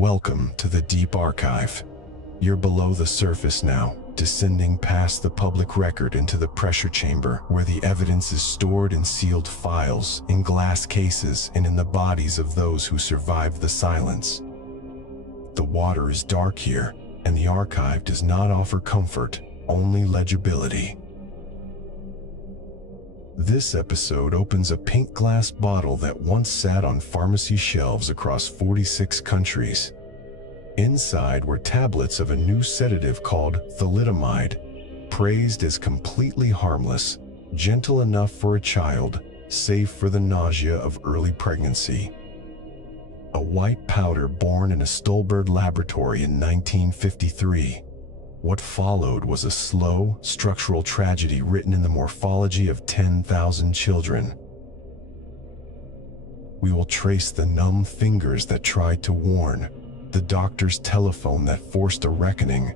Welcome to the Deep Archive. You're below the surface now, descending past the public record into the pressure chamber where the evidence is stored in sealed files, in glass cases, and in the bodies of those who survived the silence. The water is dark here, and the archive does not offer comfort, only legibility. This episode opens a pink glass bottle that once sat on pharmacy shelves across 46 countries. Inside were tablets of a new sedative called Thalidomide, praised as completely harmless, gentle enough for a child, safe for the nausea of early pregnancy. A white powder born in a Stolberg laboratory in 1953. What followed was a slow, structural tragedy written in the morphology of 10,000 children. We will trace the numb fingers that tried to warn, the doctor's telephone that forced a reckoning,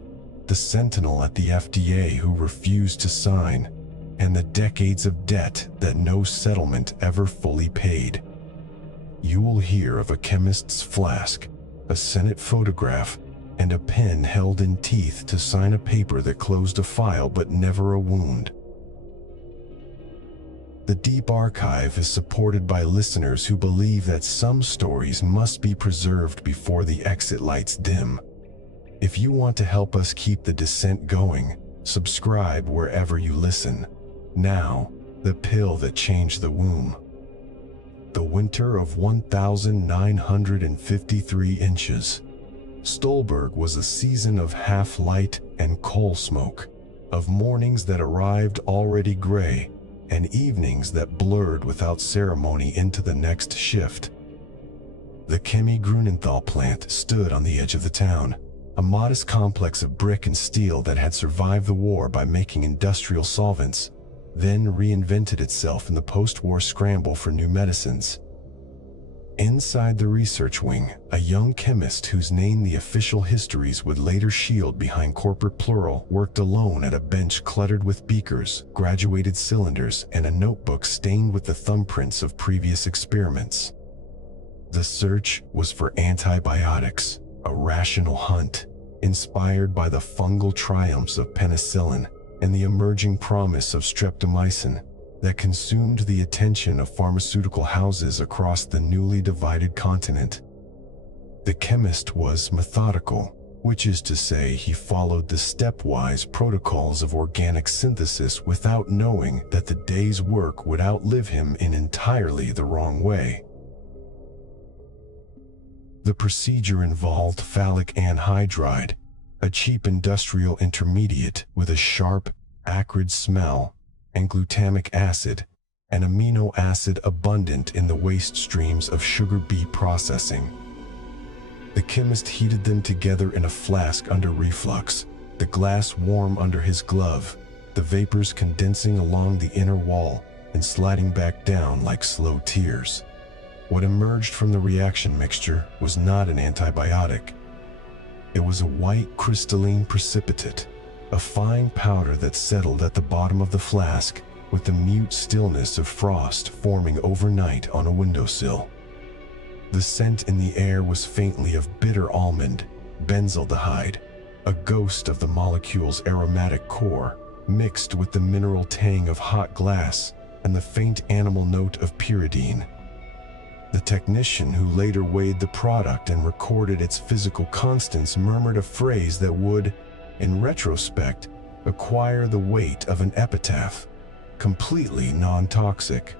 the Sentinel at the FDA who refused to sign, and the decades of debt that no settlement ever fully paid. You will hear of a chemist's flask, a Senate photograph, and a pen held in teeth to sign a paper that closed a file but never a wound. The Deep Archive is supported by listeners who believe that some stories must be preserved before the exit lights dim. If you want to help us keep the descent going, subscribe wherever you listen. Now, the pill that changed the womb. The winter of 1,953 inches. Stolberg was a season of half-light and coal smoke, of mornings that arrived already gray, and evenings that blurred without ceremony into the next shift. The Chemie Grunenthal plant stood on the edge of the town, a modest complex of brick and steel that had survived the war by making industrial solvents, then reinvented itself in the post-war scramble for new medicines. Inside the research wing, a young chemist whose name the official histories would later shield behind corporate plural worked alone at a bench cluttered with beakers, graduated cylinders, and a notebook stained with the thumbprints of previous experiments. The search was for antibiotics, a rational hunt, inspired by the fungal triumphs of penicillin and the emerging promise of streptomycin that consumed the attention of pharmaceutical houses across the newly divided continent. The chemist was methodical, which is to say he followed the stepwise protocols of organic synthesis without knowing that the day's work would outlive him in entirely the wrong way. The procedure involved phthalic anhydride, a cheap industrial intermediate with a sharp, acrid smell, and glutamic acid, an amino acid abundant in the waste streams of sugar beet processing. The chemist heated them together in a flask under reflux, the glass warm under his glove, the vapors condensing along the inner wall and sliding back down like slow tears. What emerged from the reaction mixture was not an antibiotic. It was a white crystalline precipitate, a fine powder that settled at the bottom of the flask with the mute stillness of frost forming overnight on a windowsill. The scent in the air was faintly of bitter almond, benzaldehyde, a ghost of the molecule's aromatic core, mixed with the mineral tang of hot glass and the faint animal note of pyridine. The technician who later weighed the product and recorded its physical constants murmured a phrase that would, in retrospect, acquire the weight of an epitaph, completely non-toxic.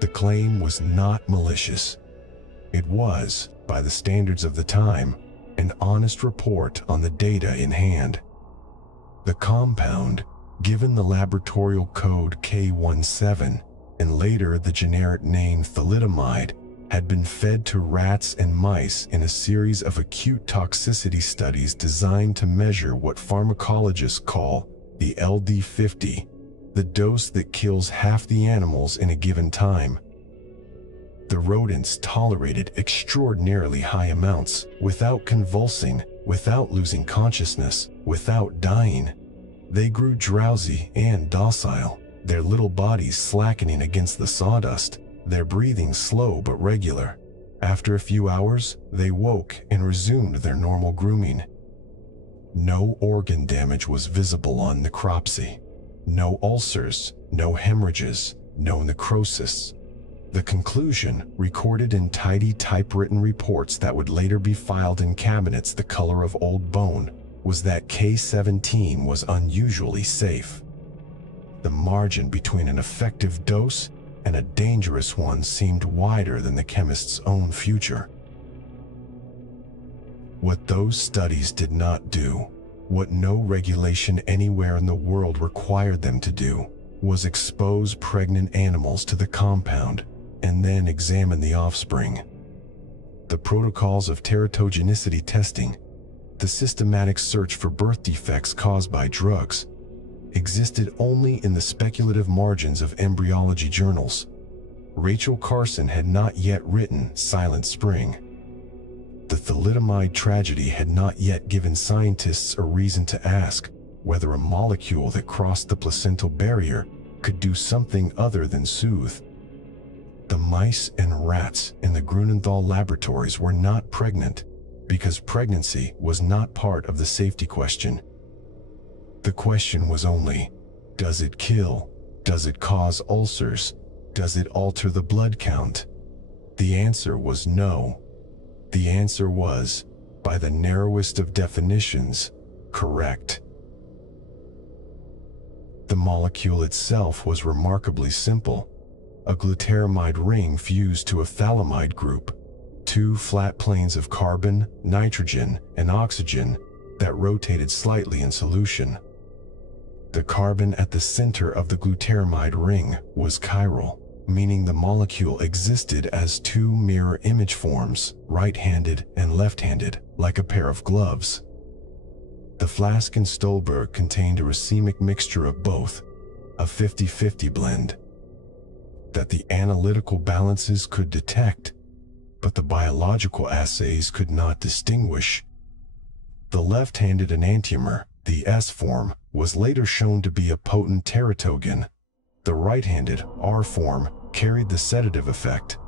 The claim was not malicious. It was, by the standards of the time, an honest report on the data in hand. The compound, given the laboratorial code K17 and later the generic name Thalidomide, had been fed to rats and mice in a series of acute toxicity studies designed to measure what pharmacologists call the LD50, the dose that kills half the animals in a given time. The rodents tolerated extraordinarily high amounts without convulsing, without losing consciousness, without dying. They grew drowsy and docile, their little bodies slackening against the sawdust, their breathing slow but regular. After a few hours, they woke and resumed their normal grooming. No organ damage was visible on necropsy. No ulcers, no hemorrhages, no necrosis. The conclusion, recorded in tidy typewritten reports that would later be filed in cabinets the color of old bone, was that K-17 was unusually safe. The margin between an effective dose and a dangerous one seemed wider than the chemist's own future. What those studies did not do, what no regulation anywhere in the world required them to do, was expose pregnant animals to the compound and then examine the offspring. The protocols of teratogenicity testing, the systematic search for birth defects caused by drugs, existed only in the speculative margins of embryology journals. Rachel Carson had not yet written Silent Spring. The thalidomide tragedy had not yet given scientists a reason to ask whether a molecule that crossed the placental barrier could do something other than soothe. The mice and rats in the Grunenthal laboratories were not pregnant because pregnancy was not part of the safety question. The question was only, does it kill? Does it cause ulcers? Does it alter the blood count? The answer was no. The answer was, by the narrowest of definitions, correct. The molecule itself was remarkably simple. A glutaramide ring fused to a phthalimide group, two flat planes of carbon, nitrogen, and oxygen that rotated slightly in solution. The carbon at the center of the glutaramide ring was chiral, meaning the molecule existed as two mirror image forms, right-handed and left-handed, like a pair of gloves. The Flask and Stolberg contained a racemic mixture of both, a 50-50 blend, that the analytical balances could detect, but the biological assays could not distinguish. The left-handed enantiomer, the S form, was later shown to be a potent teratogen. The right-handed R form carried the sedative effect.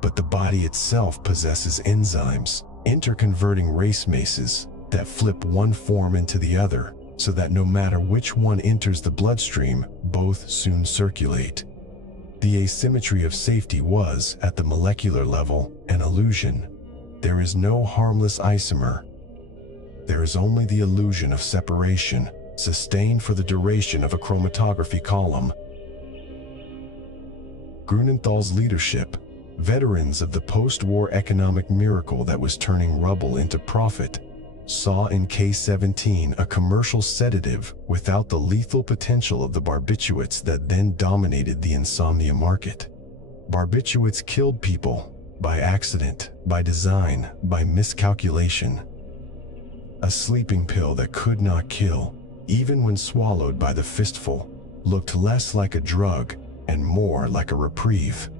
But the body itself possesses enzymes, interconverting racemases, that flip one form into the other, so that no matter which one enters the bloodstream, both soon circulate. The asymmetry of safety was, at the molecular level, an illusion. There is no harmless isomer. There is only the illusion of separation, sustained for the duration of a chromatography column. Grunenthal's leadership, veterans of the post-war economic miracle that was turning rubble into profit, saw in K-17 a commercial sedative without the lethal potential of the barbiturates that then dominated the insomnia market. Barbiturates killed people, by accident, by design, by miscalculation. A sleeping pill that could not kill, even when swallowed by the fistful, looked less like a drug and more like a reprieve.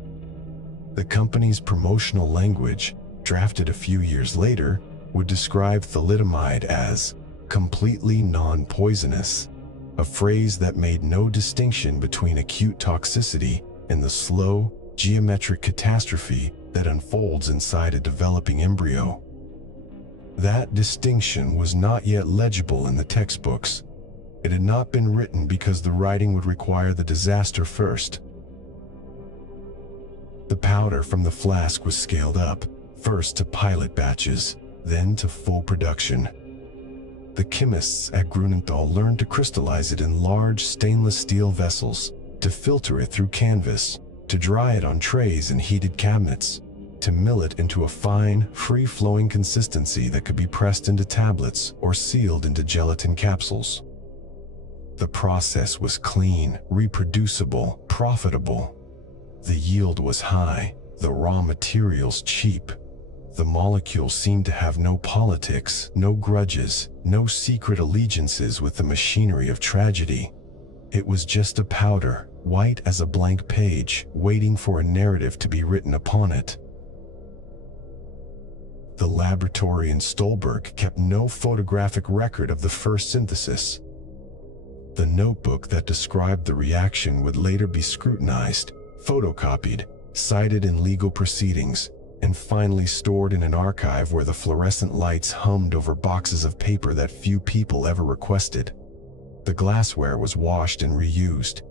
The company's promotional language, drafted a few years later, would describe thalidomide as completely non-poisonous, a phrase that made no distinction between acute toxicity and the slow, geometric catastrophe that unfolds inside a developing embryo. That distinction was not yet legible in the textbooks. It had not been written because the writing would require the disaster first. The powder from the flask was scaled up, first to pilot batches, then to full production. The chemists at Grunenthal learned to crystallize it in large stainless steel vessels, to filter it through canvas, to dry it on trays in heated cabinets, to mill it into a fine, free-flowing consistency that could be pressed into tablets or sealed into gelatin capsules. The process was clean, reproducible, profitable. The yield was high, the raw materials cheap. The molecule seemed to have no politics, no grudges, no secret allegiances with the machinery of tragedy. It was just a powder, white as a blank page, waiting for a narrative to be written upon it. The laboratory in Stolberg kept no photographic record of the first synthesis. The notebook that described the reaction would later be scrutinized, photocopied, cited in legal proceedings, and finally stored in an archive where the fluorescent lights hummed over boxes of paper that few people ever requested. The glassware was washed and reused.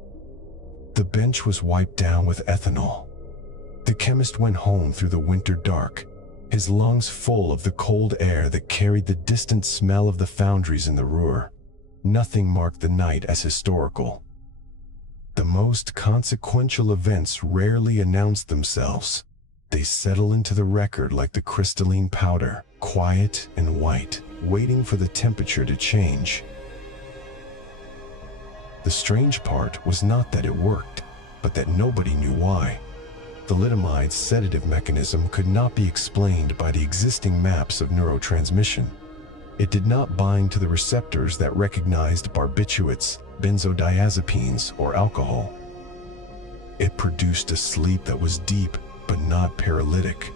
The bench was wiped down with ethanol. The chemist went home through the winter dark, his lungs full of the cold air that carried the distant smell of the foundries in the Ruhr. Nothing marked the night as historical. The most consequential events rarely announce themselves. They settle into the record like the crystalline powder, quiet and white, waiting for the temperature to change. The strange part was not that it worked, but that nobody knew why. Thalidomide's sedative mechanism could not be explained by the existing maps of neurotransmission. It did not bind to the receptors that recognized barbiturates, benzodiazepines, or alcohol. It produced a sleep that was deep but not paralytic,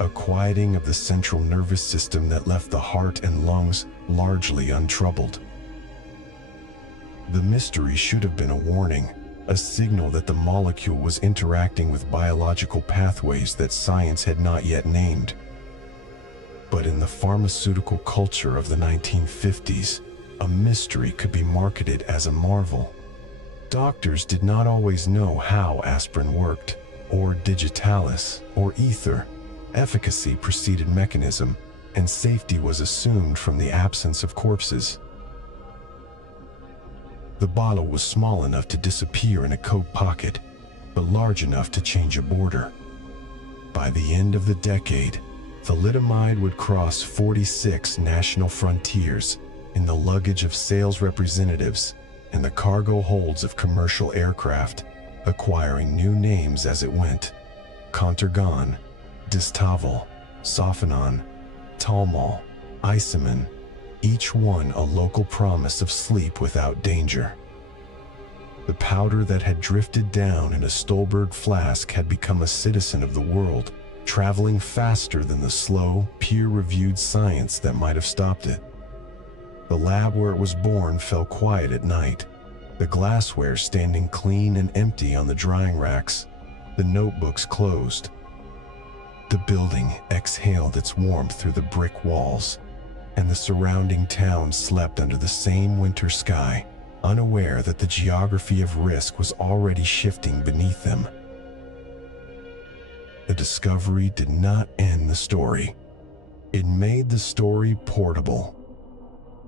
a quieting of the central nervous system that left the heart and lungs largely untroubled. The mystery should have been a warning, a signal that the molecule was interacting with biological pathways that science had not yet named. But in the pharmaceutical culture of the 1950s, a mystery could be marketed as a marvel. Doctors did not always know how aspirin worked, or digitalis, or ether. Efficacy preceded mechanism, and safety was assumed from the absence of corpses. The bottle was small enough to disappear in a coat pocket, but large enough to change a border. By the end of the decade, thalidomide would cross 46 national frontiers in the luggage of sales representatives and the cargo holds of commercial aircraft, acquiring new names as it went: Contergan, Distaval, Sophanon, Talmol, Isomin, each one a local promise of sleep without danger. The powder that had drifted down in a Stolberg flask had become a citizen of the world, traveling faster than the slow, peer-reviewed science that might have stopped it. The lab where it was born fell quiet at night, the glassware standing clean and empty on the drying racks, the notebooks closed. The building exhaled its warmth through the brick walls, and the surrounding town slept under the same winter sky, unaware that the geography of risk was already shifting beneath them. The discovery did not end the story. It made the story portable.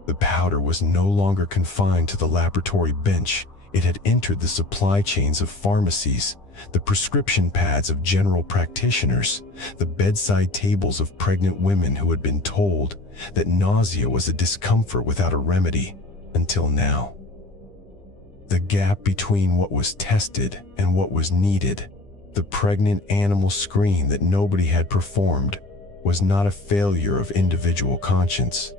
The powder was no longer confined to the laboratory bench. It had entered the supply chains of pharmacies, the prescription pads of general practitioners, the bedside tables of pregnant women who had been told that nausea was a discomfort without a remedy, until now. The gap between what was tested and what was needed, the pregnant animal screen that nobody had performed, was not a failure of individual conscience.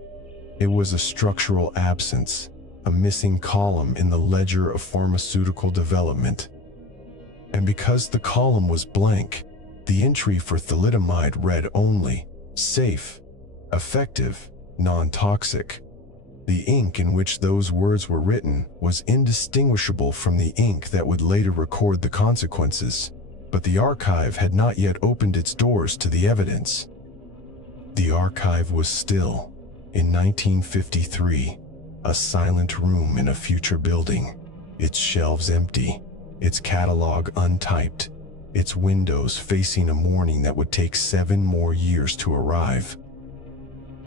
It was a structural absence, a missing column in the ledger of pharmaceutical development. And because the column was blank, the entry for thalidomide read only safe, effective, non-toxic. The ink in which those words were written was indistinguishable from the ink that would later record the consequences, but the archive had not yet opened its doors to the evidence. The archive was still, in 1953, a silent room in a future building, its shelves empty, its catalog untyped, its windows facing a morning that would take 7 more years to arrive.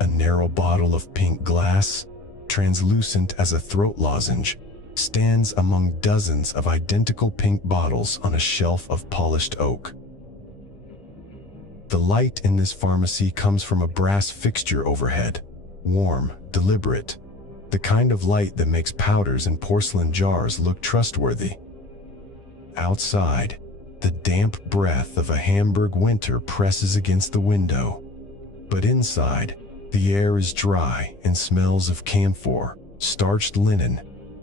A narrow bottle of pink glass, translucent as a throat lozenge, stands among dozens of identical pink bottles on a shelf of polished oak. The light in this pharmacy comes from a brass fixture overhead, warm, deliberate, the kind of light that makes powders in porcelain jars look trustworthy. Outside, the damp breath of a Hamburg winter presses against the window, but inside, the air is dry and smells of camphor, starched linen,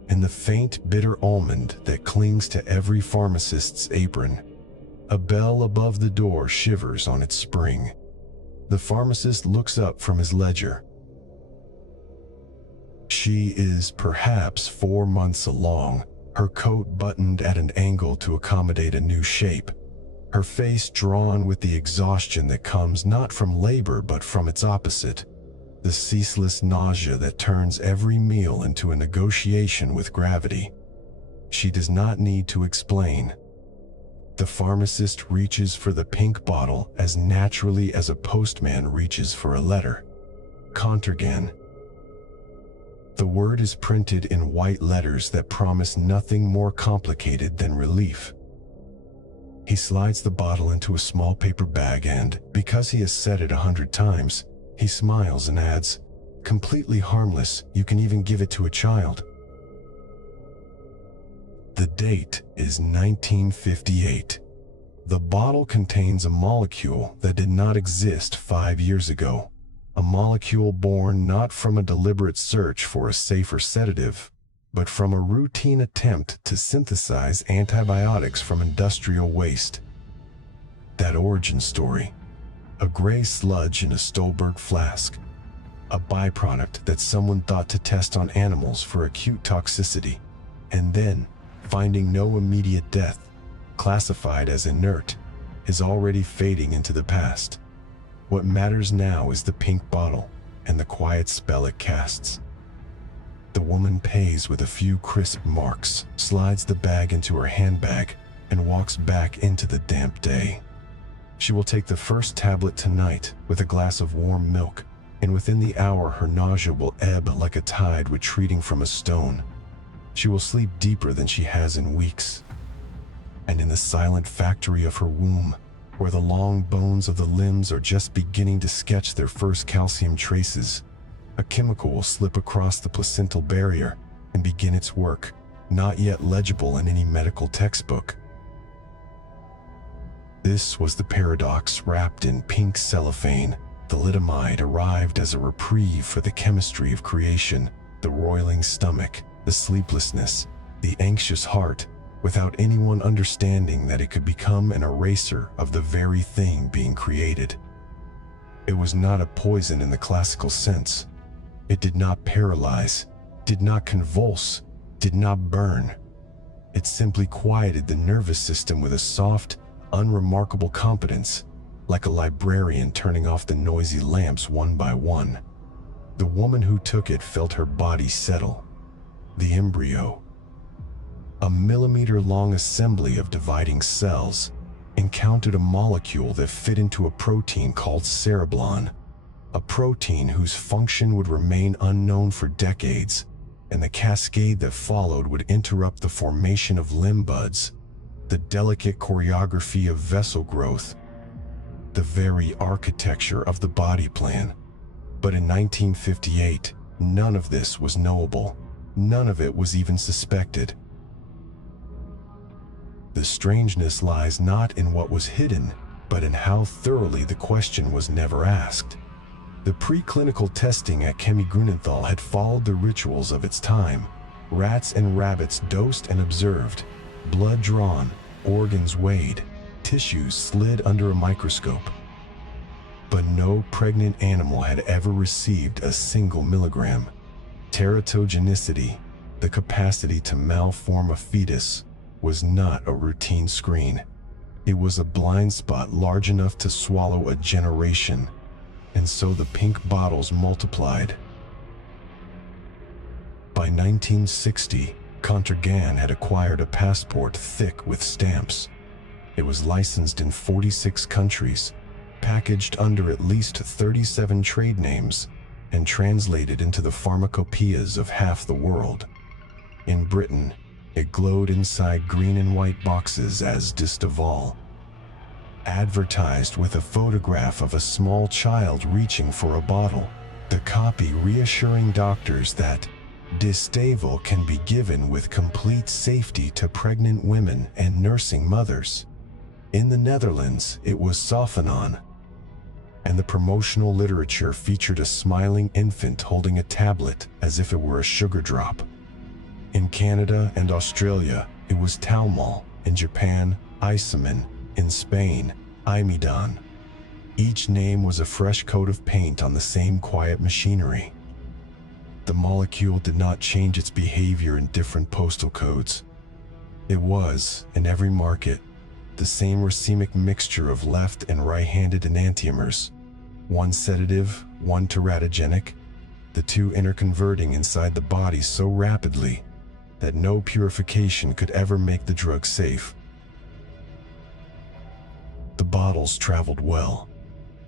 and the faint, bitter almond that clings to every pharmacist's apron. A bell above the door shivers on its spring. The pharmacist looks up from his ledger. She is perhaps 4 months along, her coat buttoned at an angle to accommodate a new shape. her face drawn with the exhaustion that comes not from labor but from its opposite, the ceaseless nausea that turns every meal into a negotiation with gravity. She does not need to explain. The pharmacist reaches for the pink bottle as naturally as a postman reaches for a letter. Contergan. The word is printed in white letters that promise nothing more complicated than relief. He slides the bottle into a small paper bag and, because he has said it 100 times, he smiles and adds, "Completely harmless, you can even give it to a child." The date is 1958. The bottle contains a molecule that did not exist 5 years ago. A molecule born not from a deliberate search for a safer sedative, but from a routine attempt to synthesize antibiotics from industrial waste. That origin story, a gray sludge in a Stolberg flask, a byproduct that someone thought to test on animals for acute toxicity, and then, finding no immediate death, classified as inert, is already fading into the past. What matters now is the pink bottle and the quiet spell it casts. The woman pays with a few crisp marks, slides the bag into her handbag, and walks back into the damp day. She will take the first tablet tonight with a glass of warm milk, and within the hour her nausea will ebb like a tide retreating from a stone. She will sleep deeper than she has in weeks. And in the silent factory of her womb, where the long bones of the limbs are just beginning to sketch their first calcium traces, a chemical will slip across the placental barrier and begin its work, not yet legible in any medical textbook. This was the paradox wrapped in pink cellophane. Thalidomide arrived as a reprieve for the chemistry of creation, the roiling stomach, the sleeplessness, the anxious heart, without anyone understanding that it could become an eraser of the very thing being created. It was not a poison in the classical sense. It did not paralyze, did not convulse, did not burn. It simply quieted the nervous system with a soft, unremarkable competence, like a librarian turning off the noisy lamps one by one. The woman who took it felt her body settle. The embryo, a millimeter-long assembly of dividing cells, encountered a molecule that fit into a protein called cereblon, a protein whose function would remain unknown for decades, and the cascade that followed would interrupt the formation of limb buds, the delicate choreography of vessel growth, the very architecture of the body plan. But in 1958, none of this was knowable. None of it was even suspected. The strangeness lies not in what was hidden, but in how thoroughly the question was never asked. The preclinical testing at Chemie Grunenthal had followed the rituals of its time. Rats and rabbits dosed and observed, blood drawn, organs weighed, tissues slid under a microscope. But no pregnant animal had ever received a single milligram. Teratogenicity, the capacity to malform a fetus, was not a routine screen. It was a blind spot large enough to swallow a generation, and so the pink bottles multiplied. By 1960, Contergan had acquired a passport thick with stamps. It was licensed in 46 countries, packaged under at least 37 trade names, and translated into the pharmacopoeias of half the world. In Britain, it glowed inside green and white boxes as Distaval, advertised with a photograph of a small child reaching for a bottle, the copy reassuring doctors that Distaval can be given with complete safety to pregnant women and nursing mothers. In the Netherlands, it was Sofenon, and the promotional literature featured a smiling infant holding a tablet as if it were a sugar drop. In Canada and Australia, it was Talmol. In Japan, Isamin. In Spain, Imidon. Each name was a fresh coat of paint on the same quiet machinery. The molecule did not change its behavior in different postal codes. It was, in every market, the same racemic mixture of left and right-handed enantiomers, one sedative, one teratogenic, the two interconverting inside the body so rapidly that no purification could ever make the drug safe. The bottles traveled well.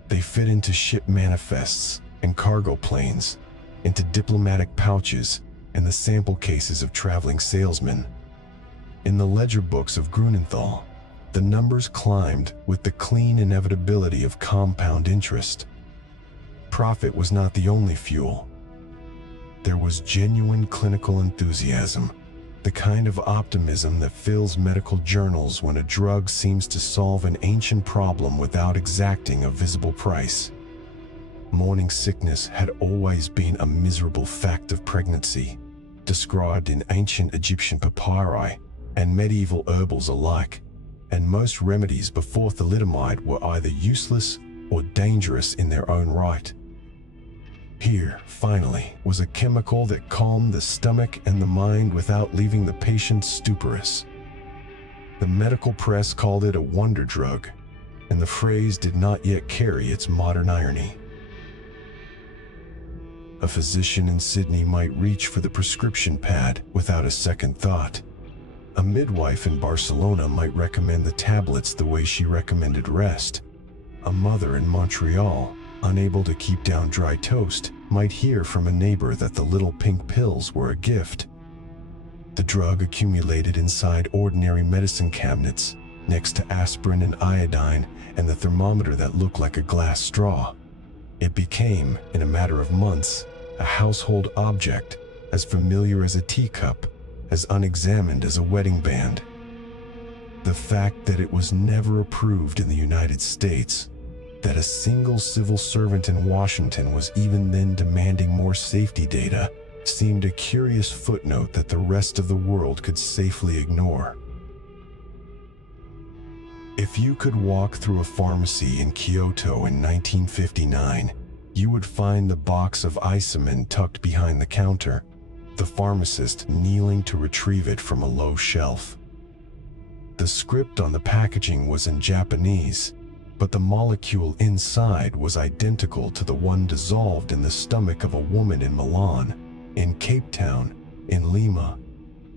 They fit into ship manifests and cargo planes, into diplomatic pouches and the sample cases of traveling salesmen. In the ledger books of Grunenthal, the numbers climbed with the clean inevitability of compound interest. Profit was not the only fuel. There was genuine clinical enthusiasm, the kind of optimism that fills medical journals when a drug seems to solve an ancient problem without exacting a visible price. Morning sickness had always been a miserable fact of pregnancy, described in ancient Egyptian papyri and medieval herbals alike, and most remedies before thalidomide were either useless or dangerous in their own right. Here, finally, was a chemical that calmed the stomach and the mind without leaving the patient stuporous. The medical press called it a wonder drug, and the phrase did not yet carry its modern irony. A physician in Sydney might reach for the prescription pad without a second thought. A midwife in Barcelona might recommend the tablets the way she recommended rest. A mother in Montreal, unable to keep down dry toast, might hear from a neighbor that the little pink pills were a gift. The drug accumulated inside ordinary medicine cabinets, next to aspirin and iodine and the thermometer that looked like a glass straw. It became, in a matter of months, a household object, as familiar as a teacup, as unexamined as a wedding band. The fact that it was never approved in the United States, that a single civil servant in Washington was even then demanding more safety data, seemed a curious footnote that the rest of the world could safely ignore. If you could walk through a pharmacy in Kyoto in 1959, you would find the box of Isomin tucked behind the counter, the pharmacist kneeling to retrieve it from a low shelf. The script on the packaging was in Japanese, but the molecule inside was identical to the one dissolved in the stomach of a woman in Milan, in Cape Town, in Lima.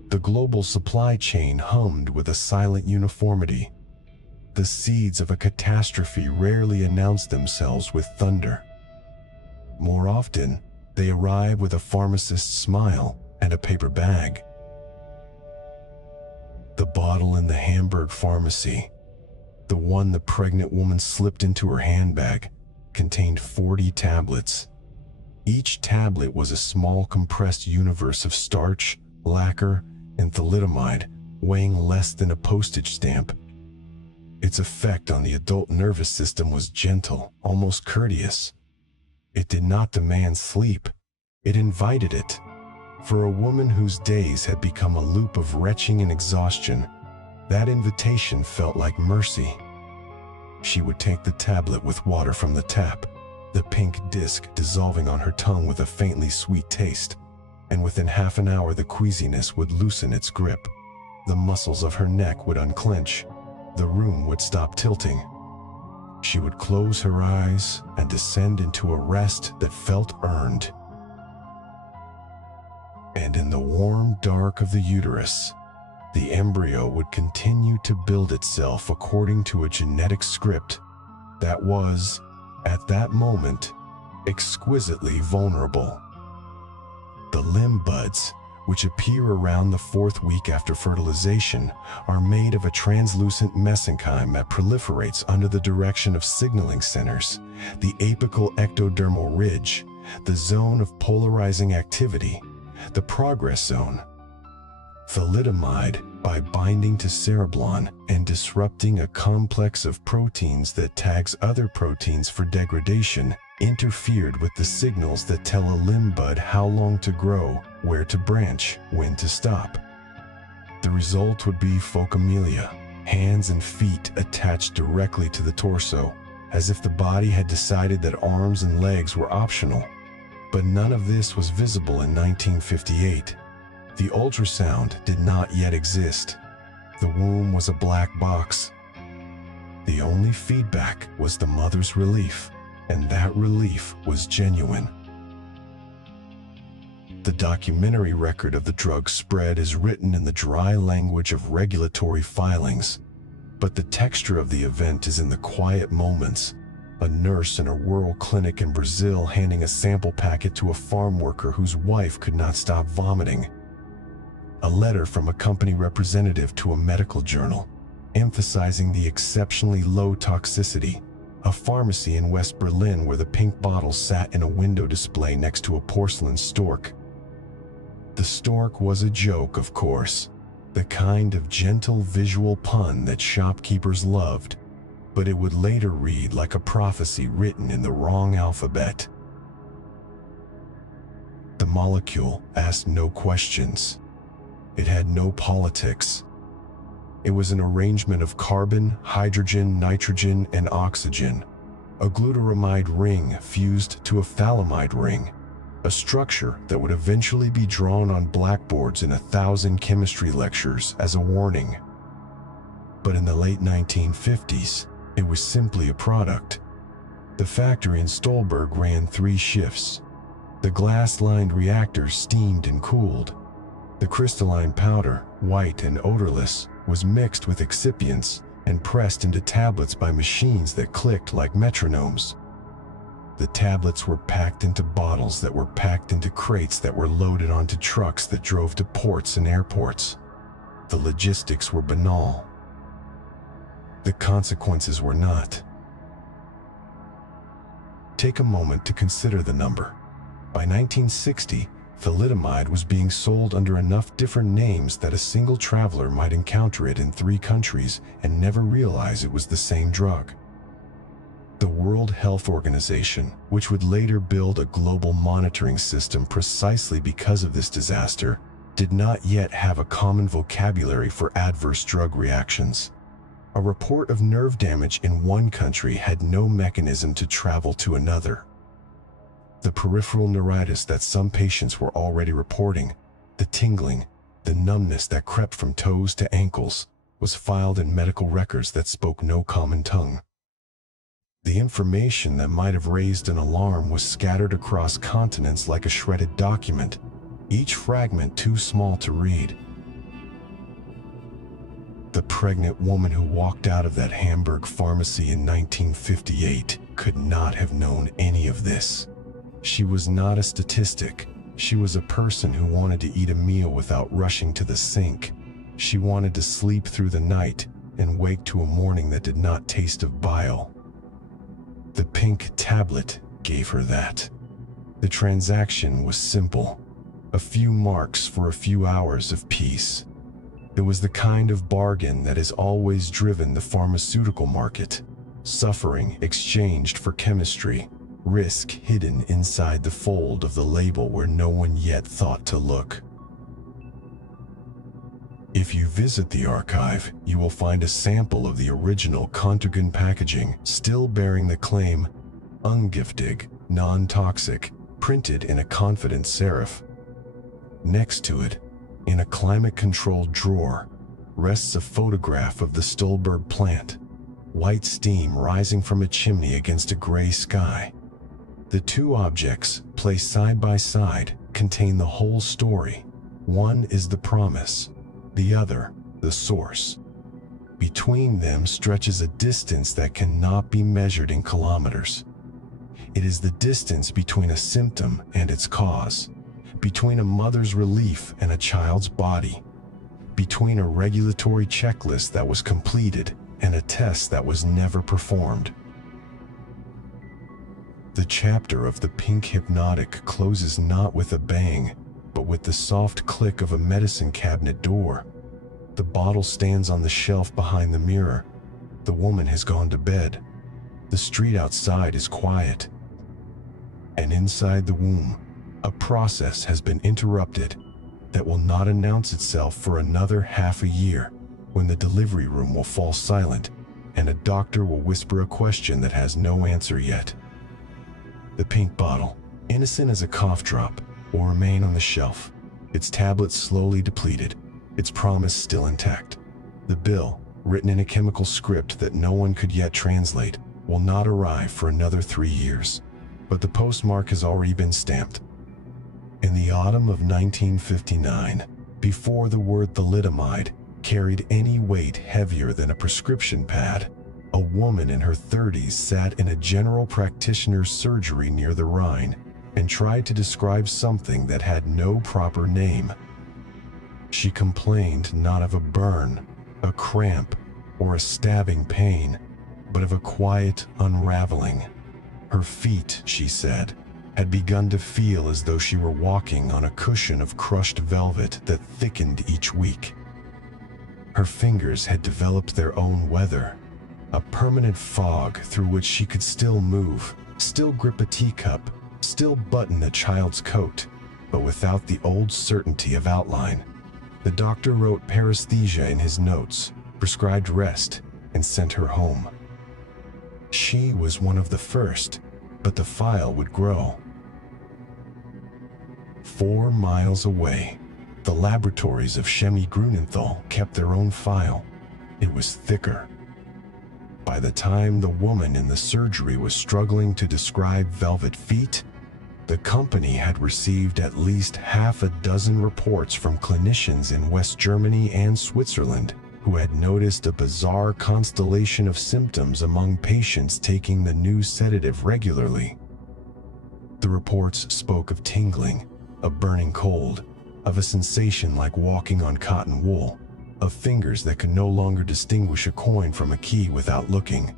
The global supply chain hummed with a silent uniformity. The seeds of a catastrophe rarely announce themselves with thunder. More often, they arrive with a pharmacist's smile and a paper bag. The bottle in the Hamburg pharmacy, the one the pregnant woman slipped into her handbag, contained 40 tablets. Each tablet was a small compressed universe of starch, lacquer, and thalidomide, weighing less than a postage stamp. Its effect on the adult nervous system was gentle, almost courteous. It did not demand sleep. It invited it. For a woman whose days had become a loop of retching and exhaustion, that invitation felt like mercy. She would take the tablet with water from the tap, the pink disc dissolving on her tongue with a faintly sweet taste, and within half an hour the queasiness would loosen its grip. The muscles of her neck would unclench. The room would stop tilting. She would close her eyes and descend into a rest that felt earned. And in the warm dark of the uterus, the embryo would continue to build itself according to a genetic script that was, at that moment, exquisitely vulnerable. The limb buds, which appear around the 4th week after fertilization, are made of a translucent mesenchyme that proliferates under the direction of signaling centers, the apical ectodermal ridge, the zone of polarizing activity, the progress zone. Thalidomide, by binding to cereblon and disrupting a complex of proteins that tags other proteins for degradation, interfered with the signals that tell a limb bud how long to grow, where to branch, when to stop. The result would be phocomelia, hands and feet attached directly to the torso, as if the body had decided that arms and legs were optional. But none of this was visible in 1958. The ultrasound did not yet exist. The womb was a black box. The only feedback was the mother's relief, and that relief was genuine. The documentary record of the drug's spread is written in the dry language of regulatory filings, but the texture of the event is in the quiet moments. A nurse in a rural clinic in Brazil handing a sample packet to a farm worker whose wife could not stop vomiting. A letter from a company representative to a medical journal, emphasizing the exceptionally low toxicity. A pharmacy in West Berlin where the pink bottle sat in a window display next to a porcelain stork. The stork was a joke, of course, the kind of gentle visual pun that shopkeepers loved, but it would later read like a prophecy written in the wrong alphabet. The molecule asked no questions. It had no politics. It was an arrangement of carbon, hydrogen, nitrogen, and oxygen, a glutaramide ring fused to a phthalimide ring, a structure that would eventually be drawn on blackboards in 1,000 chemistry lectures as a warning. But in the late 1950s, it was simply a product. The factory in Stolberg ran 3 shifts. The glass-lined reactors steamed and cooled. The crystalline powder, white and odorless, was mixed with excipients and pressed into tablets by machines that clicked like metronomes. The tablets were packed into bottles that were packed into crates that were loaded onto trucks that drove to ports and airports. The logistics were banal. The consequences were not. Take a moment to consider the number. By 1960, thalidomide was being sold under enough different names that a single traveler might encounter it in 3 countries and never realize it was the same drug. The World Health Organization, which would later build a global monitoring system precisely because of this disaster, did not yet have a common vocabulary for adverse drug reactions. A report of nerve damage in one country had no mechanism to travel to another. The peripheral neuritis that some patients were already reporting, the tingling, the numbness that crept from toes to ankles, was filed in medical records that spoke no common tongue. The information that might have raised an alarm was scattered across continents like a shredded document, each fragment too small to read. The pregnant woman who walked out of that Hamburg pharmacy in 1958 could not have known any of this. She was not a statistic. She was a person who wanted to eat a meal without rushing to the sink. She wanted to sleep through the night and wake to a morning that did not taste of bile. The pink tablet gave her that. The transaction was simple. A few marks for a few hours of peace. It was the kind of bargain that has always driven the pharmaceutical market. Suffering exchanged for chemistry. Risk hidden inside the fold of the label where no one yet thought to look. If you visit the archive, you will find a sample of the original Contergan packaging, still bearing the claim, ungiftig, non-toxic, printed in a confident serif. Next to it, in a climate-controlled drawer, rests a photograph of the Stolberg plant, white steam rising from a chimney against a gray sky. The 2 objects, placed side by side, contain the whole story. One is the promise, the other, the source. Between them stretches a distance that cannot be measured in kilometers. It is the distance between a symptom and its cause, between a mother's relief and a child's body, between a regulatory checklist that was completed and a test that was never performed. The chapter of the pink Hypnotic closes not with a bang, but with the soft click of a medicine cabinet door. The bottle stands on the shelf behind the mirror. The woman has gone to bed. The street outside is quiet. And inside the womb, a process has been interrupted that will not announce itself for another half a year, when the delivery room will fall silent and a doctor will whisper a question that has no answer yet. The pink bottle, innocent as a cough drop, will remain on the shelf, its tablets slowly depleted, its promise still intact. The bill, written in a chemical script that no one could yet translate, will not arrive for another 3 years. But the postmark has already been stamped. In the autumn of 1959, before the word thalidomide carried any weight heavier than a prescription pad, a woman in her 30s sat in a general practitioner's surgery near the Rhine and tried to describe something that had no proper name. She complained not of a burn, a cramp, or a stabbing pain, but of a quiet unraveling. Her feet, she said, had begun to feel as though she were walking on a cushion of crushed velvet that thickened each week. Her fingers had developed their own weather, a permanent fog through which she could still move, still grip a teacup, still button a child's coat, but without the old certainty of outline. The doctor wrote paresthesia in his notes, prescribed rest, and sent her home. She was one of the first, but the file would grow. 4 miles away, the laboratories of Chemie Grunenthal kept their own file. It was thicker. By the time the woman in the surgery was struggling to describe velvet feet, the company had received at least half a dozen reports from clinicians in West Germany and Switzerland who had noticed a bizarre constellation of symptoms among patients taking the new sedative regularly. The reports spoke of tingling, of burning cold, of a sensation like walking on cotton wool, of fingers that could no longer distinguish a coin from a key without looking.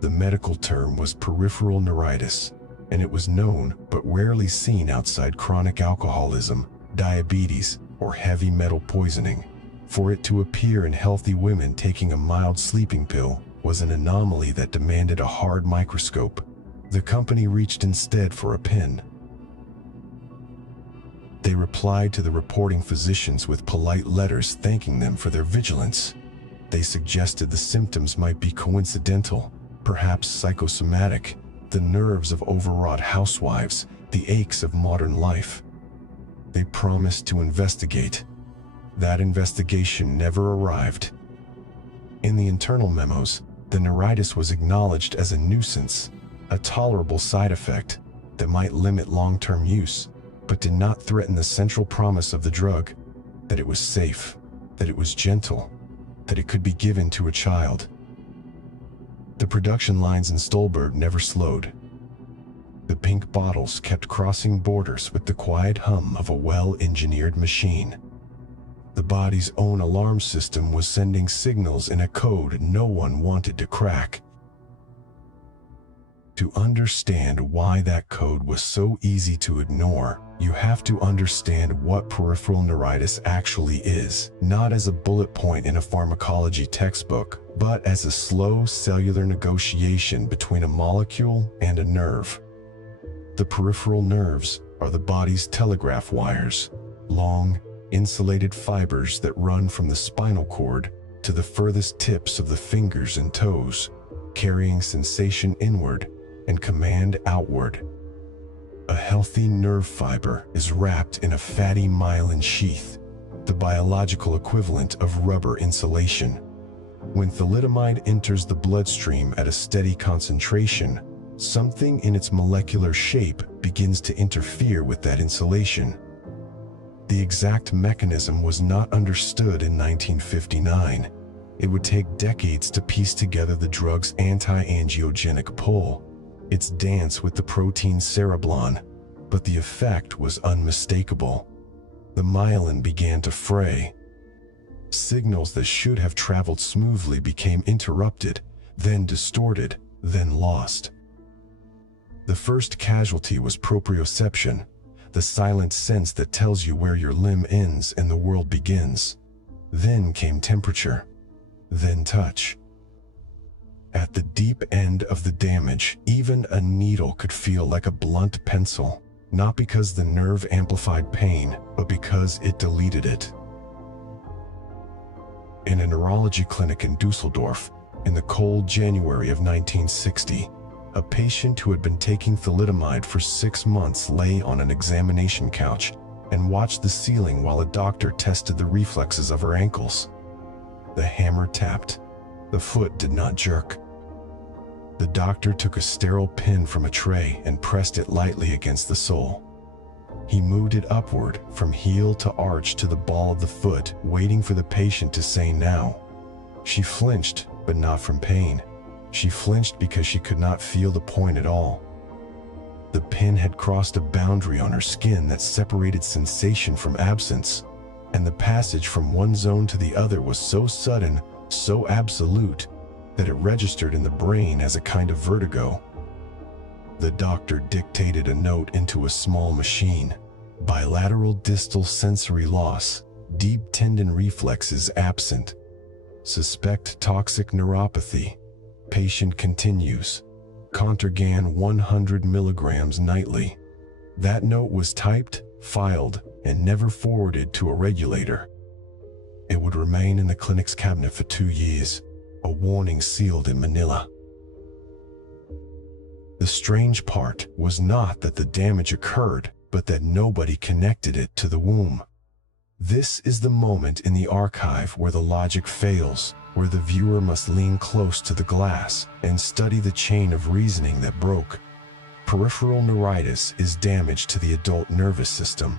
The medical term was peripheral neuritis, and it was known but rarely seen outside chronic alcoholism, diabetes, or heavy metal poisoning. For it to appear in healthy women taking a mild sleeping pill was an anomaly that demanded a hard microscope. The company reached instead for a pin. They replied to the reporting physicians with polite letters thanking them for their vigilance. They suggested the symptoms might be coincidental, perhaps psychosomatic, the nerves of overwrought housewives, the aches of modern life. They promised to investigate. That investigation never arrived. In the internal memos, the neuritis was acknowledged as a nuisance, a tolerable side effect that might limit long-term use, but did not threaten the central promise of the drug, that it was safe, that it was gentle, that it could be given to a child. The production lines in Stolberg never slowed. The pink bottles kept crossing borders with the quiet hum of a well-engineered machine. The body's own alarm system was sending signals in a code no one wanted to crack. To understand why that code was so easy to ignore, you have to understand what peripheral neuritis actually is, not as a bullet point in a pharmacology textbook, but as a slow cellular negotiation between a molecule and a nerve. The peripheral nerves are the body's telegraph wires, long, insulated fibers that run from the spinal cord to the furthest tips of the fingers and toes, carrying sensation inward and command outward. A healthy nerve fiber is wrapped in a fatty myelin sheath, the biological equivalent of rubber insulation. When thalidomide enters the bloodstream at a steady concentration, something in its molecular shape begins to interfere with that insulation. The exact mechanism was not understood in 1959. It would take decades to piece together the drug's anti-angiogenic pull, its dance with the protein cereblon, but the effect was unmistakable. The myelin began to fray. Signals that should have traveled smoothly became interrupted, then distorted, then lost. The first casualty was proprioception, the silent sense that tells you where your limb ends and the world begins. Then came temperature, then touch. At the deep end of the damage, even a needle could feel like a blunt pencil, not because the nerve amplified pain, but because it deleted it. In a neurology clinic in Dusseldorf, in the cold January of 1960, a patient who had been taking thalidomide for 6 months lay on an examination couch and watched the ceiling while a doctor tested the reflexes of her ankles. The hammer tapped. The foot did not jerk. The doctor took a sterile pin from a tray and pressed it lightly against the sole. He moved it upward from heel to arch to the ball of the foot, waiting for the patient to say now. She flinched, but not from pain. She flinched because she could not feel the point at all. The pin had crossed a boundary on her skin that separated sensation from absence, and the passage from one zone to the other was so sudden, so absolute, that it registered in the brain as a kind of vertigo. The doctor dictated a note into a small machine. Bilateral distal sensory loss, deep tendon reflexes absent. Suspect toxic neuropathy. Patient continues. Contergan 100 milligrams nightly. That note was typed, filed, and never forwarded to a regulator. It would remain in the clinic's cabinet for 2 years, a warning sealed in Manila. The strange part was not that the damage occurred, but that nobody connected it to the womb. This is the moment in the archive where the logic fails, where the viewer must lean close to the glass and study the chain of reasoning that broke. Peripheral neuritis is damage to the adult nervous system.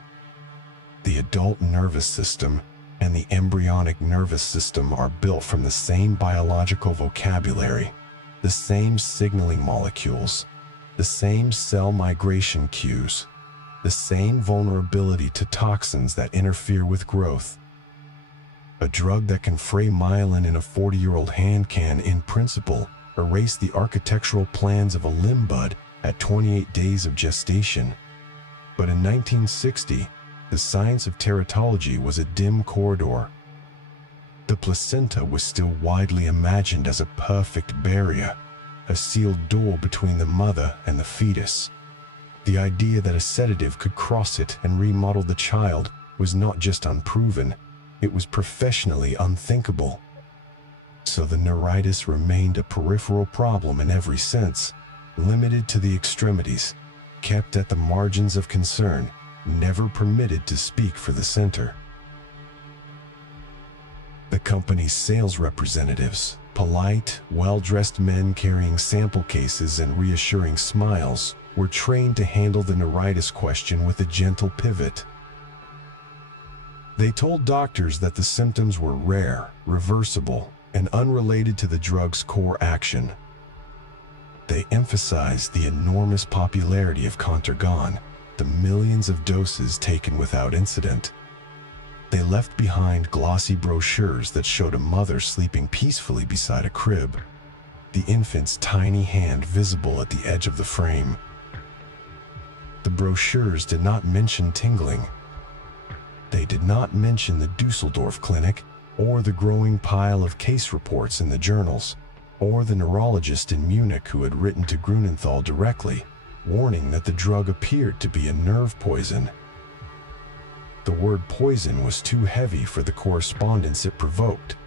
The adult nervous system and the embryonic nervous system are built from the same biological vocabulary, the same signaling molecules, the same cell migration cues, the same vulnerability to toxins that interfere with growth. A drug that can fray myelin in a 40-year-old hand can, in principle, erase the architectural plans of a limb bud at 28 days of gestation. But in 1960, the science of teratology was a dim corridor. The placenta was still widely imagined as a perfect barrier, a sealed door between the mother and the fetus. The idea that a sedative could cross it and remodel the child was not just unproven, it was professionally unthinkable. So the neuritis remained a peripheral problem in every sense, limited to the extremities, kept at the margins of concern, never permitted to speak for the center. The company's sales representatives, polite, well-dressed men carrying sample cases and reassuring smiles, were trained to handle the neuritis question with a gentle pivot. They told doctors that the symptoms were rare, reversible, and unrelated to the drug's core action. They emphasized the enormous popularity of Contergan, the millions of doses taken without incident. They left behind glossy brochures that showed a mother sleeping peacefully beside a crib, the infant's tiny hand visible at the edge of the frame. The brochures did not mention tingling. They did not mention the Dusseldorf clinic, or the growing pile of case reports in the journals, or the neurologist in Munich who had written to Grunenthal directly, warning that the drug appeared to be a nerve poison. The word poison was too heavy for the correspondence it provoked.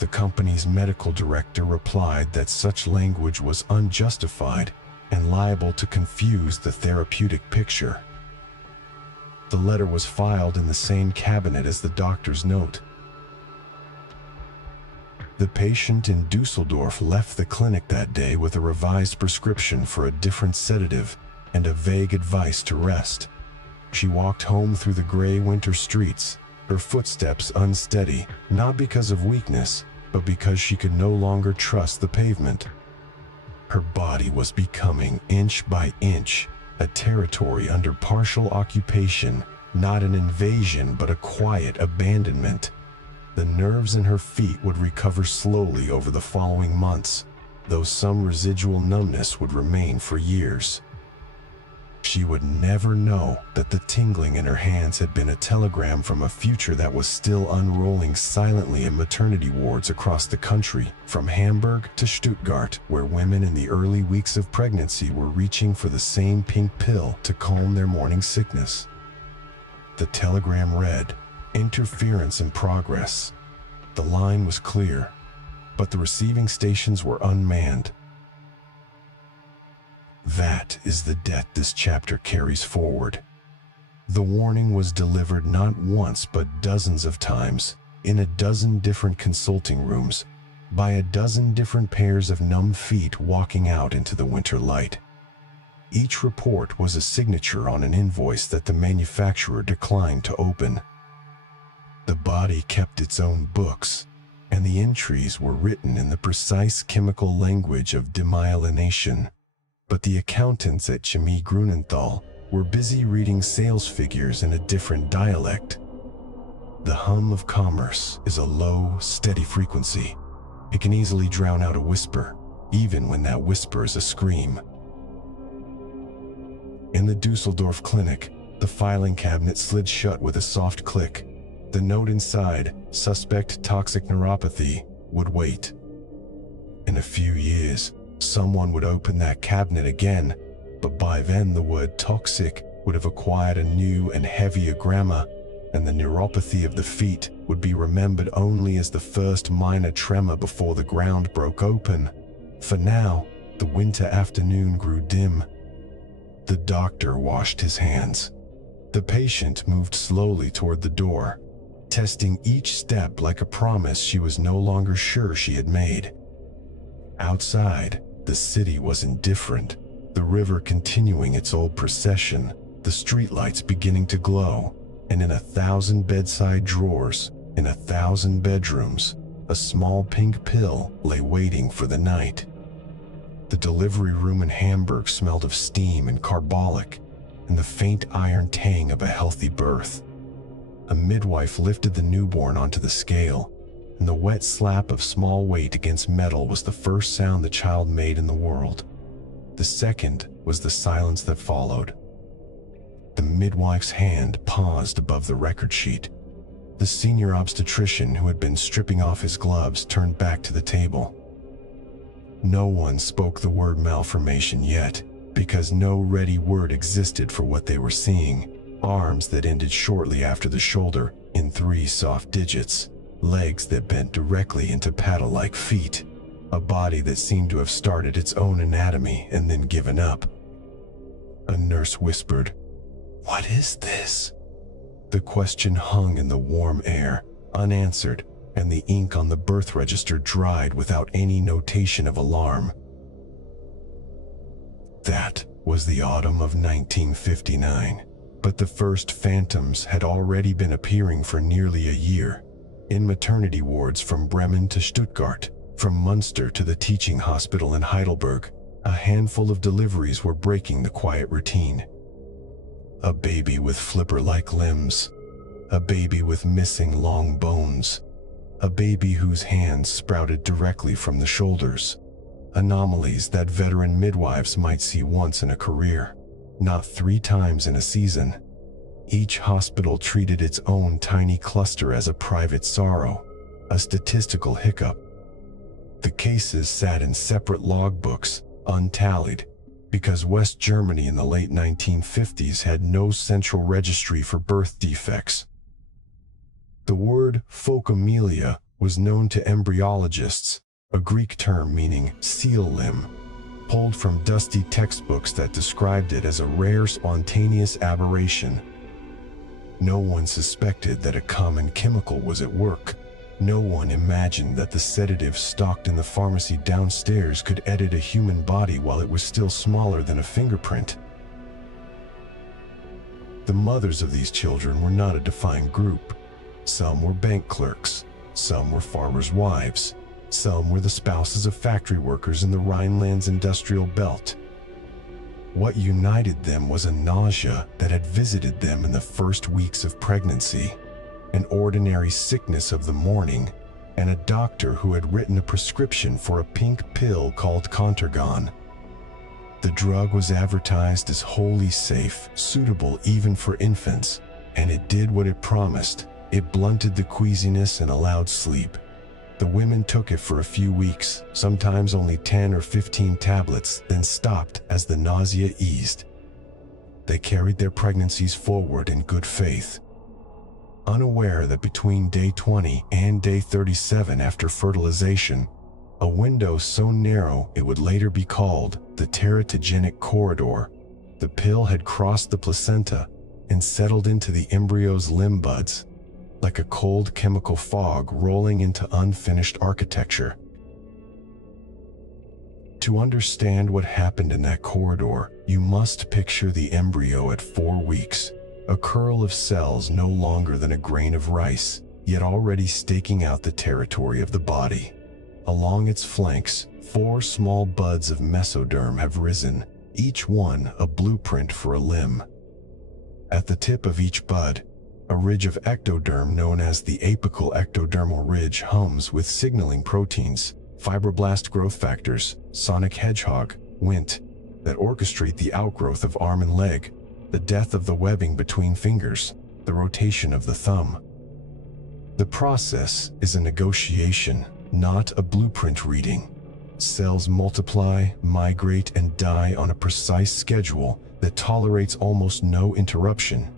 The company's medical director replied that such language was unjustified and liable to confuse the therapeutic picture. The letter was filed in the same cabinet as the doctor's note. The patient in Dusseldorf left the clinic that day with a revised prescription for a different sedative and a vague advice to rest. She walked home through the gray winter streets, her footsteps unsteady, not because of weakness, but because she could no longer trust the pavement. Her body was becoming, inch by inch, a territory under partial occupation, not an invasion but a quiet abandonment. The nerves in her feet would recover slowly over the following months, though some residual numbness would remain for years. She would never know that the tingling in her hands had been a telegram from a future that was still unrolling silently in maternity wards across the country, from Hamburg to Stuttgart, where women in the early weeks of pregnancy were reaching for the same pink pill to calm their morning sickness. The telegram read, "Interference in progress." The line was clear, but the receiving stations were unmanned. That is the debt this chapter carries forward. The warning was delivered not once but dozens of times, in a dozen different consulting rooms, by a dozen different pairs of numb feet walking out into the winter light. Each report was a signature on an invoice that the manufacturer declined to open. The body kept its own books, and the entries were written in the precise chemical language of demyelination. But the accountants at Chemie Grunenthal were busy reading sales figures in a different dialect. The hum of commerce is a low, steady frequency. It can easily drown out a whisper, even when that whisper is a scream. In the Dusseldorf clinic, the filing cabinet slid shut with a soft click. The note inside, "Suspect toxic neuropathy," would wait. In a few years, someone would open that cabinet again, but by then the word toxic would have acquired a new and heavier grammar, and the neuropathy of the feet would be remembered only as the first minor tremor before the ground broke open. For now, the winter afternoon grew dim. The doctor washed his hands. The patient moved slowly toward the door, testing each step like a promise she was no longer sure she had made. Outside, the city was indifferent, the river continuing its old procession, the streetlights beginning to glow, and in 1,000 bedside drawers, in 1,000 bedrooms, a small pink pill lay waiting for the night. The delivery room in Hamburg smelled of steam and carbolic, and the faint iron tang of a healthy birth. A midwife lifted the newborn onto the scale, and the wet slap of small weight against metal was the first sound the child made in the world. The second was the silence that followed. The midwife's hand paused above the record sheet. The senior obstetrician, who had been stripping off his gloves, turned back to the table. No one spoke the word malformation yet, because no ready word existed for what they were seeing. Arms that ended shortly after the shoulder in 3 soft digits, legs that bent directly into paddle-like feet, a body that seemed to have started its own anatomy and then given up. A nurse whispered, "What is this?" The question hung in the warm air, unanswered, and the ink on the birth register dried without any notation of alarm. That was the autumn of 1959. But the first phantoms had already been appearing for nearly a year. In maternity wards from Bremen to Stuttgart, from Munster to the teaching hospital in Heidelberg, a handful of deliveries were breaking the quiet routine. A baby with flipper-like limbs, a baby with missing long bones, a baby whose hands sprouted directly from the shoulders. Anomalies that veteran midwives might see once in a career, not 3 times in a season. Each hospital treated its own tiny cluster as a private sorrow, a statistical hiccup. The cases sat in separate logbooks, untallied, because West Germany in the late 1950s had no central registry for birth defects. The word phocomelia was known to embryologists, a Greek term meaning seal limb, pulled from dusty textbooks that described it as a rare spontaneous aberration. No one suspected that a common chemical was at work. No one imagined that the sedative stocked in the pharmacy downstairs could edit a human body while it was still smaller than a fingerprint. The mothers of these children were not a defined group. Some were bank clerks, some were farmers' wives, some were the spouses of factory workers in the Rhineland's industrial belt. What united them was a nausea that had visited them in the first weeks of pregnancy, an ordinary sickness of the morning, and a doctor who had written a prescription for a pink pill called Contergan. The drug was advertised as wholly safe, suitable even for infants, and it did what it promised. It blunted the queasiness and allowed sleep. The women took it for a few weeks, sometimes only 10 or 15 tablets, then stopped as the nausea eased. They carried their pregnancies forward in good faith, unaware that between day 20 and day 37 after fertilization, a window so narrow it would later be called the teratogenic corridor, the pill had crossed the placenta and settled into the embryo's limb buds. like a cold chemical fog rolling into unfinished architecture. To understand what happened in that corridor, you must picture the embryo at 4 weeks, a curl of cells no longer than a grain of rice, yet already staking out the territory of the body. Along its flanks, 4 small buds of mesoderm have risen, each one a blueprint for a limb. At the tip of each bud, a ridge of ectoderm known as the apical ectodermal ridge hums with signaling proteins, fibroblast growth factors, sonic hedgehog, Wnt, that orchestrate the outgrowth of arm and leg, the death of the webbing between fingers, the rotation of the thumb. The process is a negotiation, not a blueprint reading. Cells multiply, migrate, and die on a precise schedule that tolerates almost no interruption.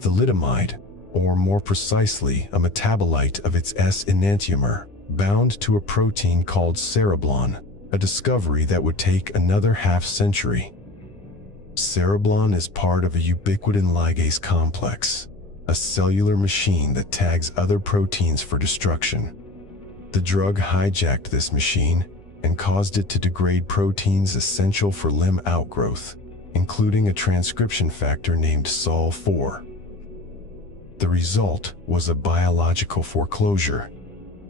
Thalidomide, or more precisely, a metabolite of its S-enantiomer, bound to a protein called cereblon, a discovery that would take another half-century. Cereblon is part of a ubiquitin ligase complex, a cellular machine that tags other proteins for destruction. The drug hijacked this machine and caused it to degrade proteins essential for limb outgrowth, including a transcription factor named Sol4. The result was a biological foreclosure.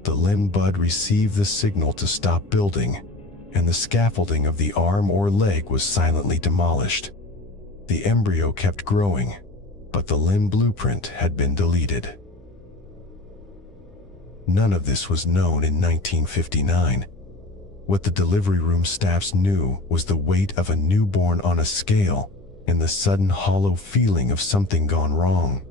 The limb bud received the signal to stop building, and the scaffolding of the arm or leg was silently demolished. The embryo kept growing, but the limb blueprint had been deleted. None of this was known in 1959. What the delivery room staffs knew was the weight of a newborn on a scale and the sudden hollow feeling of something gone wrong.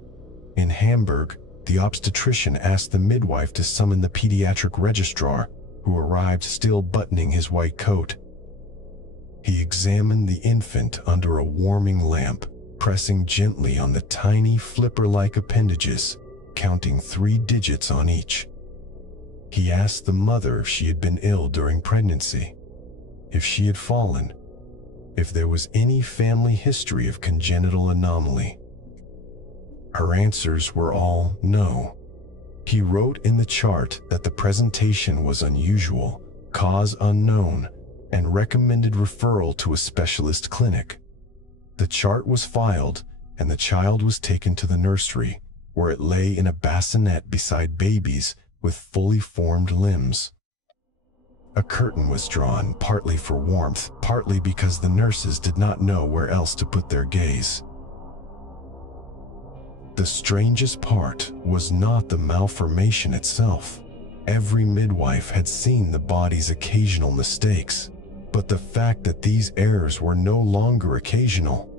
In Hamburg, the obstetrician asked the midwife to summon the pediatric registrar, who arrived still buttoning his white coat. He examined the infant under a warming lamp, pressing gently on the tiny flipper-like appendages, counting 3 digits on each. He asked the mother if she had been ill during pregnancy, if she had fallen, if there was any family history of congenital anomaly. Her answers were all no. He wrote in the chart that the presentation was unusual, cause unknown, and recommended referral to a specialist clinic. The chart was filed, and the child was taken to the nursery, where it lay in a bassinet beside babies with fully formed limbs. A curtain was drawn, partly for warmth, partly because the nurses did not know where else to put their gaze. The strangest part was not the malformation itself. Every midwife had seen the body's occasional mistakes, but the fact that these errors were no longer occasional.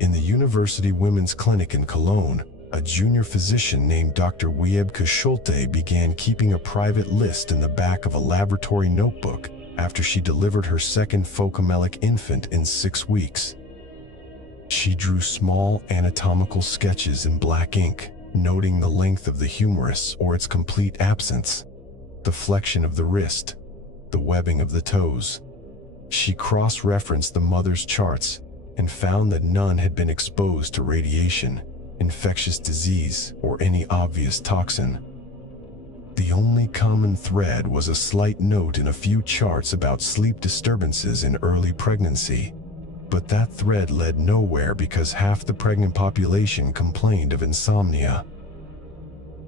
In the University Women's Clinic in Cologne, a junior physician named Dr. Wiebke Schulte began keeping a private list in the back of a laboratory notebook after she delivered her second phocomelic infant in 6 weeks. She drew small anatomical sketches in black ink, noting the length of the humerus or its complete absence, the flexion of the wrist, the webbing of the toes. She cross-referenced the mother's charts and found that none had been exposed to radiation, infectious disease, or any obvious toxin. The only common thread was a slight note in a few charts about sleep disturbances in early pregnancy. But that thread led nowhere because half the pregnant population complained of insomnia.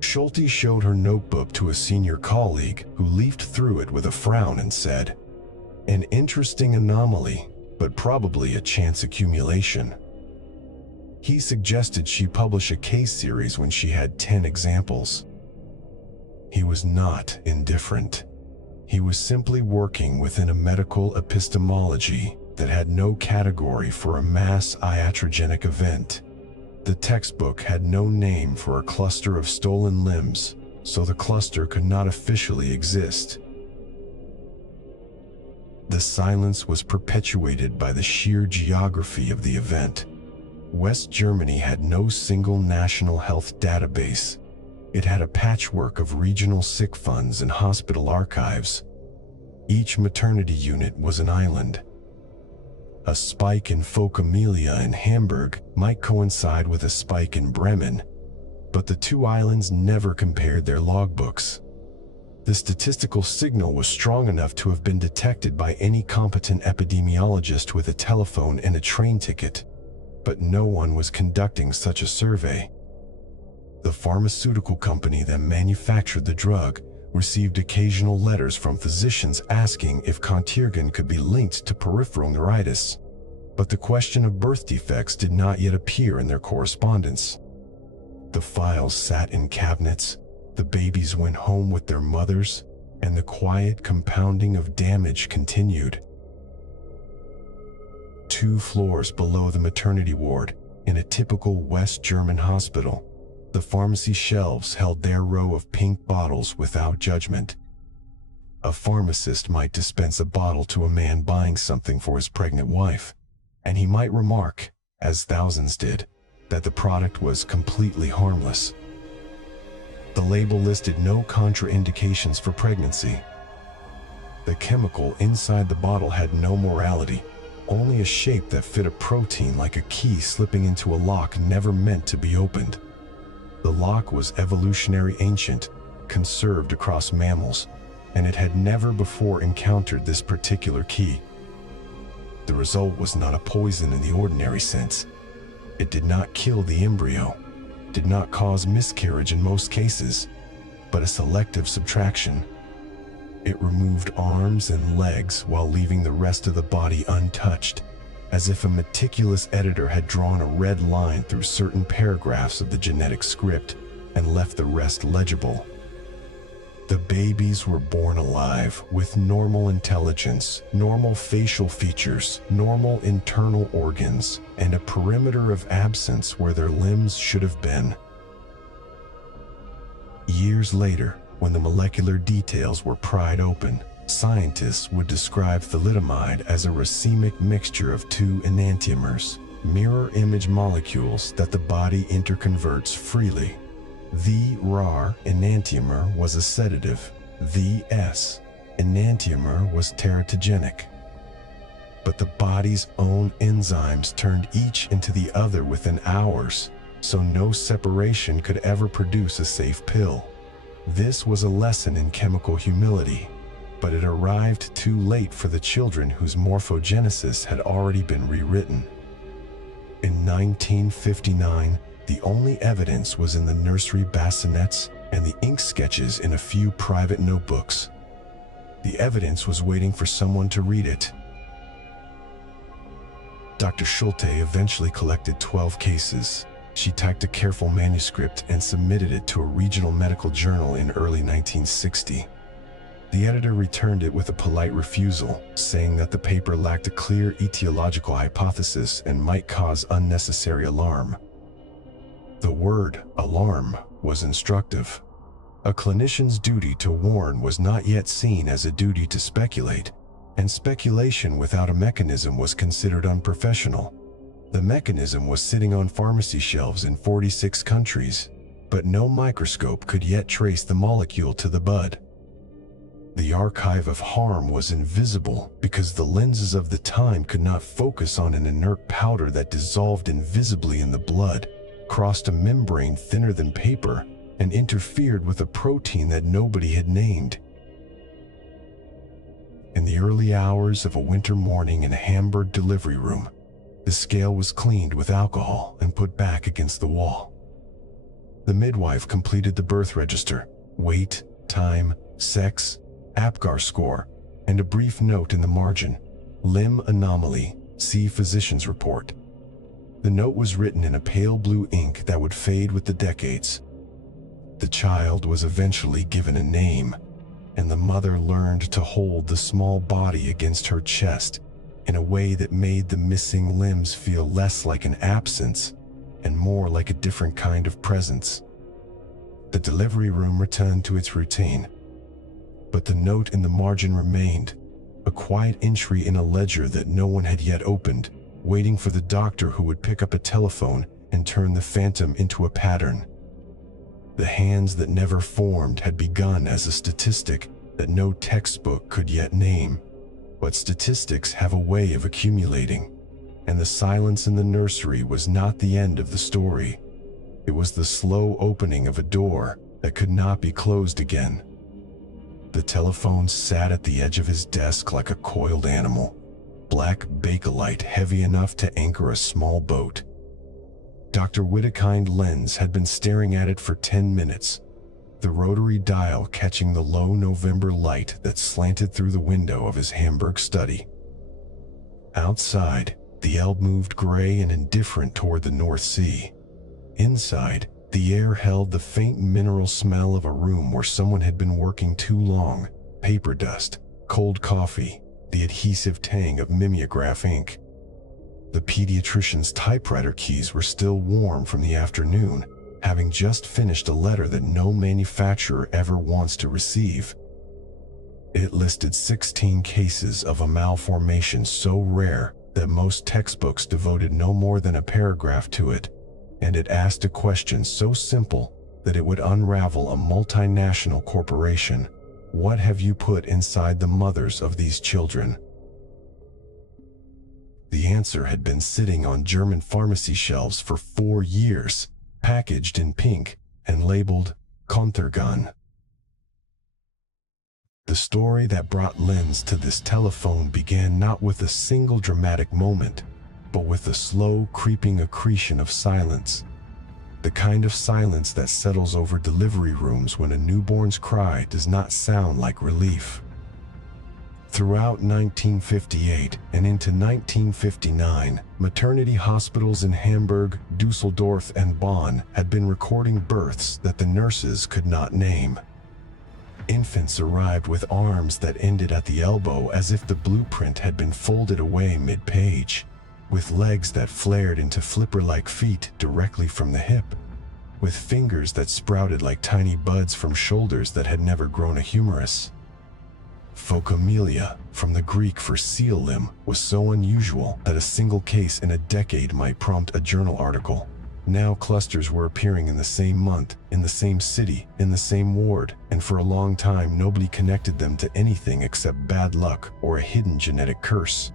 Schulte showed her notebook to a senior colleague who leafed through it with a frown and said, "An interesting anomaly, but probably a chance accumulation." He suggested she publish a case series when she had 10 examples. He was not indifferent. He was simply working within a medical epistemology that had no category for a mass iatrogenic event. The textbook had no name for a cluster of stolen limbs, so the cluster could not officially exist. The silence was perpetuated by the sheer geography of the event. West Germany had no single national health database. It had a patchwork of regional sick funds and hospital archives. Each maternity unit was an island. A spike in phocomelia in Hamburg might coincide with a spike in Bremen, but the two islands never compared their logbooks. The statistical signal was strong enough to have been detected by any competent epidemiologist with a telephone and a train ticket, but no one was conducting such a survey. The pharmaceutical company that manufactured the drug received occasional letters from physicians asking if Contergan could be linked to peripheral neuritis, but the question of birth defects did not yet appear in their correspondence. The files sat in cabinets, the babies went home with their mothers, and the quiet compounding of damage continued. 2 floors below the maternity ward, in a typical West German hospital, the pharmacy shelves held their row of pink bottles without judgment. A pharmacist might dispense a bottle to a man buying something for his pregnant wife, and he might remark, as thousands did, that the product was completely harmless. The label listed no contraindications for pregnancy. The chemical inside the bottle had no morality, only a shape that fit a protein like a key slipping into a lock never meant to be opened. The lock was evolutionary ancient, conserved across mammals, and it had never before encountered this particular key. The result was not a poison in the ordinary sense. It did not kill the embryo, did not cause miscarriage in most cases, but a selective subtraction. It removed arms and legs while leaving the rest of the body untouched, as if a meticulous editor had drawn a red line through certain paragraphs of the genetic script and left the rest legible. The babies were born alive with normal intelligence, normal facial features, normal internal organs, and a perimeter of absence where their limbs should have been. Years later, when the molecular details were pried open, scientists would describe thalidomide as a racemic mixture of 2 enantiomers, mirror image molecules that the body interconverts freely. The RAR enantiomer was a sedative, the S enantiomer was teratogenic. But the body's own enzymes turned each into the other within hours, so no separation could ever produce a safe pill. This was a lesson in chemical humility, but it arrived too late for the children whose morphogenesis had already been rewritten. In 1959, the only evidence was in the nursery bassinets and the ink sketches in a few private notebooks. The evidence was waiting for someone to read it. Dr. Schulte eventually collected 12 cases. She typed a careful manuscript and submitted it to a regional medical journal in early 1960. The editor returned it with a polite refusal, saying that the paper lacked a clear etiological hypothesis and might cause unnecessary alarm. The word alarm was instructive. A clinician's duty to warn was not yet seen as a duty to speculate, and speculation without a mechanism was considered unprofessional. The mechanism was sitting on pharmacy shelves in 46 countries, but no microscope could yet trace the molecule to the bud. The archive of harm was invisible because the lenses of the time could not focus on an inert powder that dissolved invisibly in the blood, crossed a membrane thinner than paper, and interfered with a protein that nobody had named. In the early hours of a winter morning in a Hamburg delivery room, the scale was cleaned with alcohol and put back against the wall. The midwife completed the birth register, weight, time, sex, APGAR score, and a brief note in the margin, limb anomaly, see physician's report. The note was written in a pale blue ink that would fade with the decades. The child was eventually given a name, and the mother learned to hold the small body against her chest in a way that made the missing limbs feel less like an absence and more like a different kind of presence. The delivery room returned to its routine, but the note in the margin remained, a quiet entry in a ledger that no one had yet opened, waiting for the doctor who would pick up a telephone and turn the phantom into a pattern. The hands that never formed had begun as a statistic that no textbook could yet name, but statistics have a way of accumulating, and the silence in the nursery was not the end of the story. It was the slow opening of a door that could not be closed again. The telephone sat at the edge of his desk like a coiled animal, black bakelite heavy enough to anchor a small boat. Dr. Widukind Lenz had been staring at it for 10 minutes, the rotary dial catching the low November light that slanted through the window of his Hamburg study. Outside, the Elbe moved gray and indifferent toward the North Sea. Inside, the air held the faint mineral smell of a room where someone had been working too long, paper dust, cold coffee, the adhesive tang of mimeograph ink. The pediatrician's typewriter keys were still warm from the afternoon, having just finished a letter that no manufacturer ever wants to receive. It listed 16 cases of a malformation so rare that most textbooks devoted no more than a paragraph to it, and it asked a question so simple that it would unravel a multinational corporation. What have you put inside the mothers of these children? The answer had been sitting on German pharmacy shelves for 4 years, packaged in pink and labeled Contergan. The story that brought Lenz to this telephone began not with a single dramatic moment, but with a slow, creeping accretion of silence. The kind of silence that settles over delivery rooms when a newborn's cry does not sound like relief. Throughout 1958 and into 1959, maternity hospitals in Hamburg, Dusseldorf, and Bonn had been recording births that the nurses could not name. Infants arrived with arms that ended at the elbow as if the blueprint had been folded away mid-page, with legs that flared into flipper-like feet directly from the hip, with fingers that sprouted like tiny buds from shoulders that had never grown a humerus. Phocomelia, from the Greek for seal limb, was so unusual that a single case in a decade might prompt a journal article. Now clusters were appearing in the same month, in the same city, in the same ward, and for a long time nobody connected them to anything except bad luck or a hidden genetic curse.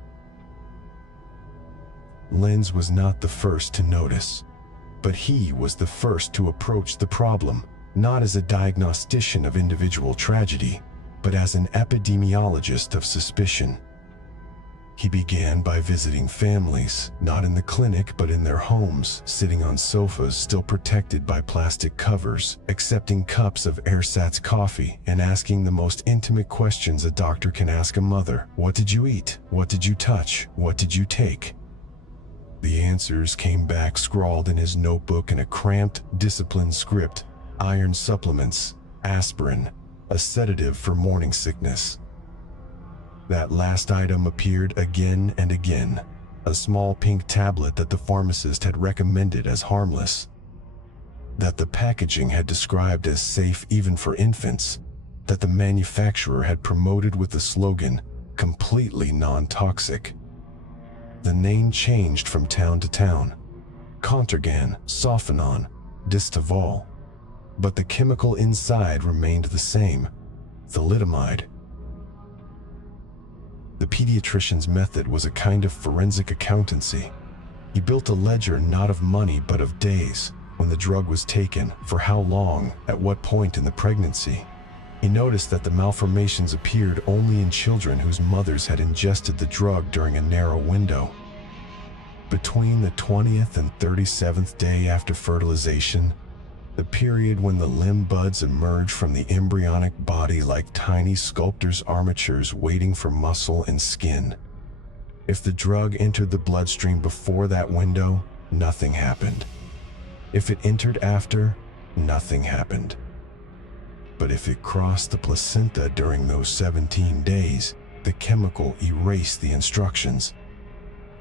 Lenz was not the first to notice, but he was the first to approach the problem, not as a diagnostician of individual tragedy, but as an epidemiologist of suspicion. He began by visiting families, not in the clinic but in their homes, sitting on sofas still protected by plastic covers, accepting cups of ersatz coffee, and asking the most intimate questions a doctor can ask a mother. What did you eat? What did you touch? What did you take? The answers came back scrawled in his notebook in a cramped, disciplined script: iron supplements, aspirin, a sedative for morning sickness. That last item appeared again and again, a small pink tablet that the pharmacist had recommended as harmless, that the packaging had described as safe even for infants, that the manufacturer had promoted with the slogan, completely non-toxic. The name changed from town to town: Contergan, Sofenon, Distaval. But the chemical inside remained the same: thalidomide. The pediatrician's method was a kind of forensic accountancy. He built a ledger not of money but of days, when the drug was taken, for how long, at what point in the pregnancy. He noticed that the malformations appeared only in children whose mothers had ingested the drug during a narrow window. Between the 20th and 37th day after fertilization, the period when the limb buds emerge from the embryonic body like tiny sculptor's armatures waiting for muscle and skin. If the drug entered the bloodstream before that window, nothing happened. If it entered after, nothing happened. But if it crossed the placenta during those 17 days, the chemical erased the instructions.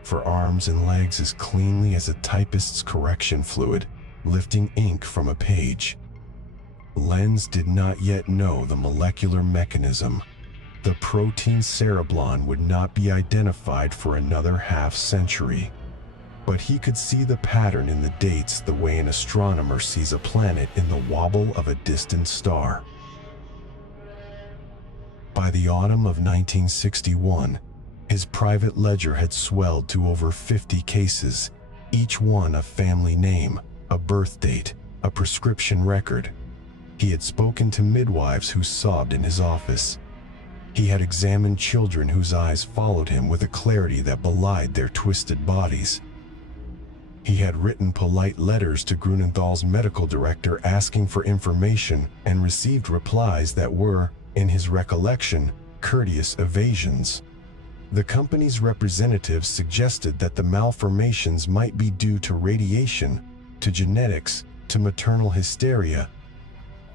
For arms and legs as cleanly as a typist's correction fluid, lifting ink from a page. Lenz did not yet know the molecular mechanism. The protein cereblon would not be identified for another half-century. But he could see the pattern in the dates the way an astronomer sees a planet in the wobble of a distant star. By the autumn of 1961, his private ledger had swelled to over 50 cases, each one a family name, a birth date, a prescription record. He had spoken to midwives who sobbed in his office. He had examined children whose eyes followed him with a clarity that belied their twisted bodies. He had written polite letters to Grunenthal's medical director asking for information and received replies that were, in his recollection, courteous evasions. The company's representatives suggested that the malformations might be due to radiation, to genetics, to maternal hysteria,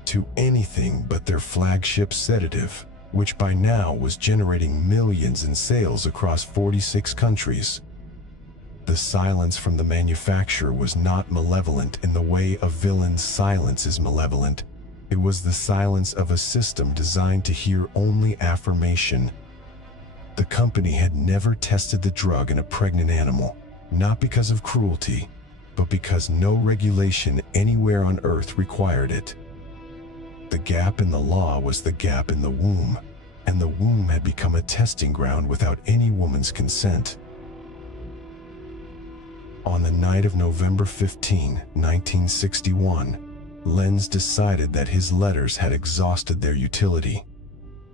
to anything but their flagship sedative, which by now was generating millions in sales across 46 countries. The silence from the manufacturer was not malevolent in the way a villain's silence is malevolent. It was the silence of a system designed to hear only affirmation. The company had never tested the drug in a pregnant animal, not because of cruelty, but because no regulation anywhere on Earth required it. The gap in the law was the gap in the womb, and the womb had become a testing ground without any woman's consent. On the night of November 15, 1961, Lenz decided that his letters had exhausted their utility.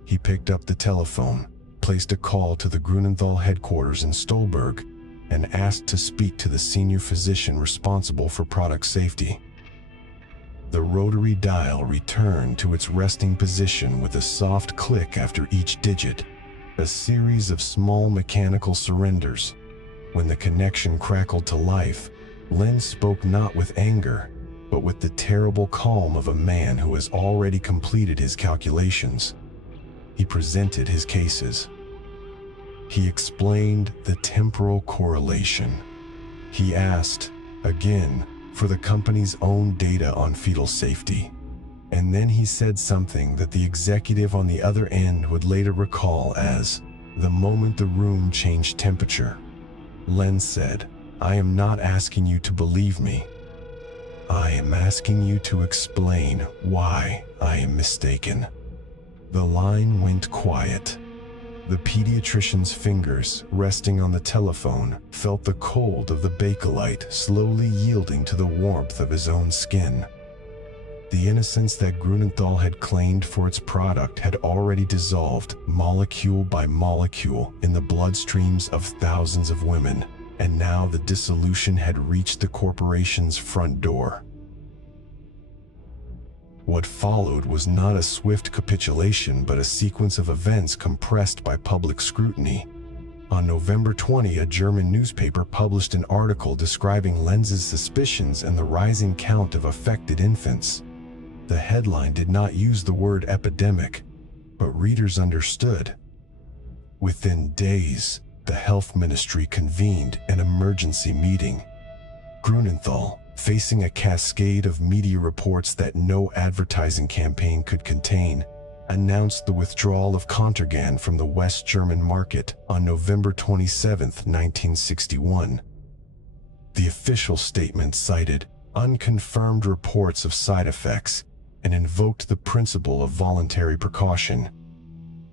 He picked up the telephone, placed a call to the Grunenthal headquarters in Stolberg, and asked to speak to the senior physician responsible for product safety. The rotary dial returned to its resting position with a soft click after each digit, a series of small mechanical surrenders. When the connection crackled to life, Lenz spoke not with anger, but with the terrible calm of a man who has already completed his calculations. He presented his cases. He explained the temporal correlation. He asked, again, for the company's own data on fetal safety. And then he said something that the executive on the other end would later recall as the moment the room changed temperature. Lenz said, "I am not asking you to believe me. I am asking you to explain why I am mistaken." The line went quiet. The pediatrician's fingers, resting on the telephone, felt the cold of the bakelite slowly yielding to the warmth of his own skin. The innocence that Grunenthal had claimed for its product had already dissolved, molecule by molecule, in the bloodstreams of thousands of women, and now the dissolution had reached the corporation's front door. What followed was not a swift capitulation, but a sequence of events compressed by public scrutiny. On November 20, a German newspaper published an article describing Lenz's suspicions and the rising count of affected infants. The headline did not use the word epidemic, but readers understood. Within days, the health ministry convened an emergency meeting. Grunenthal, facing a cascade of media reports that no advertising campaign could contain, announced the withdrawal of Contergan from the West German market on November 27, 1961. The official statement cited unconfirmed reports of side effects and invoked the principle of voluntary precaution.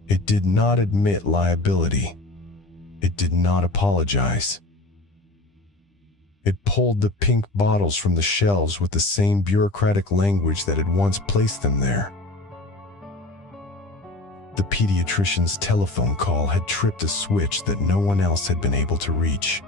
It did not admit liability. It did not apologize. It pulled the pink bottles from the shelves with the same bureaucratic language that had once placed them there. The pediatrician's telephone call had tripped a switch that no one else had been able to reach.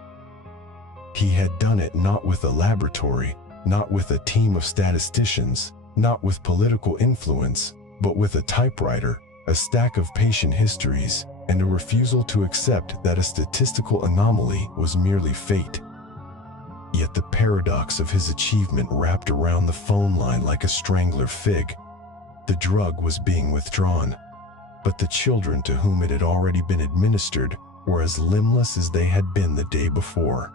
He had done it not with a laboratory, not with a team of statisticians, not with political influence, but with a typewriter, a stack of patient histories, and a refusal to accept that a statistical anomaly was merely fate. Yet the paradox of his achievement wrapped around the phone line like a strangler fig. The drug was being withdrawn, but the children to whom it had already been administered were as limbless as they had been the day before.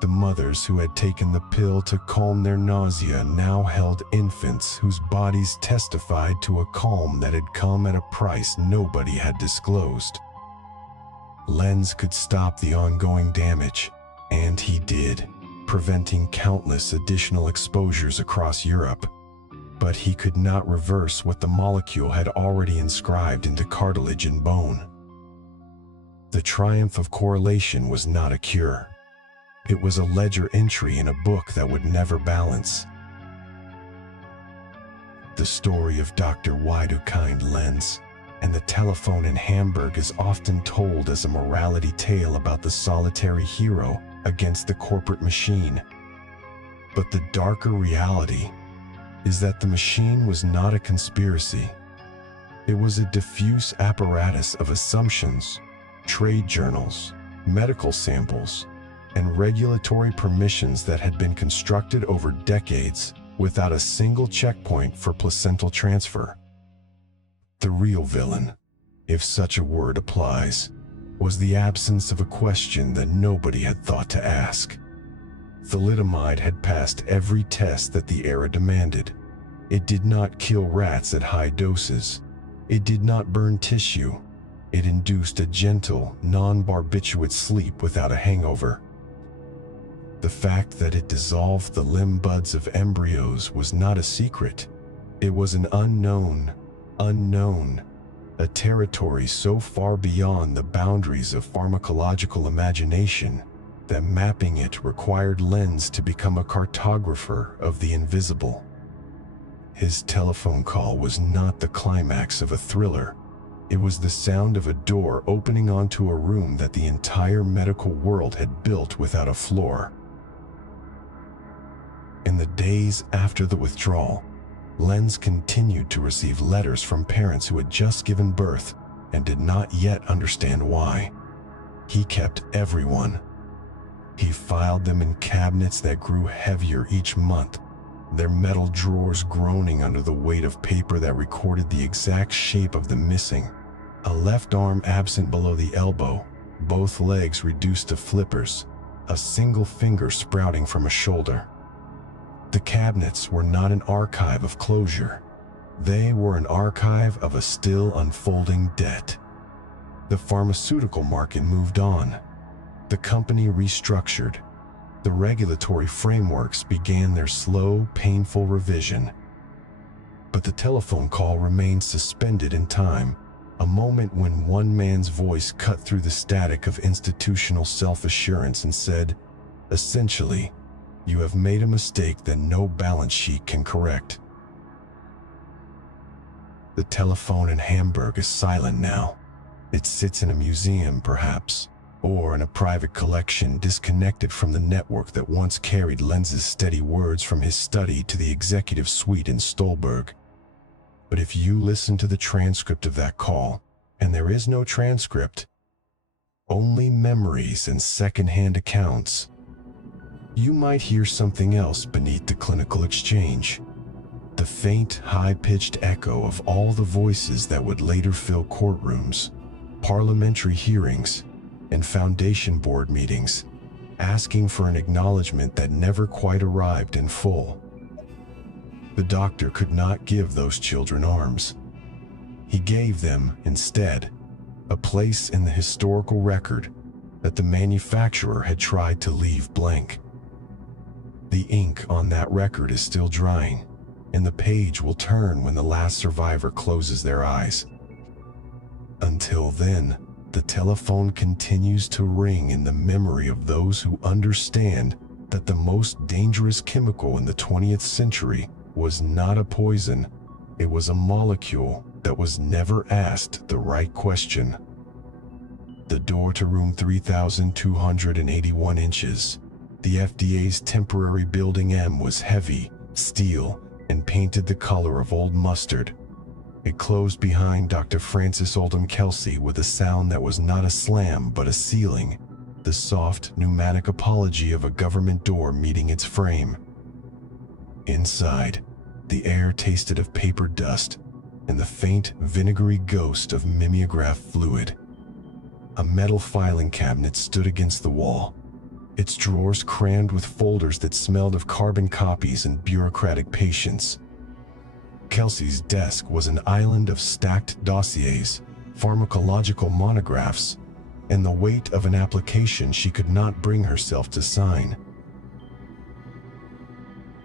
The mothers who had taken the pill to calm their nausea now held infants whose bodies testified to a calm that had come at a price nobody had disclosed. Lenz could stop the ongoing damage, and he did, preventing countless additional exposures across Europe. But he could not reverse what the molecule had already inscribed into cartilage and bone. The triumph of correlation was not a cure. It was a ledger entry in a book that would never balance. The story of Dr. Widukind Lenz and the telephone in Hamburg is often told as a morality tale about the solitary hero against the corporate machine. But the darker reality is that the machine was not a conspiracy. It was a diffuse apparatus of assumptions, trade journals, medical samples, and regulatory permissions that had been constructed over decades without a single checkpoint for placental transfer. The real villain, if such a word applies, was the absence of a question that nobody had thought to ask. Thalidomide had passed every test that the era demanded. It did not kill rats at high doses. It did not burn tissue. It induced a gentle, non-barbiturate sleep without a hangover. The fact that it dissolved the limb buds of embryos was not a secret. It was an unknown, a territory so far beyond the boundaries of pharmacological imagination that mapping it required Lenz to become a cartographer of the invisible. His telephone call was not the climax of a thriller. It was the sound of a door opening onto a room that the entire medical world had built without a floor. In the days after the withdrawal, Lenz continued to receive letters from parents who had just given birth and did not yet understand why. He kept everyone. He filed them in cabinets that grew heavier each month, their metal drawers groaning under the weight of paper that recorded the exact shape of the missing. A left arm absent below the elbow, both legs reduced to flippers, a single finger sprouting from a shoulder. The cabinets were not an archive of closure. They were an archive of a still unfolding debt. The pharmaceutical market moved on. The company restructured. The regulatory frameworks began their slow, painful revision. But the telephone call remained suspended in time, a moment when one man's voice cut through the static of institutional self-assurance and said, essentially, "You have made a mistake that no balance sheet can correct." The telephone in Hamburg is silent now. It sits in a museum, perhaps, or in a private collection disconnected from the network that once carried Lenz's steady words from his study to the executive suite in Stolberg. But if you listen to the transcript of that call, and there is no transcript, only memories and second-hand accounts, you might hear something else beneath the clinical exchange. The faint, high-pitched echo of all the voices that would later fill courtrooms, parliamentary hearings, and foundation board meetings, asking for an acknowledgement that never quite arrived in full. The doctor could not give those children arms. He gave them, instead, a place in the historical record that the manufacturer had tried to leave blank. The ink on that record is still drying, and the page will turn when the last survivor closes their eyes. Until then, the telephone continues to ring in the memory of those who understand that the most dangerous chemical in the 20th century was not a poison, it was a molecule that was never asked the right question. The door to room 3,281 inches. The FDA's temporary Building M was heavy, steel, and painted the color of old mustard. It closed behind Dr. Francis Oldham Kelsey with a sound that was not a slam but a sealing, the soft, pneumatic apology of a government door meeting its frame. Inside, the air tasted of paper dust and the faint, vinegary ghost of mimeograph fluid. A metal filing cabinet stood against the wall, its drawers crammed with folders that smelled of carbon copies and bureaucratic patience. Kelsey's desk was an island of stacked dossiers, pharmacological monographs, and the weight of an application she could not bring herself to sign.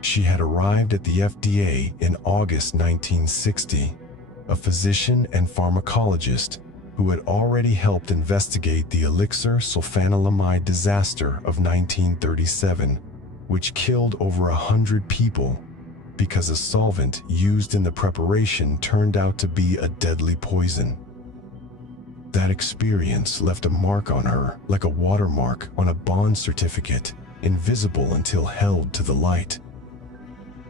She had arrived at the FDA in August 1960, a physician and pharmacologist who had already helped investigate the elixir sulfanilamide disaster of 1937, which killed over 100 people. because a solvent used in the preparation turned out to be a deadly poison. That experience left a mark on her, like a watermark on a bond certificate, invisible until held to the light.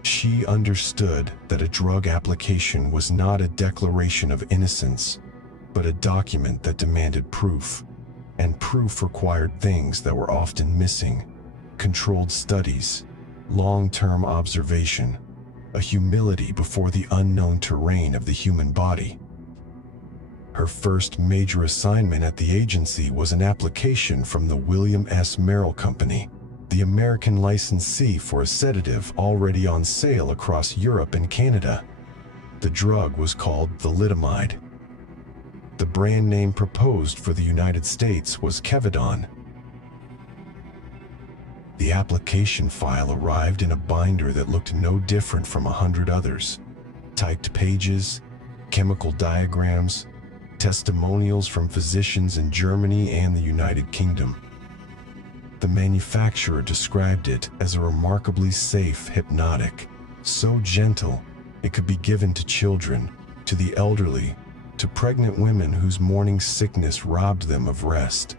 She understood that a drug application was not a declaration of innocence, but a document that demanded proof, and proof required things that were often missing: controlled studies, long-term observation, a humility before the unknown terrain of the human body. Her first major assignment at the agency was an application from the William S. Merrill Company, the American licensee for a sedative already on sale across Europe and Canada. The drug was called Thalidomide. The brand name proposed for the United States was Kefauver-Harris. The application file arrived in a binder that looked no different from 100 others. Typed pages, chemical diagrams, testimonials from physicians in Germany and the United Kingdom. The manufacturer described it as a remarkably safe hypnotic, so gentle it could be given to children, to the elderly, to pregnant women whose morning sickness robbed them of rest.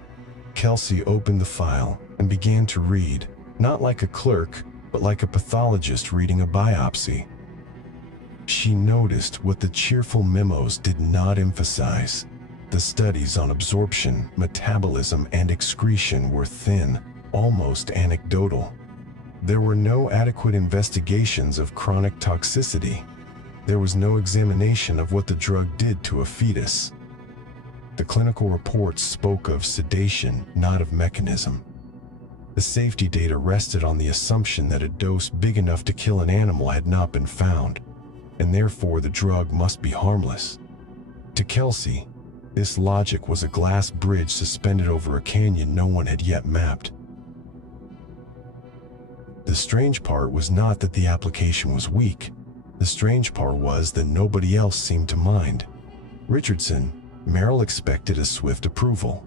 Kelsey opened the file and began to read, not like a clerk, but like a pathologist reading a biopsy. She noticed what the cheerful memos did not emphasize. The studies on absorption, metabolism, and excretion were thin, almost anecdotal. There were no adequate investigations of chronic toxicity. There was no examination of what the drug did to a fetus. The clinical reports spoke of sedation, not of mechanism. The safety data rested on the assumption that a dose big enough to kill an animal had not been found, and therefore the drug must be harmless. To Kelsey, this logic was a glass bridge suspended over a canyon no one had yet mapped. The strange part was not that the application was weak. The strange part was that nobody else seemed to mind. Richardson, Merrill expected a swift approval.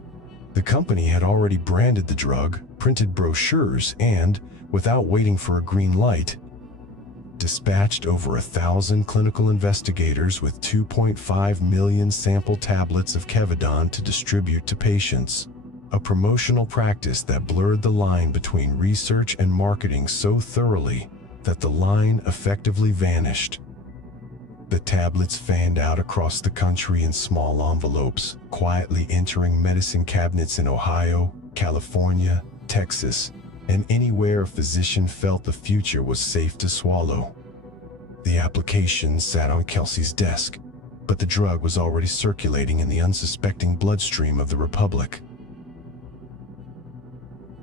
The company had already branded the drug, printed brochures, and, without waiting for a green light, dispatched over 1,000 clinical investigators with 2.5 million sample tablets of Kefauver to distribute to patients. A promotional practice that blurred the line between research and marketing so thoroughly that the line effectively vanished. The tablets fanned out across the country in small envelopes, quietly entering medicine cabinets in Ohio, California, Texas, and anywhere a physician felt the future was safe to swallow. The application sat on Kelsey's desk, but the drug was already circulating in the unsuspecting bloodstream of the Republic.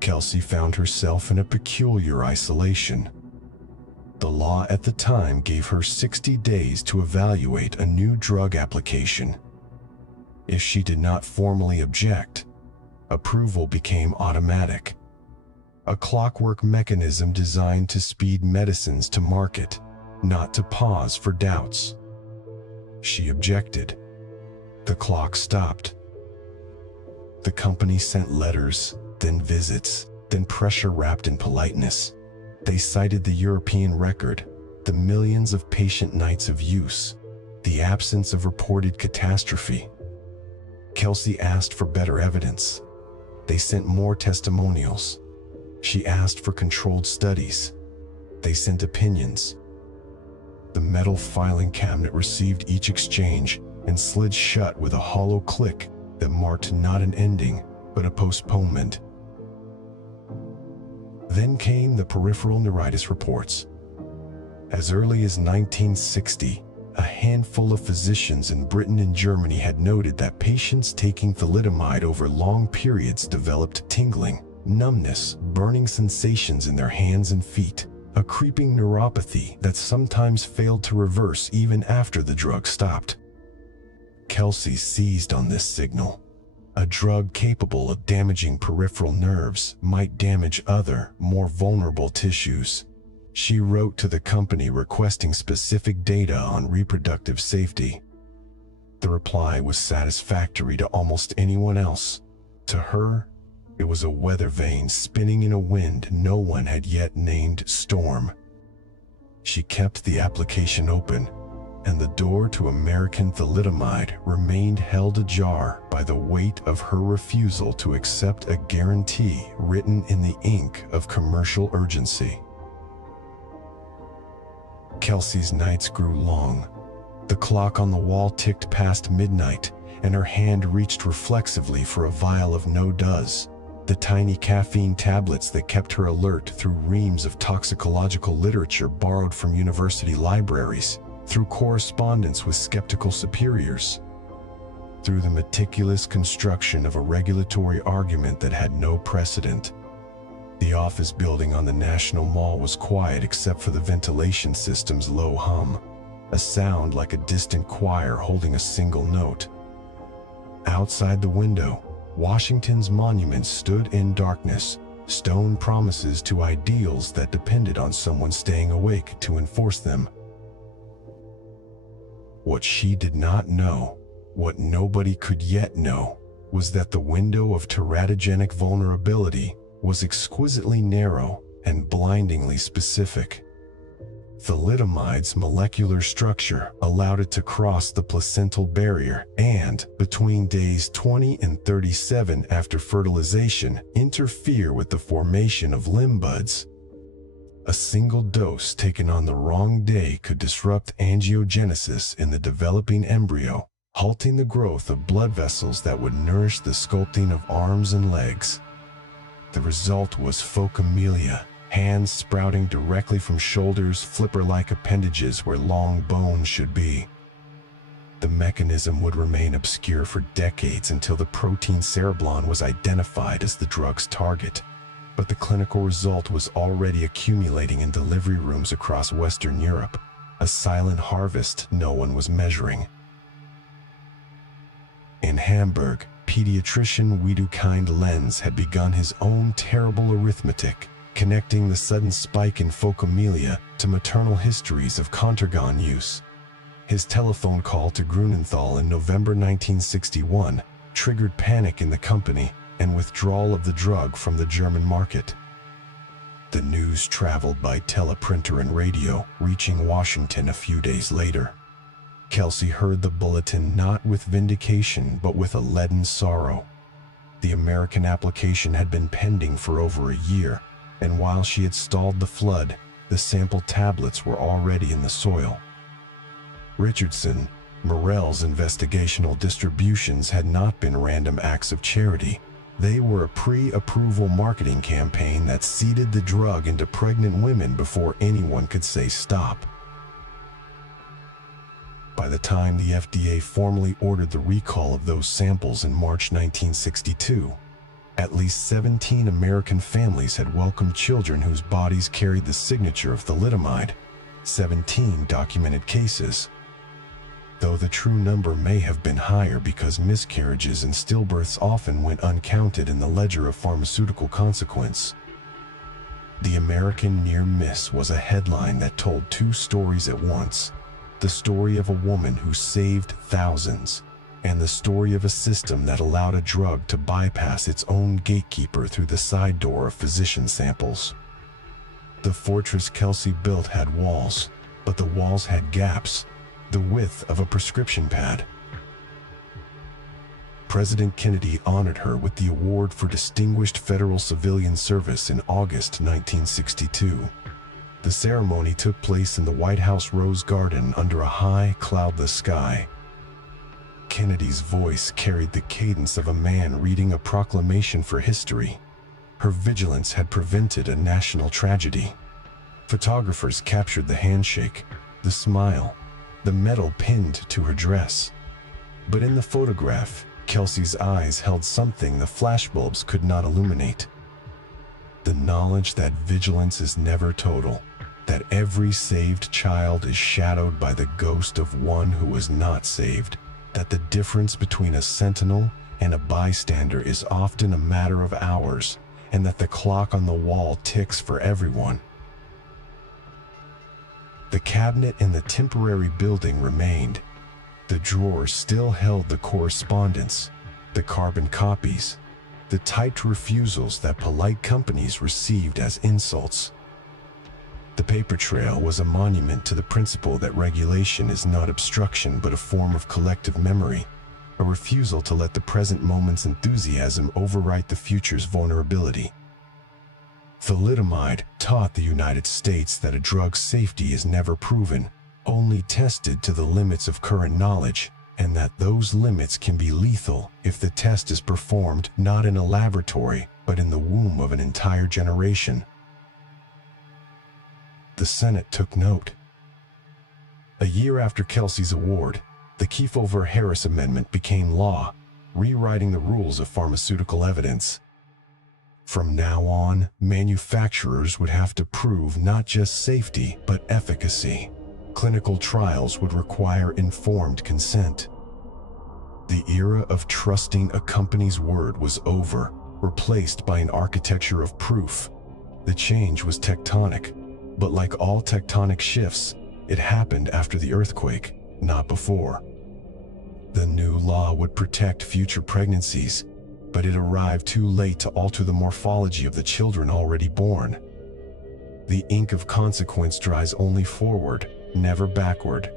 Kelsey found herself in a peculiar isolation. The law at the time gave her 60 days to evaluate a new drug application. If she did not formally object, approval became automatic. A clockwork mechanism designed to speed medicines to market, not to pause for doubts. She objected. The clock stopped. The company sent letters, then visits, then pressure wrapped in politeness. They cited the European record, the millions of patient nights of use, the absence of reported catastrophe. Kelsey asked for better evidence. They sent more testimonials. She asked for controlled studies. They sent opinions. The metal filing cabinet received each exchange and slid shut with a hollow click that marked not an ending, but a postponement. Then came the peripheral neuritis reports. As early as 1960, a handful of physicians in Britain and Germany had noted that patients taking thalidomide over long periods developed tingling, numbness, burning sensations in their hands and feet, a creeping neuropathy that sometimes failed to reverse even after the drug stopped. Kelsey seized on this signal. A drug capable of damaging peripheral nerves might damage other, more vulnerable tissues. She wrote to the company requesting specific data on reproductive safety. The reply was satisfactory to almost anyone else. To her, it was a weather vane spinning in a wind no one had yet named storm. she kept the application open, and the door to American Thalidomide remained held ajar by the weight of her refusal to accept a guarantee written in the ink of commercial urgency. Kelsey's nights grew long. The clock on the wall ticked past midnight, and her hand reached reflexively for a vial of no-doz, the tiny caffeine tablets that kept her alert through reams of toxicological literature borrowed from university libraries, through correspondence with skeptical superiors, through the meticulous construction of a regulatory argument that had no precedent. The office building on the National Mall was quiet except for the ventilation system's low hum, a sound like a distant choir holding a single note. Outside the window, Washington's monuments stood in darkness, stone promises to ideals that depended on someone staying awake to enforce them. What she did not know, what nobody could yet know, was that the window of teratogenic vulnerability was exquisitely narrow and blindingly specific. Thalidomide's molecular structure allowed it to cross the placental barrier and, between days 20 and 37 after fertilization, interfere with the formation of limb buds. A single dose taken on the wrong day could disrupt angiogenesis in the developing embryo, halting the growth of blood vessels that would nourish the sculpting of arms and legs. The result was phocomelia, hands sprouting directly from shoulders, flipper-like appendages where long bones should be. The mechanism would remain obscure for decades until the protein cereblon was identified as the drug's target. But the clinical result was already accumulating in delivery rooms across Western Europe, a silent harvest no one was measuring. In Hamburg, pediatrician Widukind Lenz had begun his own terrible arithmetic, connecting the sudden spike in phocomelia to maternal histories of Contergan use. His telephone call to Grunenthal in November 1961 triggered panic in the company and withdrawal of the drug from the German market. The news traveled by teleprinter and radio, reaching Washington a few days later. Kelsey heard the bulletin not with vindication but with a leaden sorrow. The American application had been pending for over a year, and while she had stalled the flood, the sample tablets were already in the soil. Richardson, Morell's investigational distributions had not been random acts of charity. They were a pre-approval marketing campaign that seeded the drug into pregnant women before anyone could say stop. By the time the FDA formally ordered the recall of those samples in March 1962, at least 17 American families had welcomed children whose bodies carried the signature of thalidomide, 17 documented cases. Though the true number may have been higher because miscarriages and stillbirths often went uncounted in the ledger of pharmaceutical consequence. The American near miss was a headline that told two stories at once: the story of a woman who saved thousands, and the story of a system that allowed a drug to bypass its own gatekeeper through the side door of physician samples. The fortress Kelsey built had walls, but the walls had gaps, the width of a prescription pad. President Kennedy honored her with the Award for Distinguished Federal Civilian Service in August 1962. The ceremony took place in the White House Rose Garden under a high, cloudless sky. Kennedy's voice carried the cadence of a man reading a proclamation for history. Her vigilance had prevented a national tragedy. Photographers captured the handshake, the smile, the medal pinned to her dress. But in the photograph, Kelsey's eyes held something the flashbulbs could not illuminate. The knowledge that vigilance is never total, that every saved child is shadowed by the ghost of one who was not saved, that the difference between a sentinel and a bystander is often a matter of hours, and that the clock on the wall ticks for everyone. The cabinet in the temporary building remained. The drawers still held the correspondence, the carbon copies, the typed refusals that polite companies received as insults. The paper trail was a monument to the principle that regulation is not obstruction but a form of collective memory, a refusal to let the present moment's enthusiasm overwrite the future's vulnerability. Thalidomide taught the United States that a drug's safety is never proven, only tested to the limits of current knowledge, and that those limits can be lethal if the test is performed not in a laboratory but in the womb of an entire generation. The Senate took note. A year after Kelsey's award, the Kefauver-Harris Amendment became law, rewriting the rules of pharmaceutical evidence. From now on, manufacturers would have to prove not just safety but efficacy. Clinical trials would require informed consent. The era of trusting a company's word was over, replaced by an architecture of proof. The change was tectonic, but like all tectonic shifts, it happened after the earthquake, not before. The new law would protect future pregnancies, but it arrived too late to alter the morphology of the children already born. The ink of consequence dries only forward, never backward.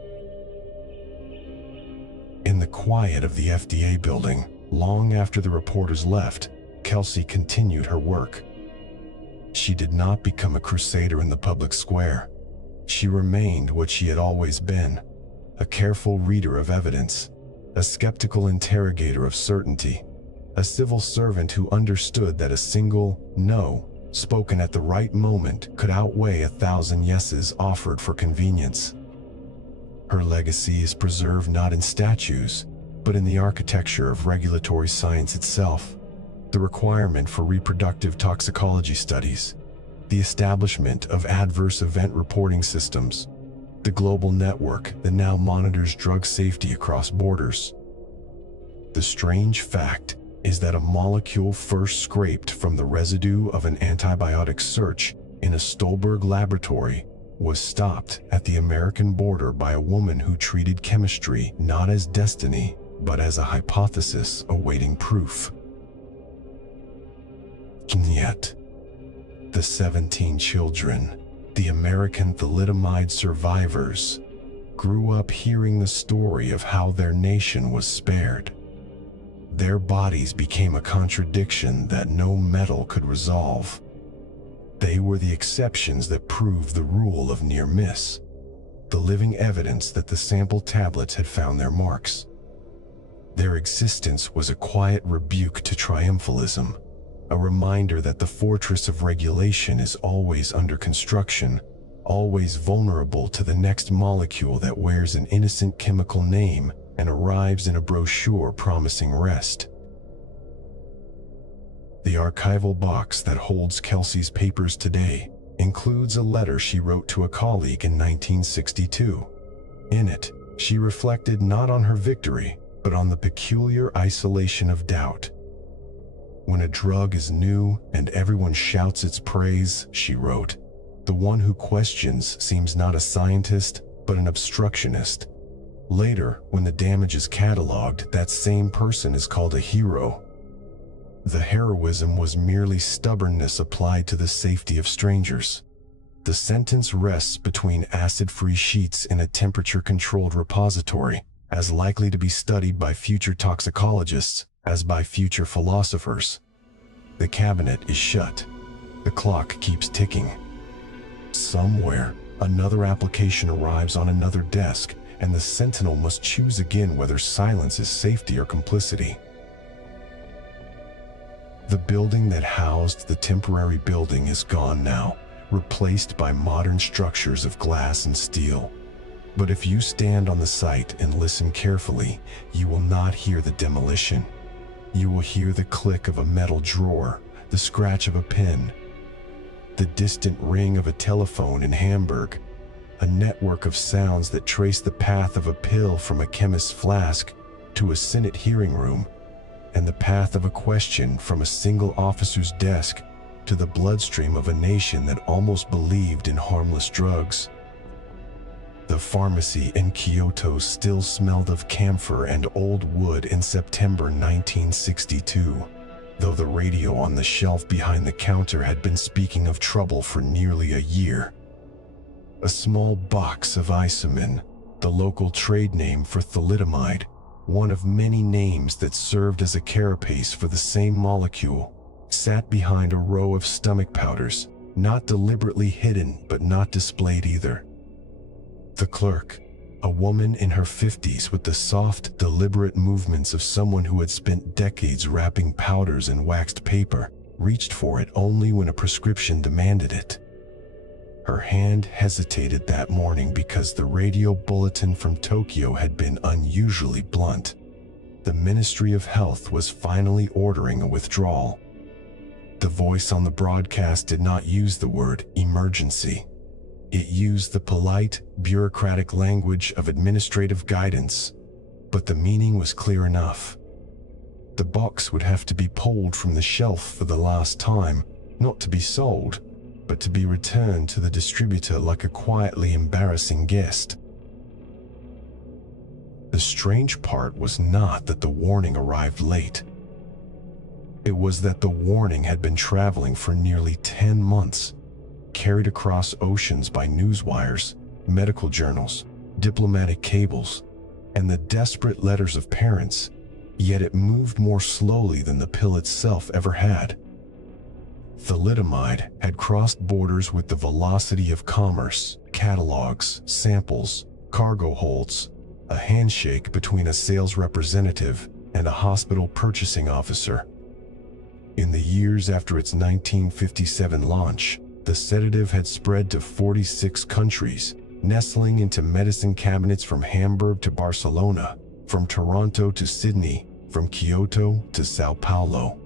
In the quiet of the FDA building, long after the reporters left, Kelsey continued her work. She did not become a crusader in the public square. She remained what she had always been, a careful reader of evidence, a skeptical interrogator of certainty, a civil servant who understood that a single no spoken at the right moment could outweigh 1,000 yeses offered for convenience. Her legacy is preserved not in statues, but in the architecture of regulatory science itself. The requirement for reproductive toxicology studies, the establishment of adverse event reporting systems, the global network that now monitors drug safety across borders. The strange fact is that a molecule first scraped from the residue of an antibiotic search in a Stolberg laboratory was stopped at the American border by a woman who treated chemistry not as destiny, but as a hypothesis awaiting proof. And yet, the 17 children, the American thalidomide survivors, grew up hearing the story of how their nation was spared. Their bodies became a contradiction that no metal could resolve. They were the exceptions that proved the rule of near miss, the living evidence that the sample tablets had found their marks. Their existence was a quiet rebuke to triumphalism, a reminder that the fortress of regulation is always under construction, always vulnerable to the next molecule that wears an innocent chemical name and arrives in a brochure promising rest. The archival box that holds Kelsey's papers today includes a letter she wrote to a colleague in 1962. In it, she reflected not on her victory, but on the peculiar isolation of doubt. When a drug is new and everyone shouts its praise, she wrote, the one who questions seems not a scientist, but an obstructionist. Later, when the damage is cataloged, that same person is called a hero. The heroism was merely stubbornness applied to the safety of strangers. The sentence rests between acid-free sheets in a temperature-controlled repository, as likely to be studied by future toxicologists as by future philosophers. The cabinet is shut. The clock keeps ticking. Somewhere, another application arrives on another desk, and the Sentinel must choose again whether silence is safety or complicity. The building that housed the temporary building is gone now, replaced by modern structures of glass and steel. But if you stand on the site and listen carefully, you will not hear the demolition. You will hear the click of a metal drawer, the scratch of a pen, the distant ring of a telephone in Hamburg, a network of sounds that trace the path of a pill from a chemist's flask to a Senate hearing room, and the path of a question from a single officer's desk to the bloodstream of a nation that almost believed in harmless drugs. The pharmacy in Kyoto still smelled of camphor and old wood in September 1962, though the radio on the shelf behind the counter had been speaking of trouble for nearly a year. a small box of isomin, the local trade name for thalidomide, one of many names that served as a carapace for the same molecule, sat behind a row of stomach powders, not deliberately hidden but not displayed either. The clerk, a woman in her 50s with the soft, deliberate movements of someone who had spent decades wrapping powders in waxed paper, reached for it only when a prescription demanded it. Her hand hesitated that morning because the radio bulletin from Tokyo had been unusually blunt. The Ministry of Health was finally ordering a withdrawal. The voice on the broadcast did not use the word emergency. It used the polite, bureaucratic language of administrative guidance, but the meaning was clear enough. The box would have to be pulled from the shelf for the last time, not to be sold, but to be returned to the distributor like a quietly embarrassing guest. The strange part was not that the warning arrived late. It was that the warning had been traveling for nearly 10 months, carried across oceans by news wires, medical journals, diplomatic cables, and the desperate letters of parents, yet it moved more slowly than the pill itself ever had. Thalidomide had crossed borders with the velocity of commerce, catalogs, samples, cargo holds, a handshake between a sales representative and a hospital purchasing officer. In the years after its 1957 launch, the sedative had spread to 46 countries, nestling into medicine cabinets from Hamburg to Barcelona, from Toronto to Sydney, from Kyoto to Sao Paulo.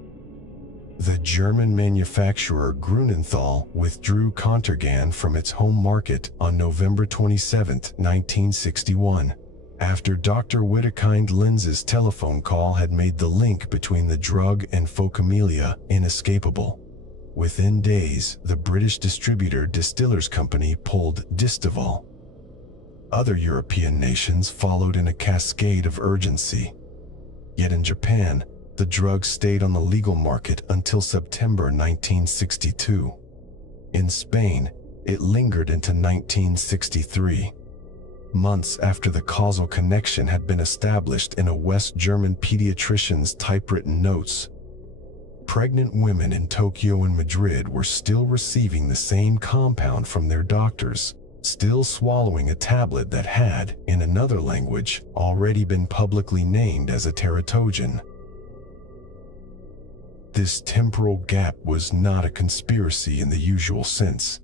The German manufacturer Grunenthal withdrew Contergan from its home market on November 27, 1961, after Dr. Widukind Lenz's telephone call had made the link between the drug and phocomelia inescapable. Within days, the British distributor Distillers Company pulled Distaval. Other European nations followed in a cascade of urgency. Yet in Japan, the drug stayed on the legal market until September 1962. In Spain, it lingered into 1963, months after the causal connection had been established in a West German pediatrician's typewritten notes. Pregnant women in Tokyo and Madrid were still receiving the same compound from their doctors, still swallowing a tablet that had, in another language, already been publicly named as a teratogen. This temporal gap was not a conspiracy in the usual sense.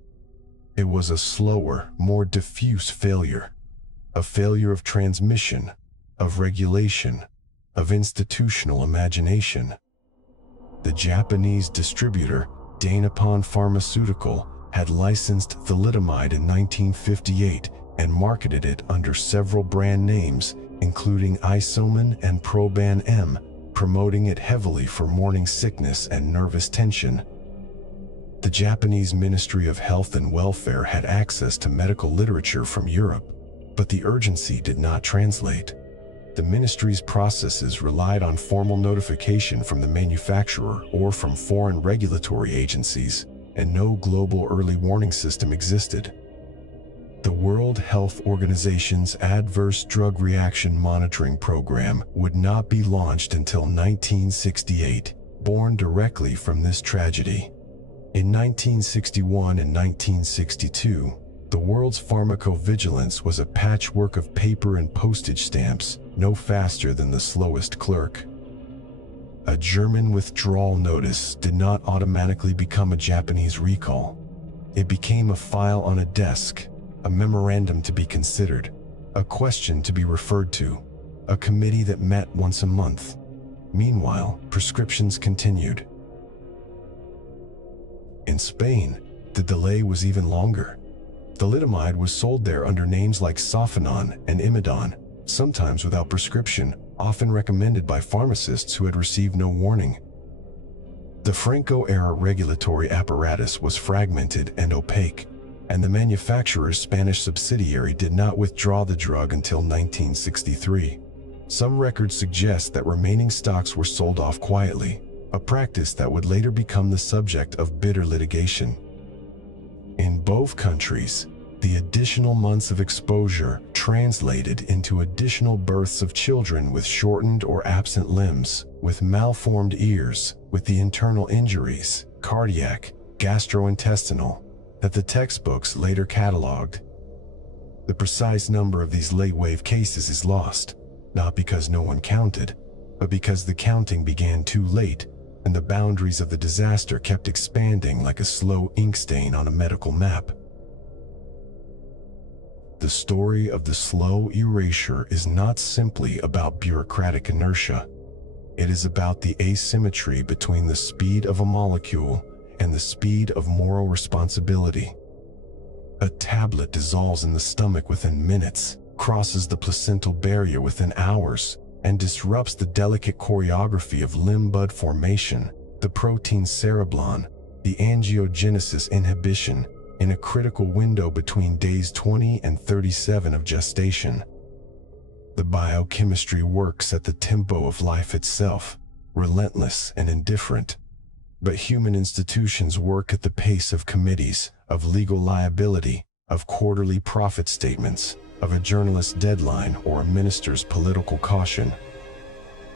It was a slower, more diffuse failure. A failure of transmission, of regulation, of institutional imagination. The Japanese distributor, Dainippon Pharmaceutical, had licensed thalidomide in 1958 and marketed it under several brand names, including Isomin and Proban M, promoting it heavily for morning sickness and nervous tension. The Japanese Ministry of Health and Welfare had access to medical literature from Europe, but the urgency did not translate. The ministry's processes relied on formal notification from the manufacturer or from foreign regulatory agencies, and no global early warning system existed. The World Health Organization's Adverse Drug Reaction Monitoring Program would not be launched until 1968, born directly from this tragedy. In 1961 and 1962, the world's pharmacovigilance was a patchwork of paper and postage stamps, no faster than the slowest clerk. A German withdrawal notice did not automatically become a Japanese recall. It became a file on a desk, a memorandum to be considered, a question to be referred to, a committee that met once a month. Meanwhile, prescriptions continued. In Spain, the delay was even longer. Thalidomide was sold there under names like Sofenon and Imidon, sometimes without prescription, often recommended by pharmacists who had received no warning. The Franco-era regulatory apparatus was fragmented and opaque, and the manufacturer's Spanish subsidiary did not withdraw the drug until 1963. Some records suggest that remaining stocks were sold off quietly, a practice that would later become the subject of bitter litigation. In both countries, The additional months of exposure translated into additional births of children with shortened or absent limbs, with malformed ears, with the internal injuries, cardiac, gastrointestinal, that the textbooks later cataloged. The precise number of these late-wave cases is lost, not because no one counted, but because the counting began too late and the boundaries of the disaster kept expanding like a slow ink stain on a medical map. The story of the slow erasure is not simply about bureaucratic inertia. It is about the asymmetry between the speed of a molecule and the speed of moral responsibility. A tablet dissolves in the stomach within minutes, crosses the placental barrier within hours, and disrupts the delicate choreography of limb bud formation, the protein cereblon, the angiogenesis inhibition, in a critical window between days 20 and 37 of gestation. The biochemistry works at the tempo of life itself, relentless and indifferent. But human institutions work at the pace of committees, of legal liability, of quarterly profit statements, of a journalist's deadline or a minister's political caution.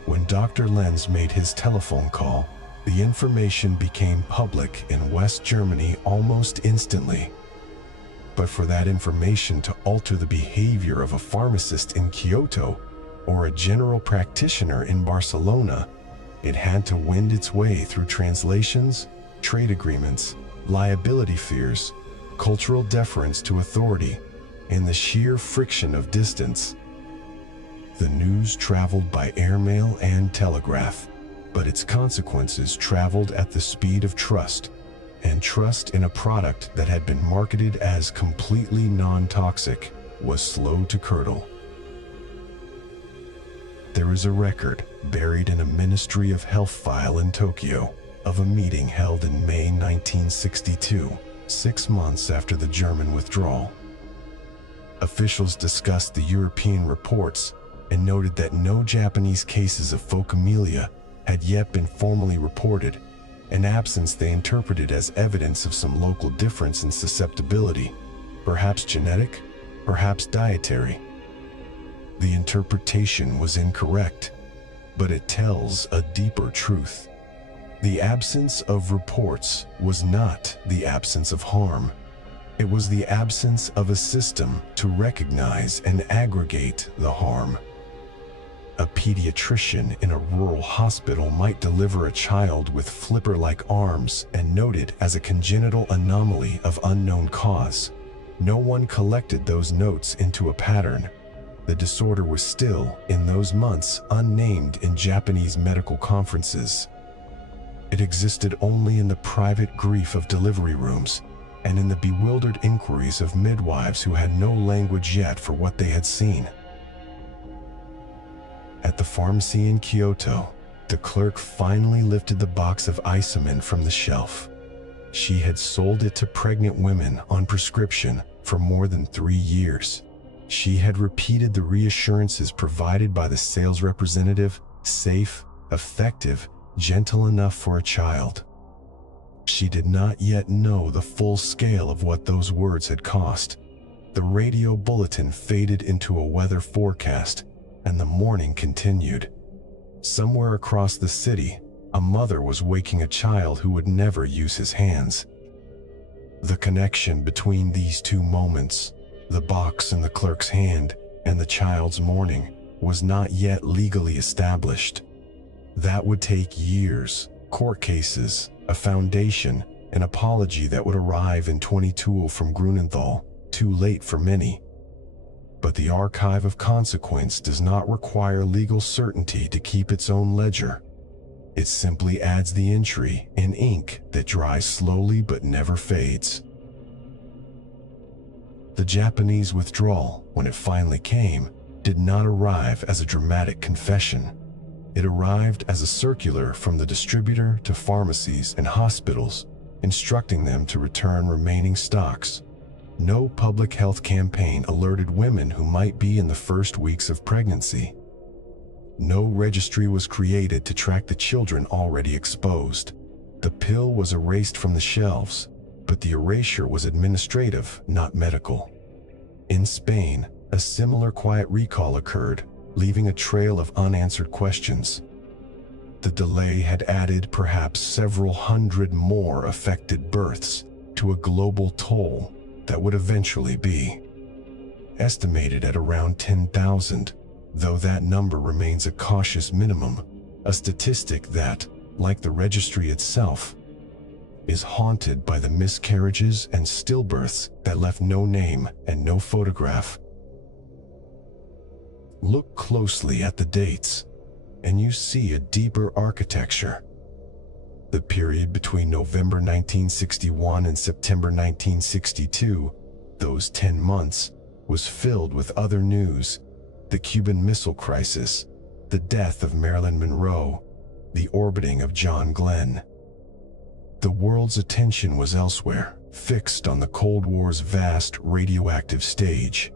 When Dr. Lenz made his telephone call, the information became public in West Germany almost instantly. But for that information to alter the behavior of a pharmacist in Kyoto or a general practitioner in Barcelona, it had to wend its way through translations, trade agreements, liability fears, cultural deference to authority, and the sheer friction of distance. The news traveled by airmail and telegraph, but its consequences traveled at the speed of trust, and trust in a product that had been marketed as completely non-toxic was slow to curdle. There is a record buried in a Ministry of Health file in Tokyo of a meeting held in May 1962, 6 months after the German withdrawal. Officials discussed the European reports and noted that no Japanese cases of phocomelia had yet been formally reported, an absence they interpreted as evidence of some local difference in susceptibility, perhaps genetic, perhaps dietary. The interpretation was incorrect, but it tells a deeper truth. The absence of reports was not the absence of harm. It was the absence of a system to recognize and aggregate the harm. A pediatrician in a rural hospital might deliver a child with flipper-like arms and note it as a congenital anomaly of unknown cause. No one collected those notes into a pattern. The disorder was still, in those months, unnamed in Japanese medical conferences. It existed only in the private grief of delivery rooms and in the bewildered inquiries of midwives who had no language yet for what they had seen. At the pharmacy in Kyoto, the clerk finally lifted the box of Isamin from the shelf. She had sold it to pregnant women on prescription for more than 3 years. She had repeated the reassurances provided by the sales representative, safe, effective, gentle enough for a child. She did not yet know the full scale of what those words had cost. The radio bulletin faded into a weather forecast, and the morning continued. Somewhere across the city, a mother was waking a child who would never use his hands. The connection between these two moments, the box in the clerk's hand and the child's mourning, was not yet legally established. That would take years, court cases, a foundation, an apology that would arrive in 22 from Grunenthal, too late for many. But the archive of consequence does not require legal certainty to keep its own ledger. It simply adds the entry in ink that dries slowly but never fades. The Japanese withdrawal, when it finally came, did not arrive as a dramatic confession. It arrived as a circular from the distributor to pharmacies and hospitals, instructing them to return remaining stocks. No public health campaign alerted women who might be in the first weeks of pregnancy. No registry was created to track the children already exposed. The pill was erased from the shelves, but the erasure was administrative, not medical. In Spain, a similar quiet recall occurred, leaving a trail of unanswered questions. The delay had added perhaps several hundred more affected births to a global toll that would eventually be estimated at around 10,000, though that number remains a cautious minimum, a statistic that, like the registry itself, is haunted by the miscarriages and stillbirths that left no name and no photograph. Look closely at the dates, and you see a deeper architecture. The period between November 1961 and September 1962, those 10 months, was filled with other news: the Cuban Missile Crisis, the death of Marilyn Monroe, the orbiting of John Glenn. The world's attention was elsewhere, fixed on the Cold War's vast radioactive stage.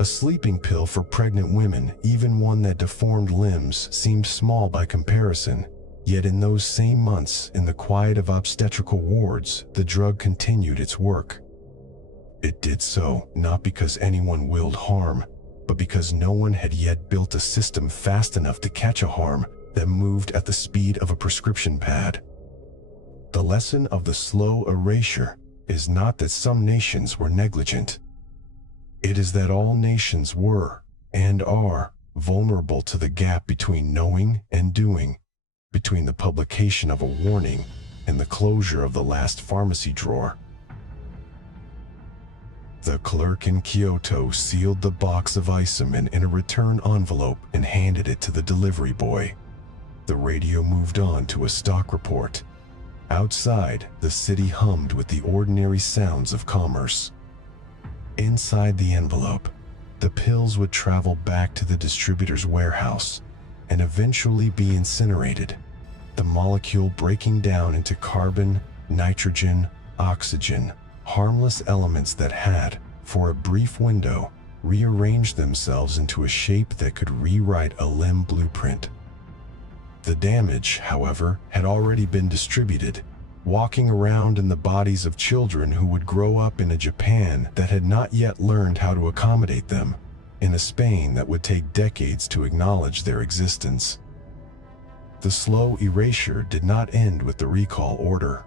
A sleeping pill for pregnant women, even one that deformed limbs, seemed small by comparison. Yet in those same months, in the quiet of obstetrical wards, the drug continued its work. It did so not because anyone willed harm, but because no one had yet built a system fast enough to catch a harm that moved at the speed of a prescription pad. The lesson of the slow erasure is not that some nations were negligent. It is that all nations were, and are, vulnerable to the gap between knowing and doing, between the publication of a warning and the closure of the last pharmacy drawer. The clerk in Kyoto sealed the box of Isamin in a return envelope and handed it to the delivery boy. The radio moved on to a stock report. Outside, the city hummed with the ordinary sounds of commerce. Inside the envelope, the pills would travel back to the distributor's warehouse and eventually be incinerated, the molecule breaking down into carbon, nitrogen, oxygen, harmless elements that had, for a brief window, rearranged themselves into a shape that could rewrite a limb blueprint. The damage, however, had already been distributed, walking around in the bodies of children who would grow up in a Japan that had not yet learned how to accommodate them, in a Spain that would take decades to acknowledge their existence. The slow erasure did not end with the recall order.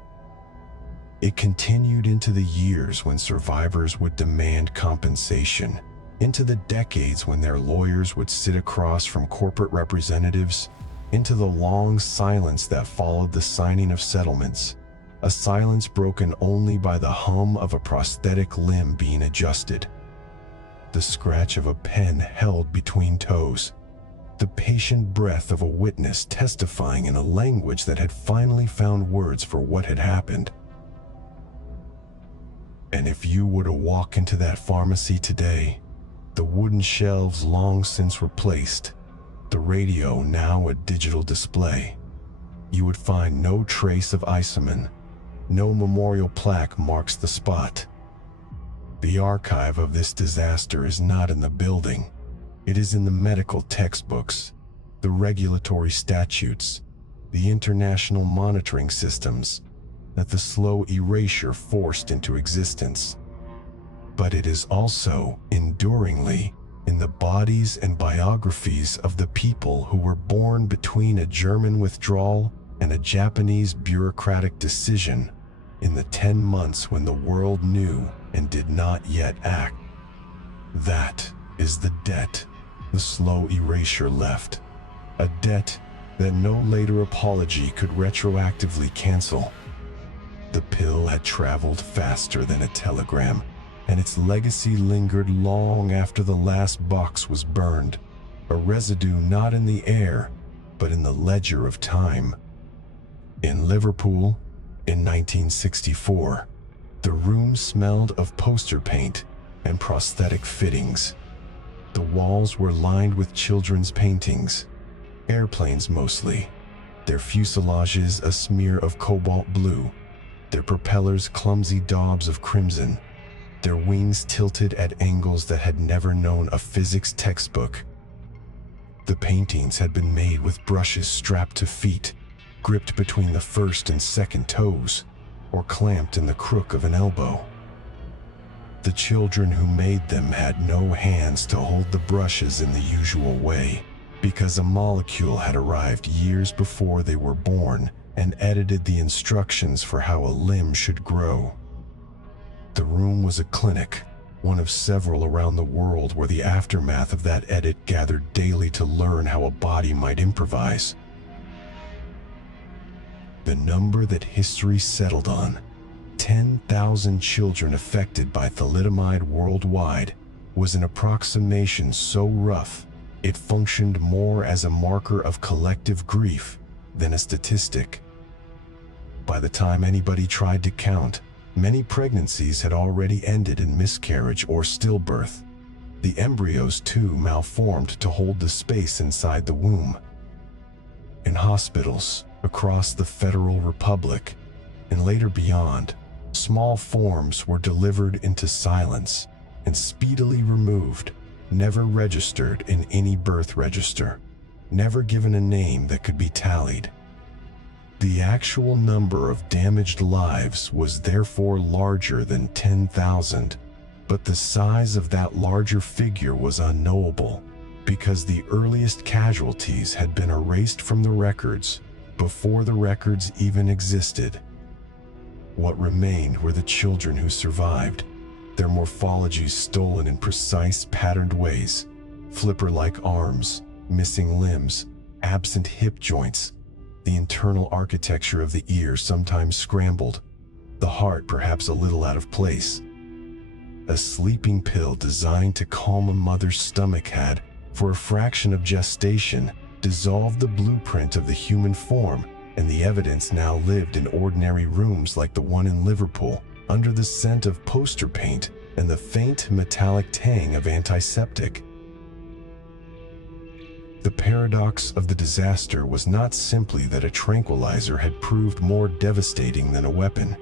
It continued into the years when survivors would demand compensation, into the decades when their lawyers would sit across from corporate representatives, into the long silence that followed the signing of settlements, a silence broken only by the hum of a prosthetic limb being adjusted, the scratch of a pen held between toes, the patient breath of a witness testifying in a language that had finally found words for what had happened. And if you were to walk into that pharmacy today, the wooden shelves long since replaced, the radio now a digital display, you would find no trace of Isamin. No memorial plaque marks the spot. The archive of this disaster is not in the building. It is in the medical textbooks, the regulatory statutes, the international monitoring systems that the slow erasure forced into existence. But it is also, enduringly, in the bodies and biographies of the people who were born between a German withdrawal and a Japanese bureaucratic decision, in the 10 months when the world knew and did not yet act. That is the debt the slow erasure left, a debt that no later apology could retroactively cancel. The pill had traveled faster than a telegram, and its legacy lingered long after the last box was burned, a residue not in the air, but in the ledger of time. In Liverpool, in 1964, the room smelled of poster paint and prosthetic fittings. The walls were lined with children's paintings, airplanes mostly, their fuselages a smear of cobalt blue, their propellers clumsy daubs of crimson, their wings tilted at angles that had never known a physics textbook. The paintings had been made with brushes strapped to feet, gripped between the first and second toes, or clamped in the crook of an elbow. The children who made them had no hands to hold the brushes in the usual way, because a molecule had arrived years before they were born and edited the instructions for how a limb should grow. The room was a clinic, one of several around the world where the aftermath of that edit gathered daily to learn how a body might improvise. The number that history settled on, 10,000 children affected by thalidomide worldwide, was an approximation so rough it functioned more as a marker of collective grief than a statistic. By the time anybody tried to count, many pregnancies had already ended in miscarriage or stillbirth. The embryos too malformed to hold the space inside the womb. In hospitals across the Federal Republic and later beyond, small forms were delivered into silence and speedily removed, never registered in any birth register, never given a name that could be tallied. The actual number of damaged lives was therefore larger than 10,000, but the size of that larger figure was unknowable because the earliest casualties had been erased from the records before the records even existed. What remained were the children who survived, their morphologies stolen in precise patterned ways, flipper-like arms, missing limbs, absent hip joints, the internal architecture of the ear sometimes scrambled, the heart perhaps a little out of place. A sleeping pill designed to calm a mother's stomach had, for a fraction of gestation, dissolved the blueprint of the human form, and the evidence now lived in ordinary rooms like the one in Liverpool, under the scent of poster paint and the faint metallic tang of antiseptic. The paradox of the disaster was not simply that a tranquilizer had proved more devastating than a weapon.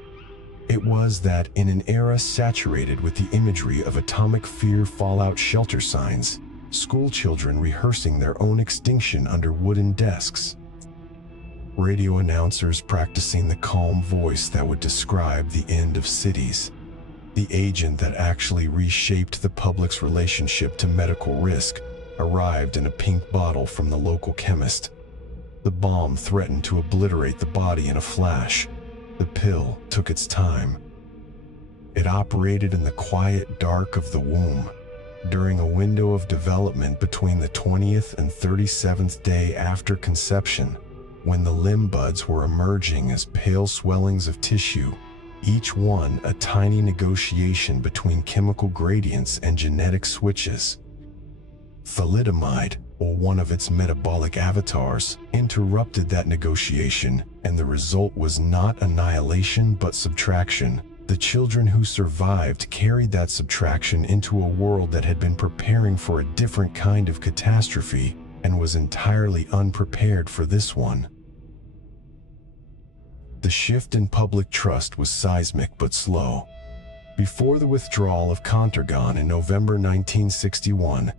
It was that in an era saturated with the imagery of atomic fear fallout shelter signs, school children rehearsing their own extinction under wooden desks, radio announcers practicing the calm voice that would describe the end of cities, the agent that actually reshaped the public's relationship to medical risk arrived in a pink bottle from the local chemist. The bomb threatened to obliterate the body in a flash. The pill took its time. It operated in the quiet dark of the womb, during a window of development between the 20th and 37th day after conception, when the limb buds were emerging as pale swellings of tissue, each one a tiny negotiation between chemical gradients and genetic switches. Thalidomide, or one of its metabolic avatars, interrupted that negotiation, and the result was not annihilation but subtraction. The children who survived carried that subtraction into a world that had been preparing for a different kind of catastrophe and was entirely unprepared for this one. The shift in public trust was seismic but slow. Before the withdrawal of Contergan in November 1961,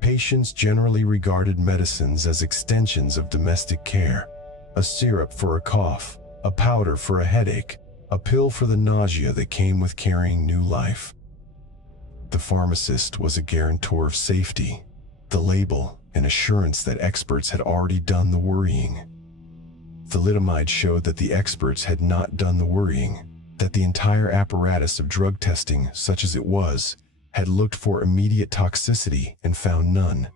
patients generally regarded medicines as extensions of domestic care: a syrup for a cough, a powder for a headache, a pill for the nausea that came with carrying new life. The pharmacist was a guarantor of safety, the label an assurance that experts had already done the worrying. Thalidomide showed that the experts had not done the worrying, that the entire apparatus of drug testing, such as it was, had looked for immediate toxicity and found none,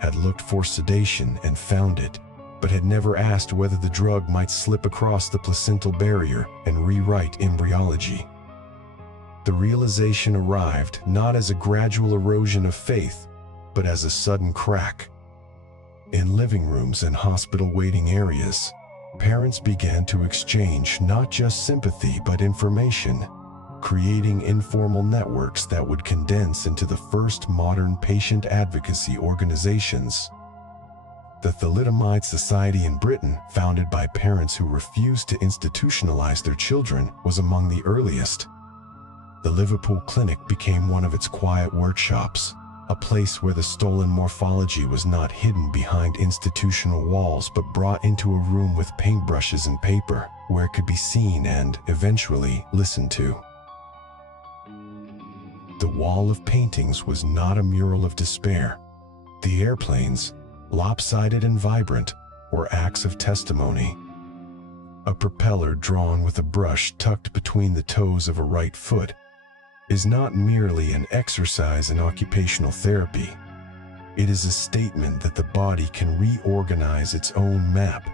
had looked for sedation and found it, but had never asked whether the drug might slip across the placental barrier and rewrite embryology. The realization arrived not as a gradual erosion of faith, but as a sudden crack. In living rooms and hospital waiting areas, parents began to exchange not just sympathy but information, creating informal networks that would condense into the first modern patient advocacy organizations. The Thalidomide Society in Britain, founded by parents who refused to institutionalize their children, was among the earliest. The Liverpool Clinic became one of its quiet workshops, a place where the stolen morphology was not hidden behind institutional walls but brought into a room with paintbrushes and paper, where it could be seen and, eventually, listened to. The wall of paintings was not a mural of despair. The airplanes, lopsided and vibrant, were acts of testimony. A propeller drawn with a brush tucked between the toes of a right foot is not merely an exercise in occupational therapy. It is a statement that the body can reorganize its own map,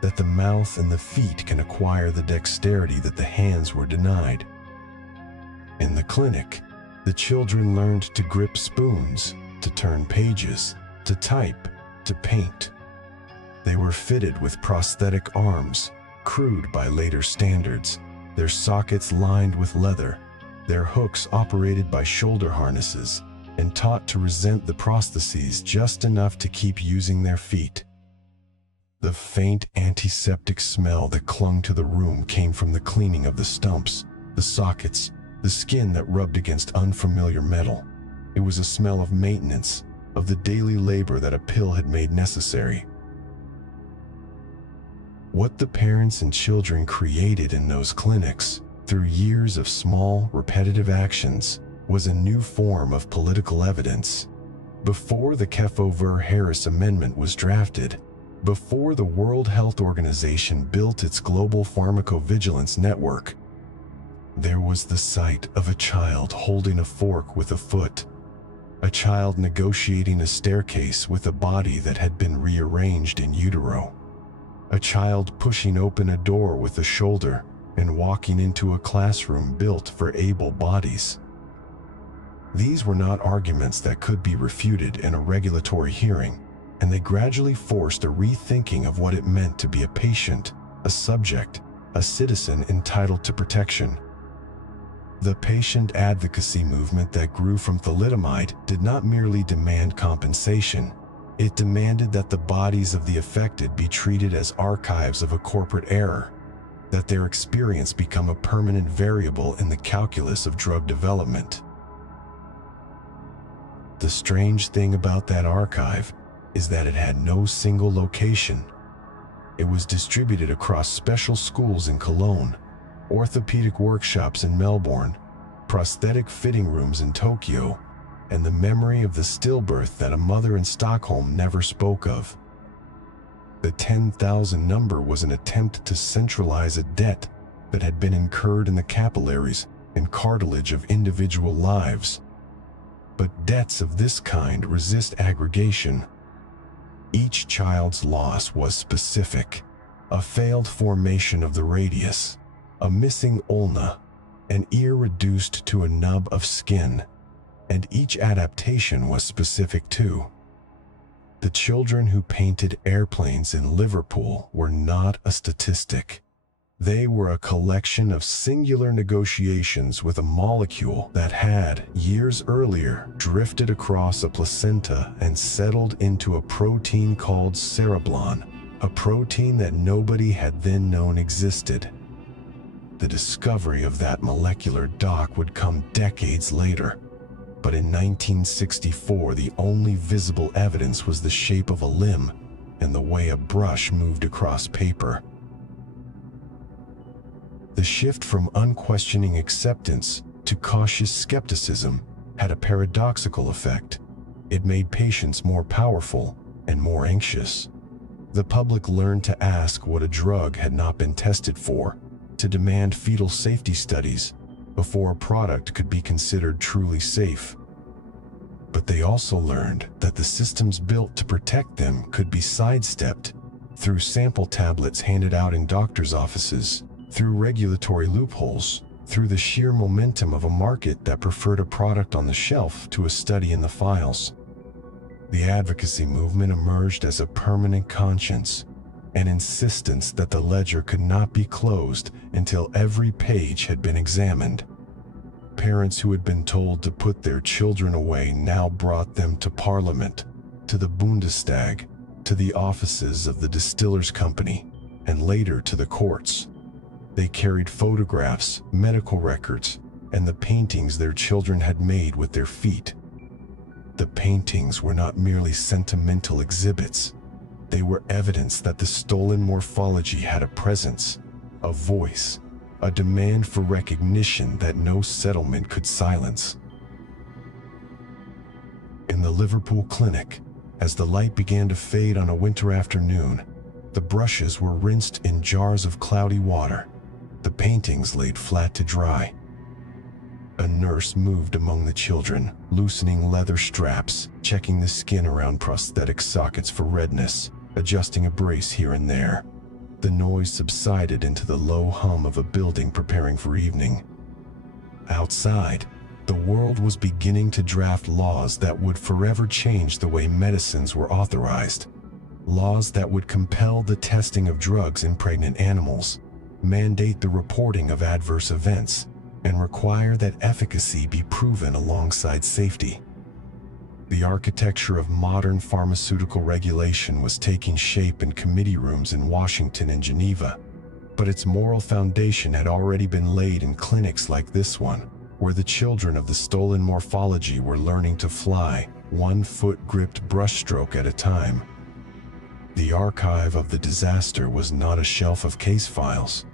that the mouth and the feet can acquire the dexterity that the hands were denied. In the clinic, the children learned to grip spoons, to turn pages, to type, to paint. They were fitted with prosthetic arms, crude by later standards, their sockets lined with leather, their hooks operated by shoulder harnesses, and taught to resent the prostheses just enough to keep using their feet. The faint antiseptic smell that clung to the room came from the cleaning of the stumps, the sockets, the skin that rubbed against unfamiliar metal. It was a smell of maintenance, of the daily labor that a pill had made necessary. What the parents and children created in those clinics, through years of small, repetitive actions, was a new form of political evidence. Before the Kefauver-Harris Amendment was drafted, before the World Health Organization built its global pharmacovigilance network, there was the sight of a child holding a fork with a foot, a child negotiating a staircase with a body that had been rearranged in utero, a child pushing open a door with a shoulder and walking into a classroom built for able bodies. These were not arguments that could be refuted in a regulatory hearing, and they gradually forced a rethinking of what it meant to be a patient, a subject, a citizen entitled to protection. The patient advocacy movement that grew from thalidomide did not merely demand compensation. It demanded that the bodies of the affected be treated as archives of a corporate error, that their experience become a permanent variable in the calculus of drug development. The strange thing about that archive is that it had no single location. It was distributed across special schools in Cologne, orthopedic workshops in Melbourne, prosthetic fitting rooms in Tokyo, and the memory of the stillbirth that a mother in Stockholm never spoke of. The 10,000 number was an attempt to centralize a debt that had been incurred in the capillaries and cartilage of individual lives. But debts of this kind resist aggregation. Each child's loss was specific: a failed formation of the radius, a missing ulna, an ear reduced to a nub of skin, and each adaptation was specific too. The children who painted airplanes in Liverpool were not a statistic. They were a collection of singular negotiations with a molecule that had, years earlier, drifted across a placenta and settled into a protein called cereblon, a protein that nobody had then known existed. The discovery of that molecular dock would come decades later, but in 1964 the only visible evidence was the shape of a limb and the way a brush moved across paper. The shift from unquestioning acceptance to cautious skepticism had a paradoxical effect. It made patients more powerful and more anxious. The public learned to ask what a drug had not been tested for, to demand fetal safety studies before a product could be considered truly safe. But they also learned that the systems built to protect them could be sidestepped through sample tablets handed out in doctors' offices, through regulatory loopholes, through the sheer momentum of a market that preferred a product on the shelf to a study in the files. The advocacy movement emerged as a permanent conscience, an insistence that the ledger could not be closed until every page had been examined. Parents who had been told to put their children away now brought them to Parliament, to the Bundestag, to the offices of the Distillers Company, and later to the courts. They carried photographs, medical records, and the paintings their children had made with their feet. The paintings were not merely sentimental exhibits. They were evidence that the stolen morphology had a presence, a voice, a demand for recognition that no settlement could silence. a Liverpool clinic. As the light began to fade on a winter afternoon, the brushes were rinsed in jars of cloudy water, the paintings laid flat to dry. A nurse moved among the children, loosening leather straps, checking the skin around prosthetic sockets for redness, adjusting a brace here and there. The noise subsided into the low hum of a building preparing for evening. Outside, the world was beginning to draft laws that would forever change the way medicines were authorized. Laws that would compel the testing of drugs in pregnant animals, mandate the reporting of adverse events, and require that efficacy be proven alongside safety. The architecture of modern pharmaceutical regulation was taking shape in committee rooms in Washington and Geneva, but its moral foundation had already been laid in clinics like this one, where the children of the stolen morphology were learning to fly, 1 foot gripped brushstroke at a time. The archive of the disaster was not a shelf of case files.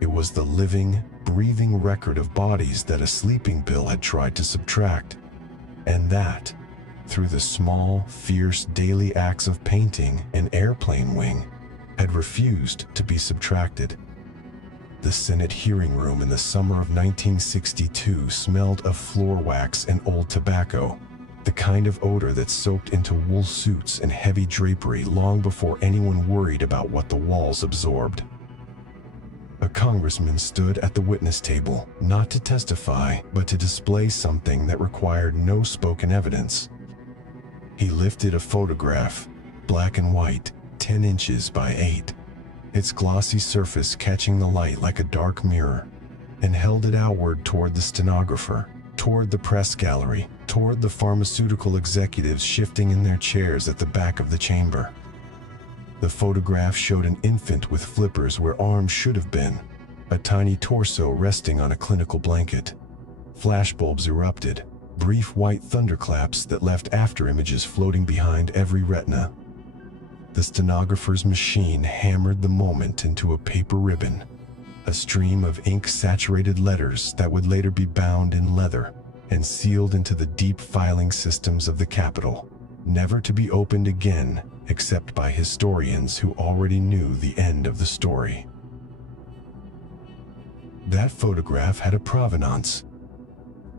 It was the living, breathing record of bodies that a sleeping pill had tried to subtract, and that, through the small, fierce daily acts of painting an airplane wing, had refused to be subtracted. The Senate hearing room in the summer of 1962 smelled of floor wax and old tobacco, the kind of odor that soaked into wool suits and heavy drapery long before anyone worried about what the walls absorbed. A congressman stood at the witness table, not to testify, but to display something that required no spoken evidence. He lifted a photograph, black and white, 10 inches by 8, its glossy surface catching the light like a dark mirror, and held it outward toward the stenographer, toward the press gallery, toward the pharmaceutical executives shifting in their chairs at the back of the chamber. The photograph showed an infant with flippers where arms should have been, a tiny torso resting on a clinical blanket. Flashbulbs erupted, brief white thunderclaps that left afterimages floating behind every retina. The stenographer's machine hammered the moment into a paper ribbon, a stream of ink-saturated letters that would later be bound in leather and sealed into the deep filing systems of the Capitol, never to be opened again except by historians who already knew the end of the story. That photograph had a provenance.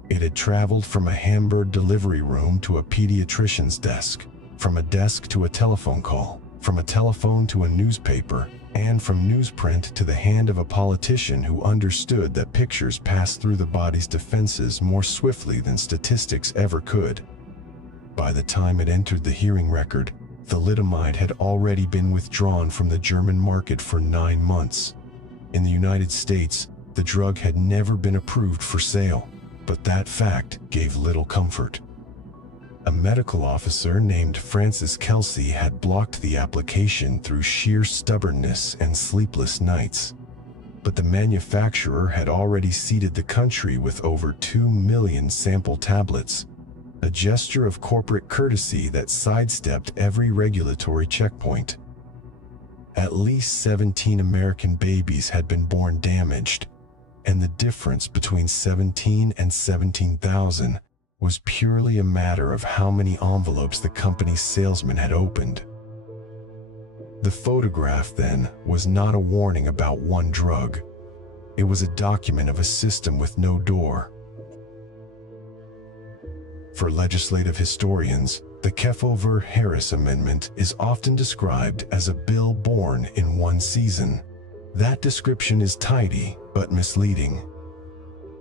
It had traveled from a Hamburg delivery room to a pediatrician's desk, from a desk to a telephone call, from a telephone to a newspaper, and from newsprint to the hand of a politician who understood that pictures passed through the body's defenses more swiftly than statistics ever could. By the time it entered the hearing record, thalidomide had already been withdrawn from the German market for 9 months. In the United States, the drug had never been approved for sale, but that fact gave little comfort. A medical officer named Francis Kelsey had blocked the application through sheer stubbornness and sleepless nights. But the manufacturer had already seeded the country with over 2 million sample tablets, a gesture of corporate courtesy that sidestepped every regulatory checkpoint. At least 17 American babies had been born damaged, and the difference between 17 and 17,000 was purely a matter of how many envelopes the company's salesman had opened. The photograph, then, was not a warning about one drug. It was a document of a system with no door. For legislative historians, the Kefauver-Harris Amendment is often described as a bill born in one season. That description is tidy, but misleading.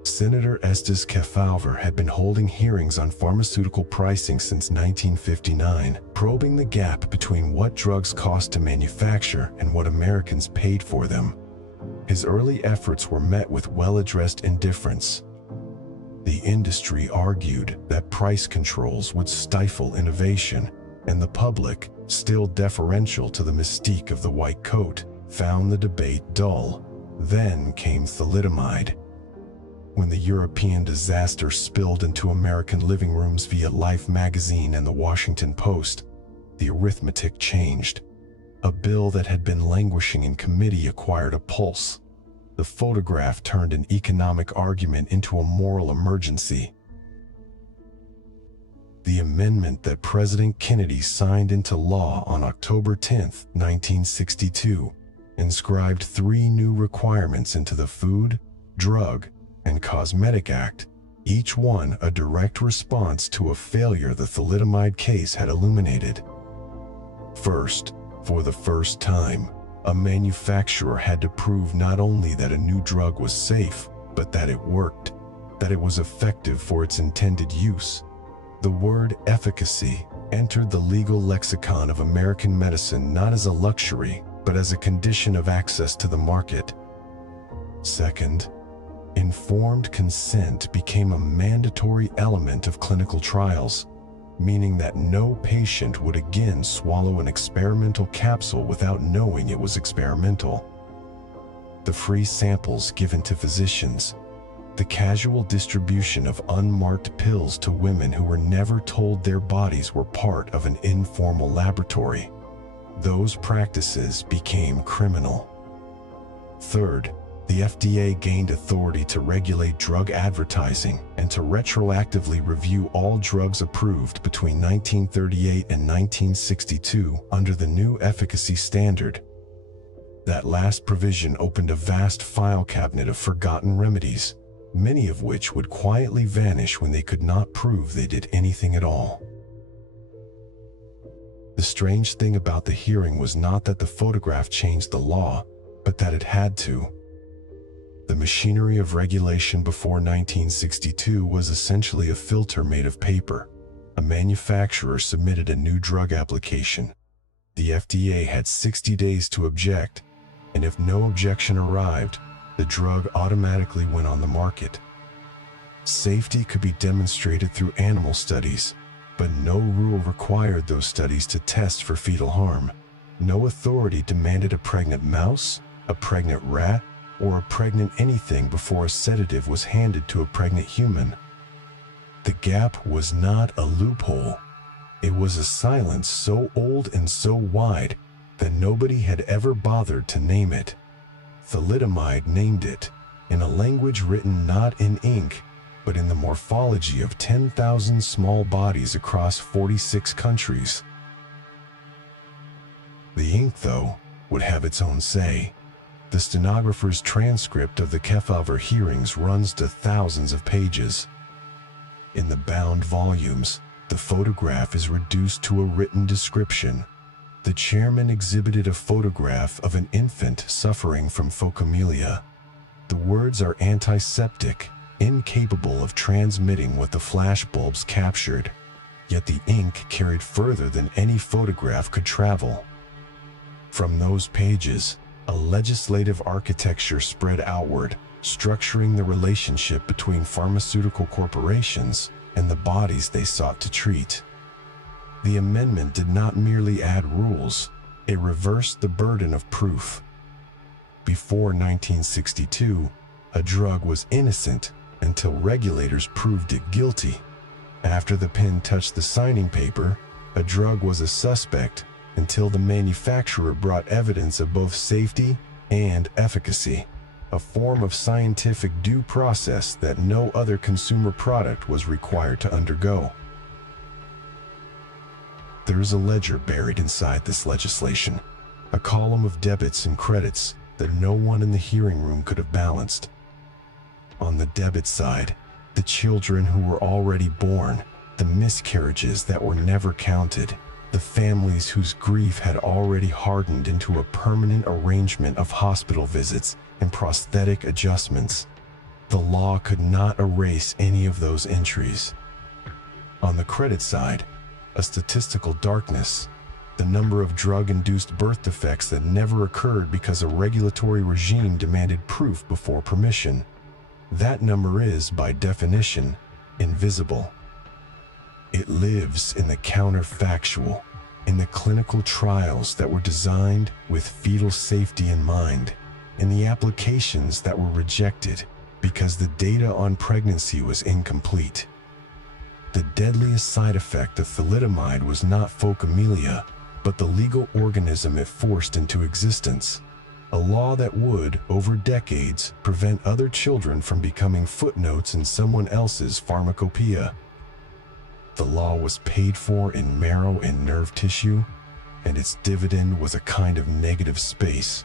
Senator Estes Kefauver had been holding hearings on pharmaceutical pricing since 1959, probing the gap between what drugs cost to manufacture and what Americans paid for them. His early efforts were met with well-addressed indifference. The industry argued that price controls would stifle innovation, and the public, still deferential to the mystique of the white coat, found the debate dull. Then came thalidomide. When the European disaster spilled into American living rooms via Life magazine and the Washington Post, the arithmetic changed. A bill that had been languishing in committee acquired a pulse. The photograph turned an economic argument into a moral emergency. The The amendment that President Kennedy signed into law on October 10, 1962, inscribed 3 new requirements into the Food, Drug, and Cosmetic Act, each one a direct response to a failure the thalidomide case had illuminated. First, for the first time, a manufacturer had to prove not only that a new drug was safe, but that it worked, that it was effective for its intended use. The word efficacy entered the legal lexicon of American medicine not as a luxury, but as a condition of access to the market. Second, informed consent became a mandatory element of clinical trials, meaning that no patient would again swallow an experimental capsule without knowing it was experimental. The free samples given to physicians, the casual distribution of unmarked pills to women who were never told their bodies were part of an informal laboratory. Those practices became criminal. Third, the FDA gained authority to regulate drug advertising and to retroactively review all drugs approved between 1938 and 1962 under the new efficacy standard. That last provision opened a vast file cabinet of forgotten remedies, many of which would quietly vanish when they could not prove they did anything at all. The strange thing about the hearing was not that the photograph changed the law, but that it had to. The machinery of regulation before 1962 was essentially a filter made of paper. A manufacturer submitted a new drug application. The FDA had 60 days to object, and if no objection arrived, the drug automatically went on the market. Safety could be demonstrated through animal studies, but no rule required those studies to test for fetal harm. No authority demanded a pregnant mouse, a pregnant rat, or a pregnant anything before a sedative was handed to a pregnant human. The gap was not a loophole. It was a silence so old and so wide that nobody had ever bothered to name it. Thalidomide named it, in a language written not in ink, but in the morphology of 10,000 small bodies across 46 countries. The ink, though, would have its own say. The stenographer's transcript of the Kefauver hearings runs to thousands of pages. In the bound volumes, the photograph is reduced to a written description. The chairman exhibited a photograph of an infant suffering from phocomelia. The words are antiseptic, incapable of transmitting what the flashbulbs captured, yet the ink carried further than any photograph could travel. From those pages, a legislative architecture spread outward, structuring the relationship between pharmaceutical corporations and the bodies they sought to treat. The amendment did not merely add rules, it reversed the burden of proof. Before 1962, a drug was innocent until regulators proved it guilty. After the pen touched the signing paper, a drug was a suspect until the manufacturer brought evidence of both safety and efficacy, a form of scientific due process that no other consumer product was required to undergo. There is a ledger buried inside this legislation, a column of debits and credits that no one in the hearing room could have balanced. On the debit side, the children who were already born, the miscarriages that were never counted, the families whose grief had already hardened into a permanent arrangement of hospital visits and prosthetic adjustments. The law could not erase any of those entries. On the credit side, a statistical darkness, the number of drug-induced birth defects that never occurred because a regulatory regime demanded proof before permission. That number is, by definition, invisible. It lives in the counterfactual, in the clinical trials that were designed with fetal safety in mind, in the applications that were rejected because the data on pregnancy was incomplete. The deadliest side effect of thalidomide was not phocomelia, but the legal organism it forced into existence, a law that would, over decades, prevent other children from becoming footnotes in someone else's pharmacopoeia. The law was paid for in marrow and nerve tissue, and its dividend was a kind of negative space,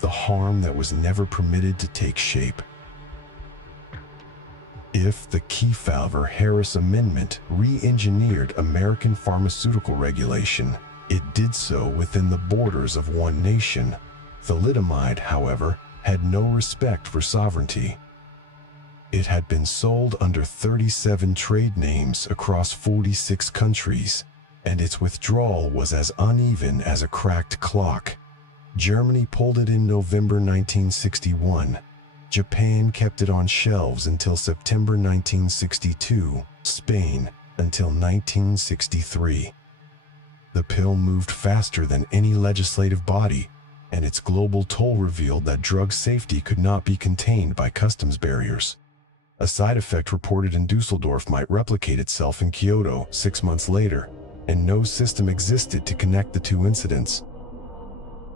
the harm that was never permitted to take shape. If the Kefauver-Harris Amendment re-engineered American pharmaceutical regulation, it did so within the borders of one nation. Thalidomide, however, had no respect for sovereignty. It had been sold under 37 trade names across 46 countries, and its withdrawal was as uneven as a cracked clock. Germany pulled it in November 1961. Japan kept it on shelves until September 1962, Spain until 1963. The pill moved faster than any legislative body, and its global toll revealed that drug safety could not be contained by customs barriers. A side effect reported in Dusseldorf might replicate itself in Kyoto 6 months later, and no system existed to connect the two incidents.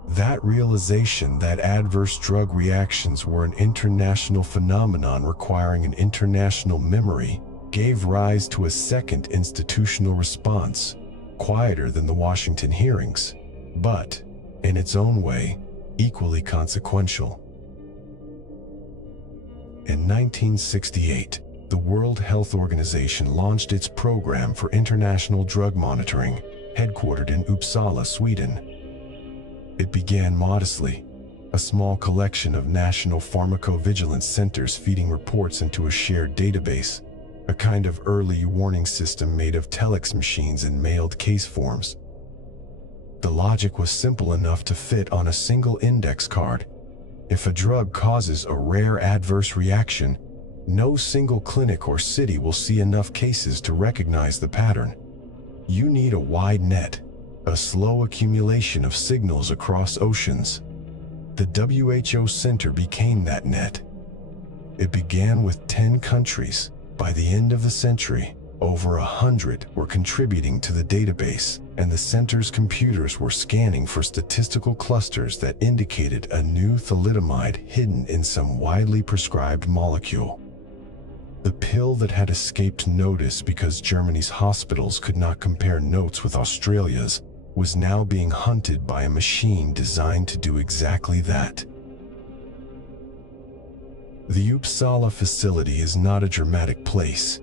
That realization that adverse drug reactions were an international phenomenon requiring an international memory gave rise to a second institutional response, quieter than the Washington hearings, but, in its own way, equally consequential. In 1968, the World Health Organization launched its program for international drug monitoring, headquartered in Uppsala, Sweden. It began modestly, a small collection of national pharmacovigilance centers feeding reports into a shared database, a kind of early warning system made of telex machines and mailed case forms. The logic was simple enough to fit on a single index card. If a drug causes a rare adverse reaction, no single clinic or city will see enough cases to recognize the pattern. You need a wide net, a slow accumulation of signals across oceans. The WHO Center became that net. It began with 10 countries. By the end of the century, over 100 were contributing to the database, and the center's computers were scanning for statistical clusters that indicated a new thalidomide hidden in some widely prescribed molecule. The pill that had escaped notice because Germany's hospitals could not compare notes with Australia's was now being hunted by a machine designed to do exactly that. The Uppsala facility is not a dramatic place.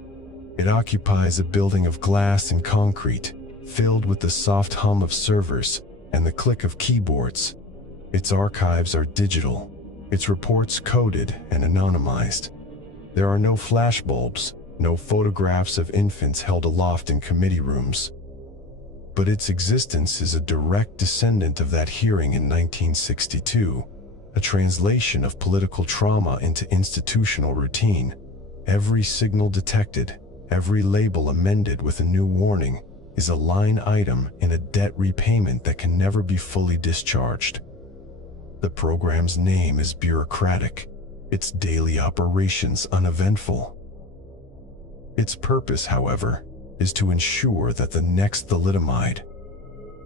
It occupies a building of glass and concrete, filled with the soft hum of servers and the click of keyboards. Its archives are digital, its reports coded and anonymized. There are no flashbulbs, no photographs of infants held aloft in committee rooms. But its existence is a direct descendant of that hearing in 1962, a translation of political trauma into institutional routine. Every signal detected, every label amended with a new warning, is a line item in a debt repayment that can never be fully discharged. The program's name is bureaucratic, its daily operations uneventful. Its purpose, however, is to ensure that the next thalidomide,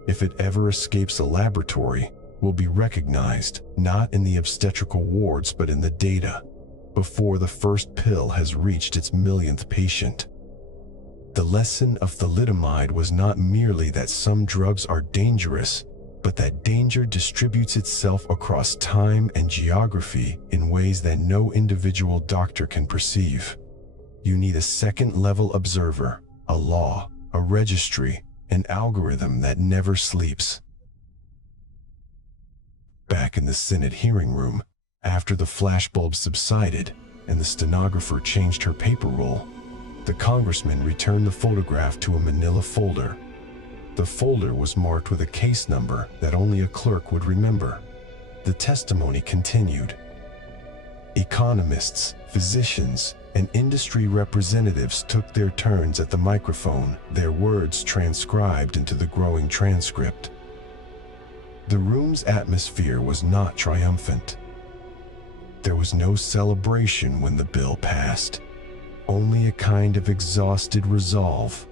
if it ever escapes a laboratory, will be recognized not in the obstetrical wards but in the data, before the first pill has reached its millionth patient. The lesson of thalidomide was not merely that some drugs are dangerous, but that danger distributes itself across time and geography in ways that no individual doctor can perceive. You need a second-level observer, a law, a registry, an algorithm that never sleeps. Back in the Senate hearing room, after the flashbulb subsided and the stenographer changed her paper roll, the congressman returned the photograph to a manila folder. The folder was marked with a case number that only a clerk would remember. The testimony continued. Economists, physicians, and industry representatives took their turns at the microphone, their words transcribed into the growing transcript. The room's atmosphere was not triumphant. There was no celebration when the bill passed, only a kind of exhausted resolve,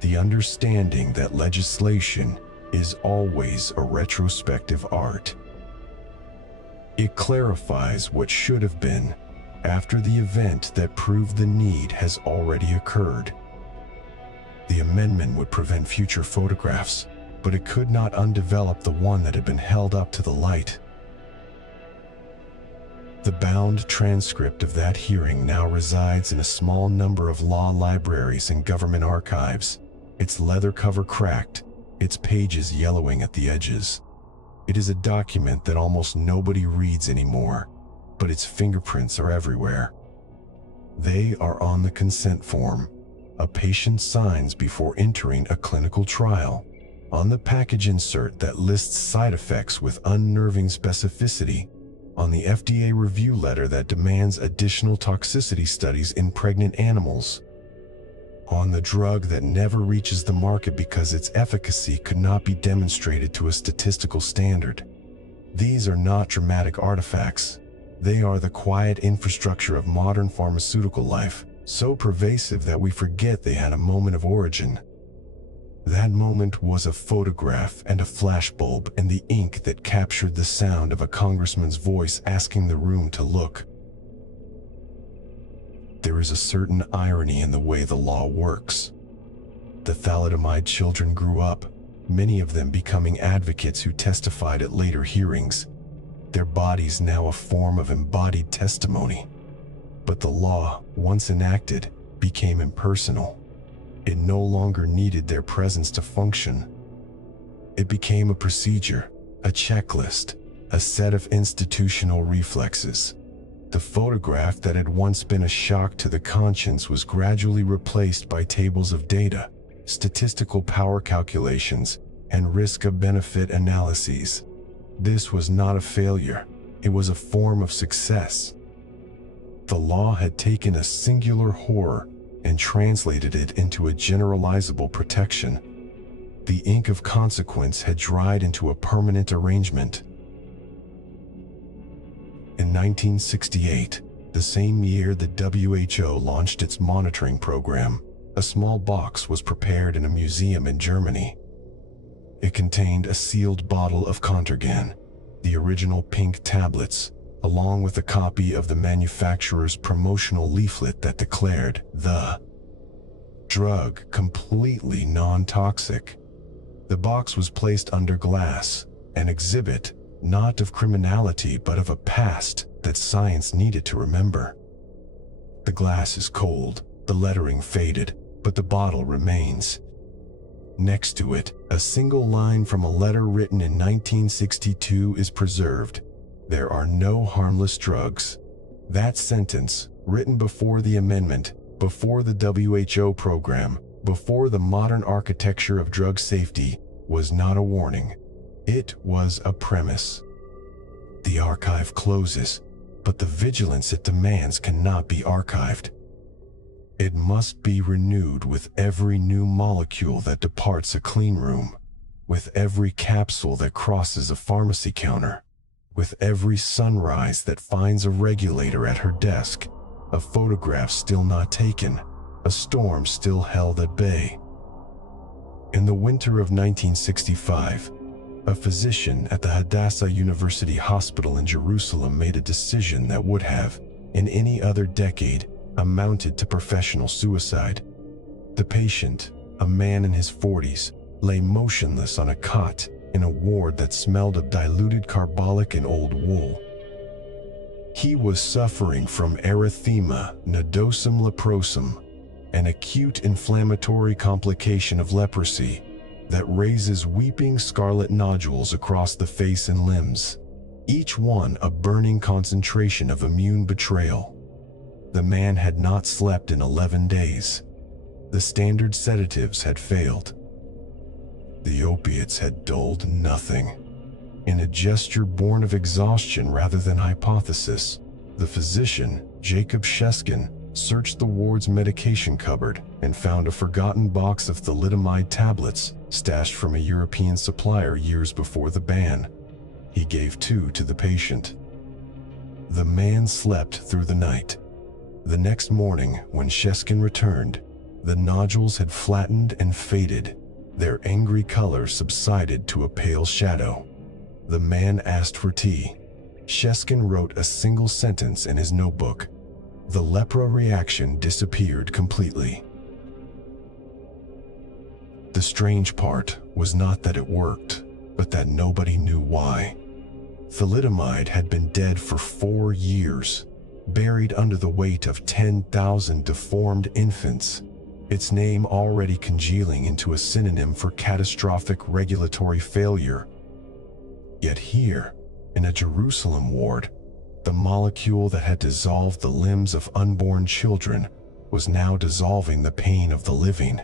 the understanding that legislation is always a retrospective art. It clarifies what should have been, after the event that proved the need has already occurred. amendment would prevent future photographs, but it could not undevelop the one that had been held up to the light. The bound transcript of that hearing now resides in a small number of law libraries and government archives, its leather cover cracked, its pages yellowing at the edges. It is a document that almost nobody reads anymore, but its fingerprints are everywhere. They are on the consent form, a patient signs before entering a clinical trial, on the package insert that lists side effects with unnerving specificity, on the FDA review letter that demands additional toxicity studies in pregnant animals, on the drug that never reaches the market because its efficacy could not be demonstrated to a statistical standard. These are not dramatic artifacts. They are the quiet infrastructure of modern pharmaceutical life, so pervasive that we forget they had a moment of origin. That moment was a photograph and a flashbulb and the ink that captured the sound of a congressman's voice asking the room to look. There is a certain irony in the way the law works. The Thalidomide children grew up, many of them becoming advocates who testified at later hearings, their bodies now a form of embodied testimony. But the law, once enacted, became impersonal. It no longer needed their presence to function. It became a procedure, a checklist, a set of institutional reflexes. The photograph that had once been a shock to the conscience was gradually replaced by tables of data, statistical power calculations, and risk-benefit analyses. This was not a failure. It was a form of success. The law had taken a singular horror and translated it into a generalizable protection. The ink of consequence had dried into a permanent arrangement. In 1968, the same year the WHO launched its monitoring program, a small box was prepared in a museum in Germany. It contained a sealed bottle of Contergan, the original pink tablets, along with a copy of the manufacturer's promotional leaflet that declared the drug completely non-toxic. The box was placed under glass, an exhibit not of criminality but of a past that science needed to remember. The glass is cold, the lettering faded, but the bottle remains. Next to it, a single line from a letter written in 1962 is preserved. There are no harmless drugs. That sentence, written before the amendment, before the WHO program, before the modern architecture of drug safety, was not a warning. It was a premise. The archive closes, but the vigilance it demands cannot be archived. It must be renewed with every new molecule that departs a clean room, with every capsule that crosses a pharmacy counter, with every sunrise that finds a regulator at her desk, a photograph still not taken, a storm still held at bay. In the winter of 1965, a physician at the Hadassah University Hospital in Jerusalem made a decision that would have, in any other decade, amounted to professional suicide. The patient, a man in his 40s, lay motionless on a cot in a ward that smelled of diluted carbolic and old wool. He was suffering from erythema nodosum leprosum, an acute inflammatory complication of leprosy that raises weeping scarlet nodules across the face and limbs, each one a burning concentration of immune betrayal. The man had not slept in 11 days. The standard sedatives had failed. The opiates had dulled nothing. In a gesture born of exhaustion rather than hypothesis, the physician, Jacob Sheskin, searched the ward's medication cupboard and found a forgotten box of thalidomide tablets stashed from a European supplier years before the ban. He gave 2 to the patient. The man slept through the night. The next morning, when Sheskin returned, the nodules had flattened and faded. Their angry color subsided to a pale shadow. The man asked for tea. Sheskin wrote a single sentence in his notebook. The lepra reaction disappeared completely. The strange part was not that it worked, but that nobody knew why. Thalidomide had been dead for 4 years, buried under the weight of 10,000 deformed infants, its name already congealing into a synonym for catastrophic regulatory failure. Yet here, in a Jerusalem ward, the molecule that had dissolved the limbs of unborn children was now dissolving the pain of the living.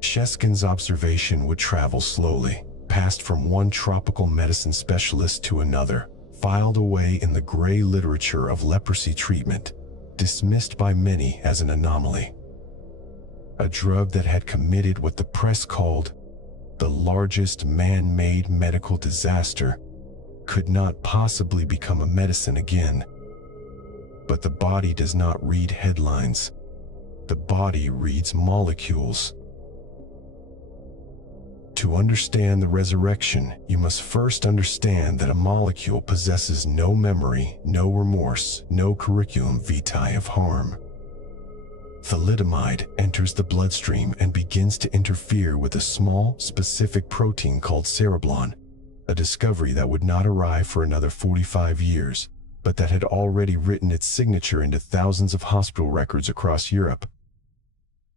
Sheskin's observation would travel slowly, passed from one tropical medicine specialist to another, filed away in the gray literature of leprosy treatment, dismissed by many as an anomaly. A drug that had committed what the press called the largest man-made medical disaster could not possibly become a medicine again. But the body does not read headlines. The body reads molecules. To understand the resurrection, you must first understand that a molecule possesses no memory, no remorse, no curriculum vitae of harm. Thalidomide enters the bloodstream and begins to interfere with a small, specific protein called cereblon, a discovery that would not arrive for another 45 years, but that had already written its signature into thousands of hospital records across Europe.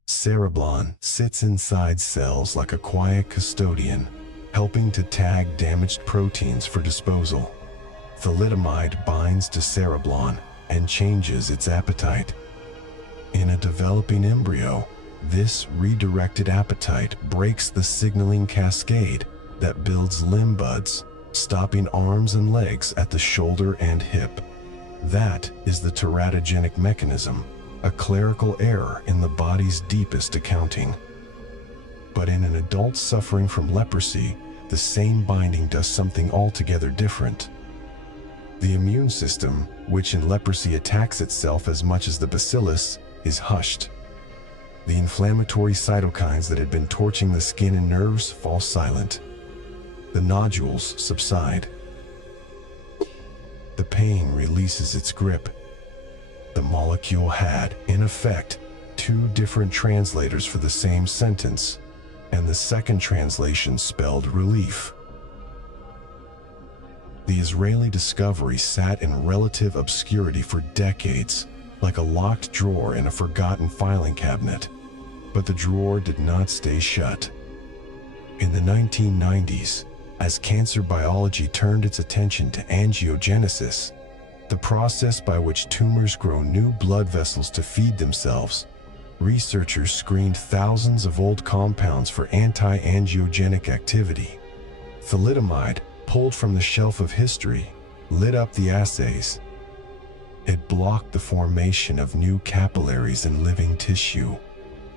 Cereblon sits inside cells like a quiet custodian, helping to tag damaged proteins for disposal. Thalidomide binds to cereblon and changes its appetite. In a developing embryo, this redirected appetite breaks the signaling cascade that builds limb buds, stopping arms and legs at the shoulder and hip. That is the teratogenic mechanism, a clerical error in the body's deepest accounting. But in an adult suffering from leprosy, the same binding does something altogether different. The immune system, which in leprosy attacks itself as much as the bacillus, is hushed. The inflammatory cytokines that had been torching the skin and nerves fall silent. The nodules subside. The pain releases its grip. The molecule had, in effect, 2 different translators for the same sentence, and the second translation spelled relief. The Israeli discovery sat in relative obscurity for decades, like a locked drawer in a forgotten filing cabinet, but the drawer did not stay shut. In the 1990s, as cancer biology turned its attention to angiogenesis, the process by which tumors grow new blood vessels to feed themselves, researchers screened thousands of old compounds for anti-angiogenic activity. Thalidomide, pulled from the shelf of history, lit up the assays. It blocked the formation of new capillaries in living tissue.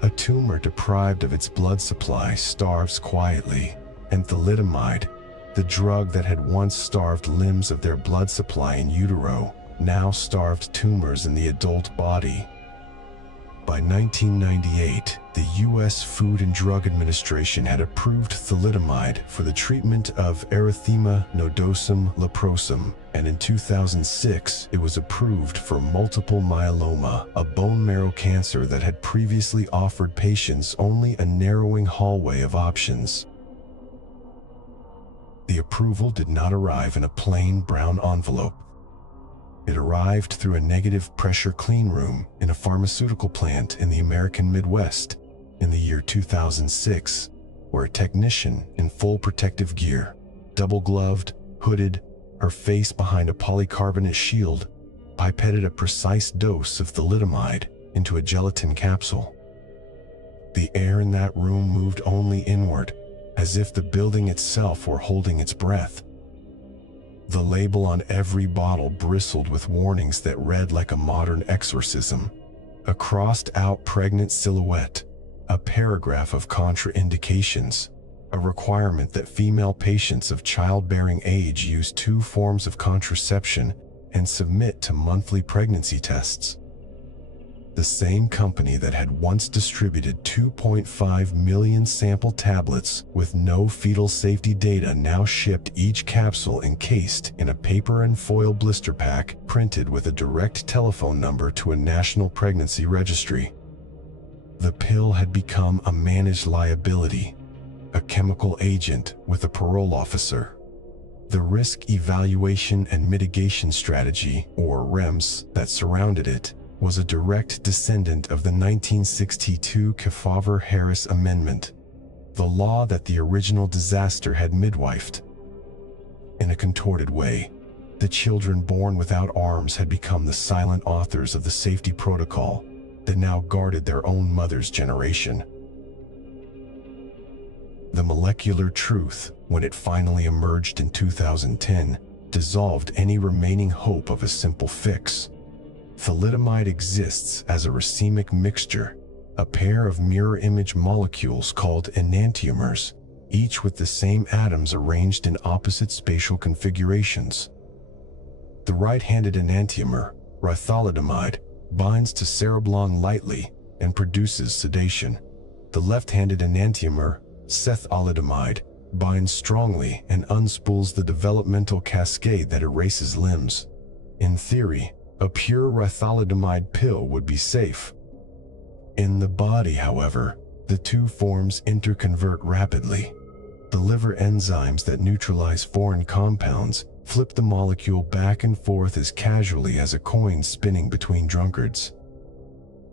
A tumor deprived of its blood supply starves quietly, and thalidomide, the drug that had once starved limbs of their blood supply in utero, now starved tumors in the adult body. By 1998, the U.S. Food and Drug Administration had approved thalidomide for the treatment of erythema nodosum leprosum, and in 2006 it was approved for multiple myeloma, a bone marrow cancer that had previously offered patients only a narrowing hallway of options. The approval did not arrive in a plain brown envelope. It arrived through a negative pressure clean room in a pharmaceutical plant in the American Midwest in the year 2006, where a technician in full protective gear, double-gloved, hooded, her face behind a polycarbonate shield, pipetted a precise dose of thalidomide into a gelatin capsule. The air in that room moved only inward, as if the building itself were holding its breath. The label on every bottle bristled with warnings that read like a modern exorcism. A crossed-out pregnant silhouette, a paragraph of contraindications, a requirement that female patients of childbearing age use 2 forms of contraception and submit to monthly pregnancy tests. The same company that had once distributed 2.5 million sample tablets with no fetal safety data now shipped each capsule encased in a paper and foil blister pack printed with a direct telephone number to a national pregnancy registry. The pill had become a managed liability, a chemical agent with a parole officer. The risk evaluation and mitigation strategy, or REMS, that surrounded it was a direct descendant of the 1962 Kefauver-Harris Amendment, the law that the original disaster had midwifed. In a contorted way, the children born without arms had become the silent authors of the safety protocol that now guarded their own mother's generation. The molecular truth, when it finally emerged in 2010, dissolved any remaining hope of a simple fix. Thalidomide exists as a racemic mixture, a pair of mirror image molecules called enantiomers, each with the same atoms arranged in opposite spatial configurations. The right-handed enantiomer, Thalidomide, binds to cereblon lightly and produces sedation. The left-handed enantiomer, Thalidomide, binds strongly and unspools the developmental cascade that erases limbs. In theory, a pure Thalidomide pill would be safe. In the body, however, the two forms interconvert rapidly. The liver enzymes that neutralize foreign compounds flip the molecule back and forth as casually as a coin spinning between drunkards.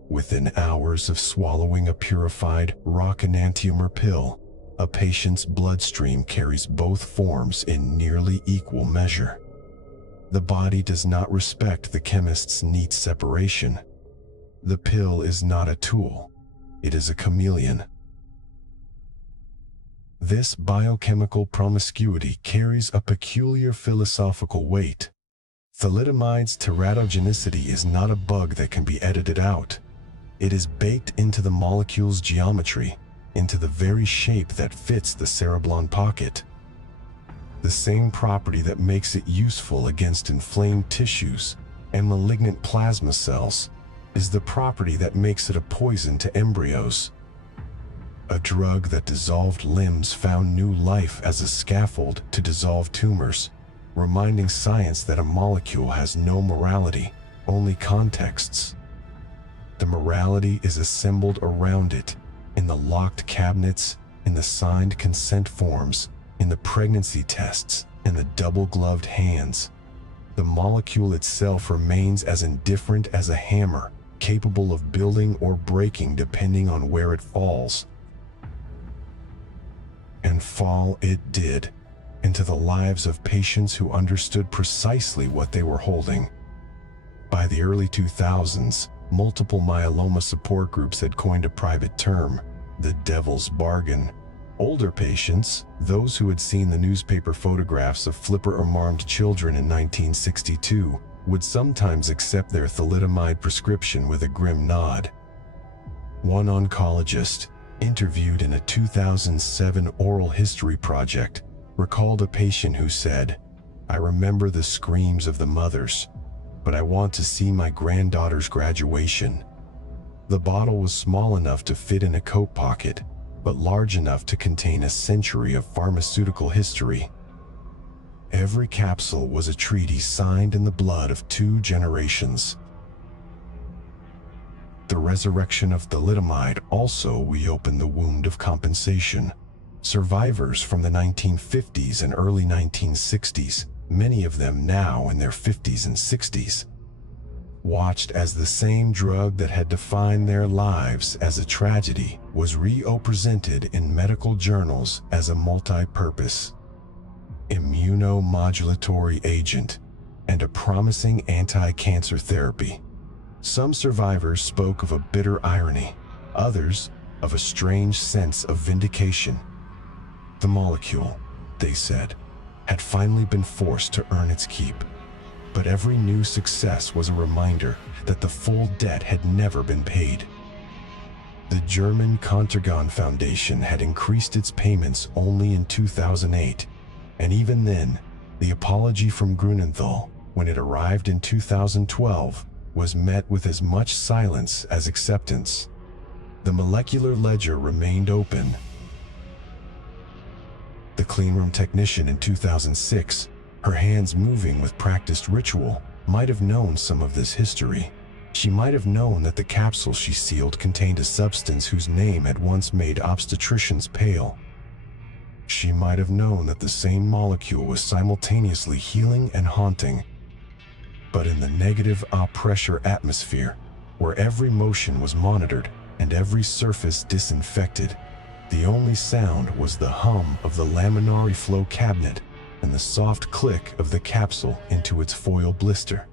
Within hours of swallowing a purified rock enantiomer pill, a patient's bloodstream carries both forms in nearly equal measure. The body does not respect the chemist's neat separation. The pill is not a tool, it is a chameleon. This biochemical promiscuity carries a peculiar philosophical weight. Thalidomide's teratogenicity is not a bug that can be edited out. It is baked into the molecule's geometry, into the very shape that fits the cereblon pocket. The same property that makes it useful against inflamed tissues and malignant plasma cells is the property that makes it a poison to embryos. A drug that dissolved limbs found new life as a scaffold to dissolve tumors, reminding science that a molecule has no morality, only contexts. The morality is assembled around it, in the locked cabinets, in the signed consent forms, in the pregnancy tests, in the double-gloved hands. The molecule itself remains as indifferent as a hammer, capable of building or breaking depending on where it falls. And fall it did, into the lives of patients who understood precisely what they were holding. By the early 2000s, multiple myeloma support groups had coined a private term, the devil's bargain. Older patients, those who had seen the newspaper photographs of flipper-armed children in 1962, would sometimes accept their thalidomide prescription with a grim nod. One oncologist, interviewed in a 2007 oral history project, recalled a patient who said, "I remember the screams of the mothers, but I want to see my granddaughter's graduation." The bottle was small enough to fit in a coat pocket, but large enough to contain a century of pharmaceutical history. Every capsule was a treaty signed in the blood of 2 generations. The resurrection of thalidomide also reopened the wound of compensation. Survivors from the 1950s and early 1960s, many of them now in their 50s and 60s, watched as the same drug that had defined their lives as a tragedy was represented in medical journals as a multi-purpose immunomodulatory agent and a promising anti-cancer therapy. Some survivors spoke of a bitter irony, others of a strange sense of vindication. The molecule, they said, had finally been forced to earn its keep. But every new success was a reminder that the full debt had never been paid. The German Contergan Foundation had increased its payments only in 2008, and even then, the apology from Grunenthal, when it arrived in 2012, was met with as much silence as acceptance. The molecular ledger remained open. The cleanroom technician in 2006, her hands moving with practiced ritual, might have known some of this history. She might have known that the capsule she sealed contained a substance whose name had once made obstetricians pale. She might have known that the same molecule was simultaneously healing and haunting. But in the negative pressure atmosphere, where every motion was monitored and every surface disinfected, the only sound was the hum of the laminary flow cabinet and the soft click of the capsule into its foil blister.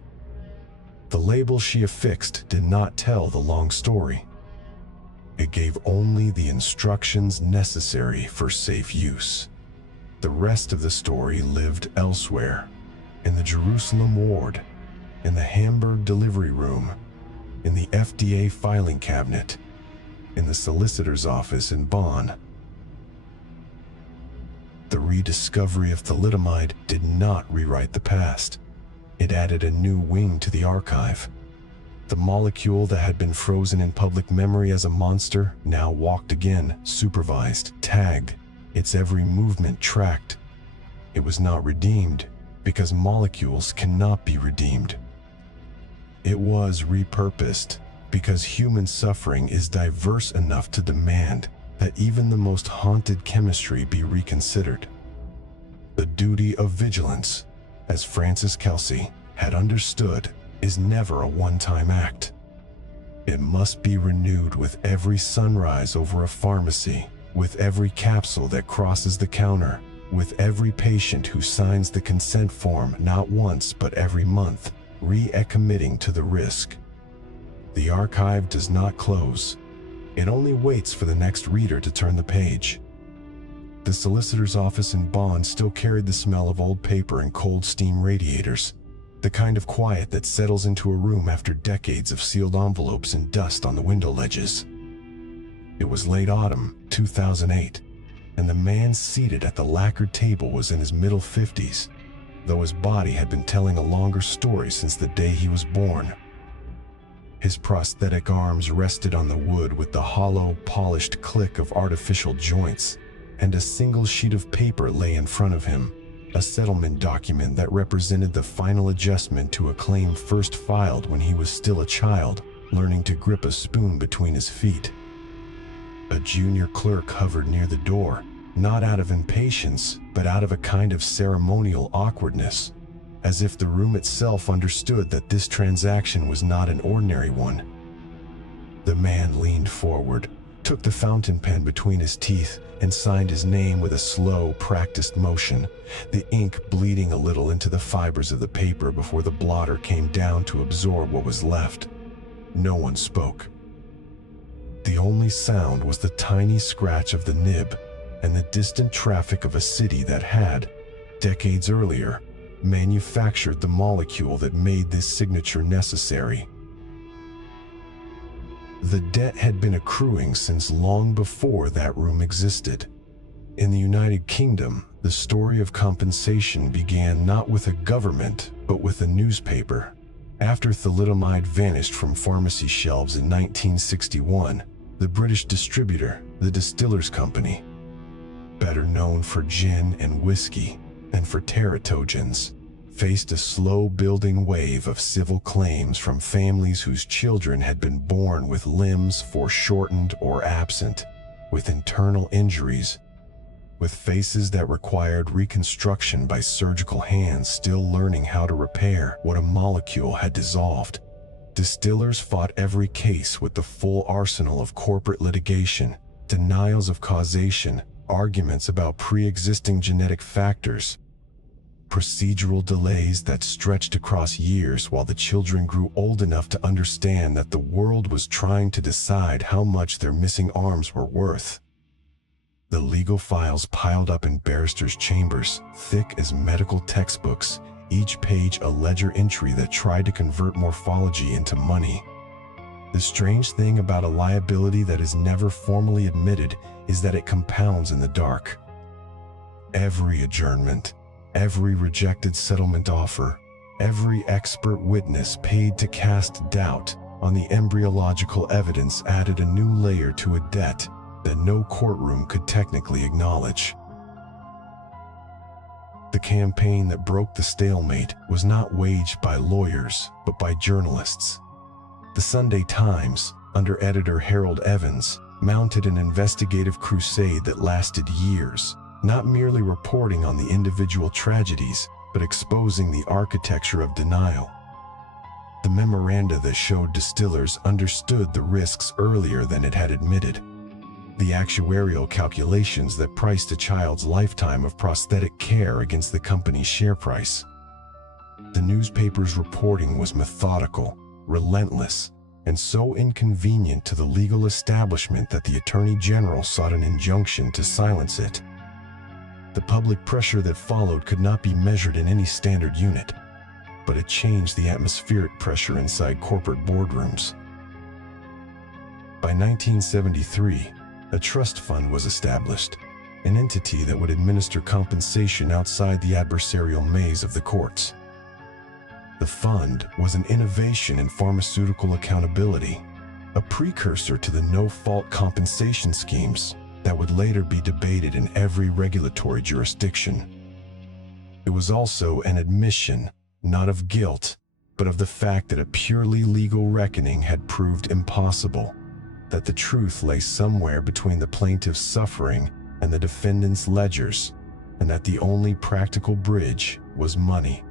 The label she affixed did not tell the long story. It gave only the instructions necessary for safe use. The rest of the story lived elsewhere, in the Jerusalem ward, in the Hamburg delivery room, in the FDA filing cabinet, in the solicitor's office in Bonn. The rediscovery of thalidomide did not rewrite the past. It added a new wing to the archive. The molecule that had been frozen in public memory as a monster now walked again, supervised, tagged, its every movement tracked. It was not redeemed, because molecules cannot be redeemed. It was repurposed, because human suffering is diverse enough to demand that even the most haunted chemistry be reconsidered. The duty of vigilance, as Francis Kelsey had understood, is never a one-time act. It must be renewed with every sunrise over a pharmacy, with every capsule that crosses the counter, with every patient who signs the consent form not once but every month, recommitting to the risk. The archive does not close. It only waits for the next reader to turn the page. The solicitor's office in Bonn still carried the smell of old paper and cold steam radiators, the kind of quiet that settles into a room after decades of sealed envelopes and dust on the window ledges. It was late autumn, 2008, and the man seated at the lacquered table was in his middle 50s, though his body had been telling a longer story since the day he was born. His prosthetic arms rested on the wood with the hollow, polished click of artificial joints, and a single sheet of paper lay in front of him, a settlement document that represented the final adjustment to a claim first filed when he was still a child, learning to grip a spoon between his feet. A junior clerk hovered near the door, not out of impatience, but out of a kind of ceremonial awkwardness, as if the room itself understood that this transaction was not an ordinary one. The man leaned forward, took the fountain pen between his teeth, and signed his name with a slow, practiced motion, the ink bleeding a little into the fibers of the paper before the blotter came down to absorb what was left. No one spoke. The only sound was the tiny scratch of the nib and the distant traffic of a city that had, decades earlier, manufactured the molecule that made this signature necessary. The debt had been accruing since long before that room existed. In the United Kingdom, the story of compensation began not with a government, but with a newspaper. After thalidomide vanished from pharmacy shelves in 1961, the British distributor, the Distillers Company, better known for gin and whiskey and for teratogens, faced a slow-building wave of civil claims from families whose children had been born with limbs foreshortened or absent, with internal injuries, with faces that required reconstruction by surgical hands still learning how to repair what a molecule had dissolved. Distillers fought every case with the full arsenal of corporate litigation, denials of causation, arguments about pre-existing genetic factors, procedural delays that stretched across years while the children grew old enough to understand that the world was trying to decide how much their missing arms were worth. The legal files piled up in barristers' chambers, thick as medical textbooks, each page a ledger entry that tried to convert morphology into money. The strange thing about a liability that is never formally admitted is that it compounds in the dark. Every adjournment, every rejected settlement offer, every expert witness paid to cast doubt on the embryological evidence added a new layer to a debt that no courtroom could technically acknowledge. The campaign that broke the stalemate was not waged by lawyers, but by journalists. The Sunday Times, under editor Harold Evans, mounted an investigative crusade that lasted years, not merely reporting on the individual tragedies, but exposing the architecture of denial. The memoranda that showed distillers understood the risks earlier than it had admitted. The actuarial calculations that priced a child's lifetime of prosthetic care against the company's share price. The newspaper's reporting was methodical, relentless, and so inconvenient to the legal establishment that the Attorney General sought an injunction to silence it. The public pressure that followed could not be measured in any standard unit, but it changed the atmospheric pressure inside corporate boardrooms. By 1973, a trust fund was established, an entity that would administer compensation outside the adversarial maze of the courts. The fund was an innovation in pharmaceutical accountability, a precursor to the no-fault compensation schemes that would later be debated in every regulatory jurisdiction. It was also an admission, not of guilt, but of the fact that a purely legal reckoning had proved impossible, that the truth lay somewhere between the plaintiff's suffering and the defendant's ledgers, and that the only practical bridge was money.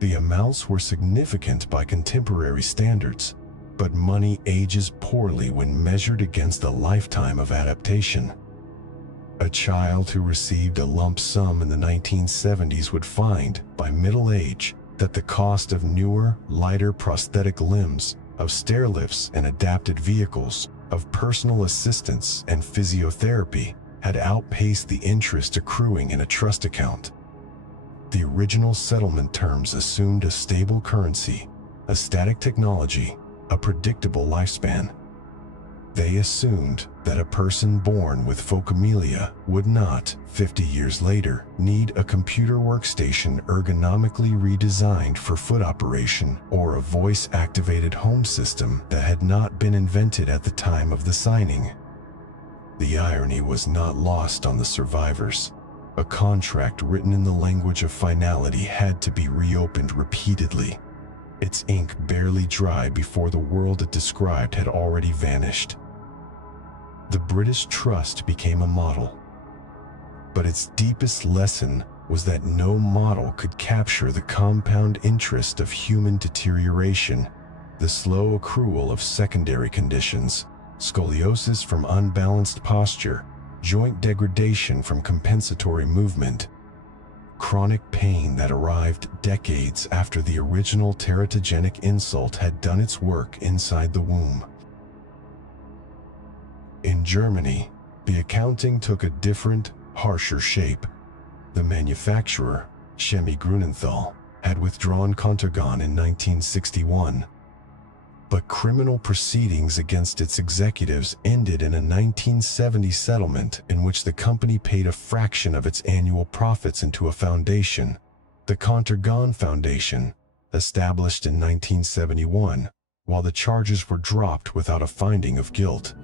The amounts were significant by contemporary standards, but money ages poorly when measured against a lifetime of adaptation. A child who received a lump sum in the 1970s would find, by middle age, that the cost of newer, lighter prosthetic limbs, of stairlifts and adapted vehicles, of personal assistance and physiotherapy, had outpaced the interest accruing in a trust account. The original settlement terms assumed a stable currency, a static technology, a predictable lifespan. They assumed that a person born with phocomelia would not, 50 years later, need a computer workstation ergonomically redesigned for foot operation or a voice-activated home system that had not been invented at the time of the signing. The irony was not lost on the survivors. A contract written in the language of finality had to be reopened repeatedly, its ink barely dry before the world it described had already vanished. The British Trust became a model, but its deepest lesson was that no model could capture the compound interest of human deterioration, the slow accrual of secondary conditions, scoliosis from unbalanced posture, joint degradation from compensatory movement, chronic pain that arrived decades after the original teratogenic insult had done its work inside the womb. In Germany, the accounting took a different, harsher shape. The manufacturer, Chemie Grunenthal, had withdrawn Contergan in 1961. But criminal proceedings against its executives ended in a 1970 settlement in which the company paid a fraction of its annual profits into a foundation, the Contergan Foundation, established in 1971, while the charges were dropped without a finding of guilt.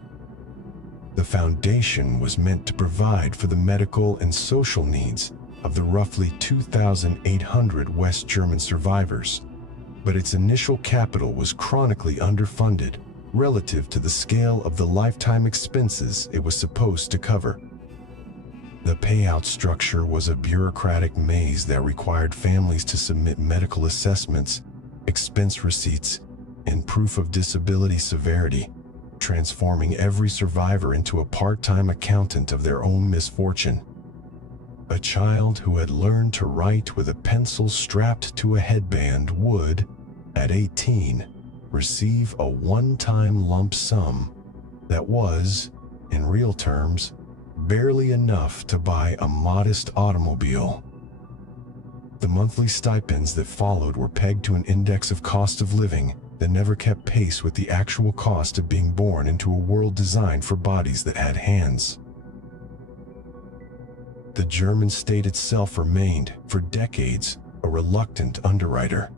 The foundation was meant to provide for the medical and social needs of the roughly 2,800 West German survivors, but its initial capital was chronically underfunded relative to the scale of the lifetime expenses it was supposed to cover. The payout structure was a bureaucratic maze that required families to submit medical assessments, expense receipts, and proof of disability severity, transforming every survivor into a part-time accountant of their own misfortune. A child who had learned to write with a pencil strapped to a headband would, at 18, receive a one-time lump sum that was, in real terms, barely enough to buy a modest automobile. The monthly stipends that followed were pegged to an index of cost of living that never kept pace with the actual cost of being born into a world designed for bodies that had hands. The German state itself remained, for decades, a reluctant underwriter.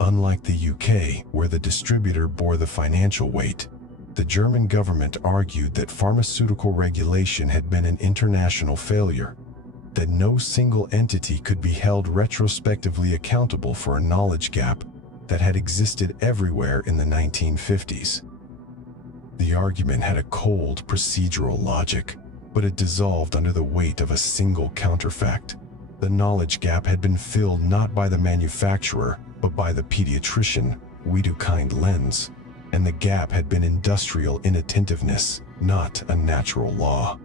Unlike the UK, where the distributor bore the financial weight, the German government argued that pharmaceutical regulation had been an international failure, that no single entity could be held retrospectively accountable for a knowledge gap, that had existed everywhere in the 1950s. The argument had a cold procedural logic, but it dissolved under the weight of a single counterfact. The knowledge gap had been filled not by the manufacturer, but by the pediatrician, Widukind Lenz, and the gap had been industrial inattentiveness, not a natural law.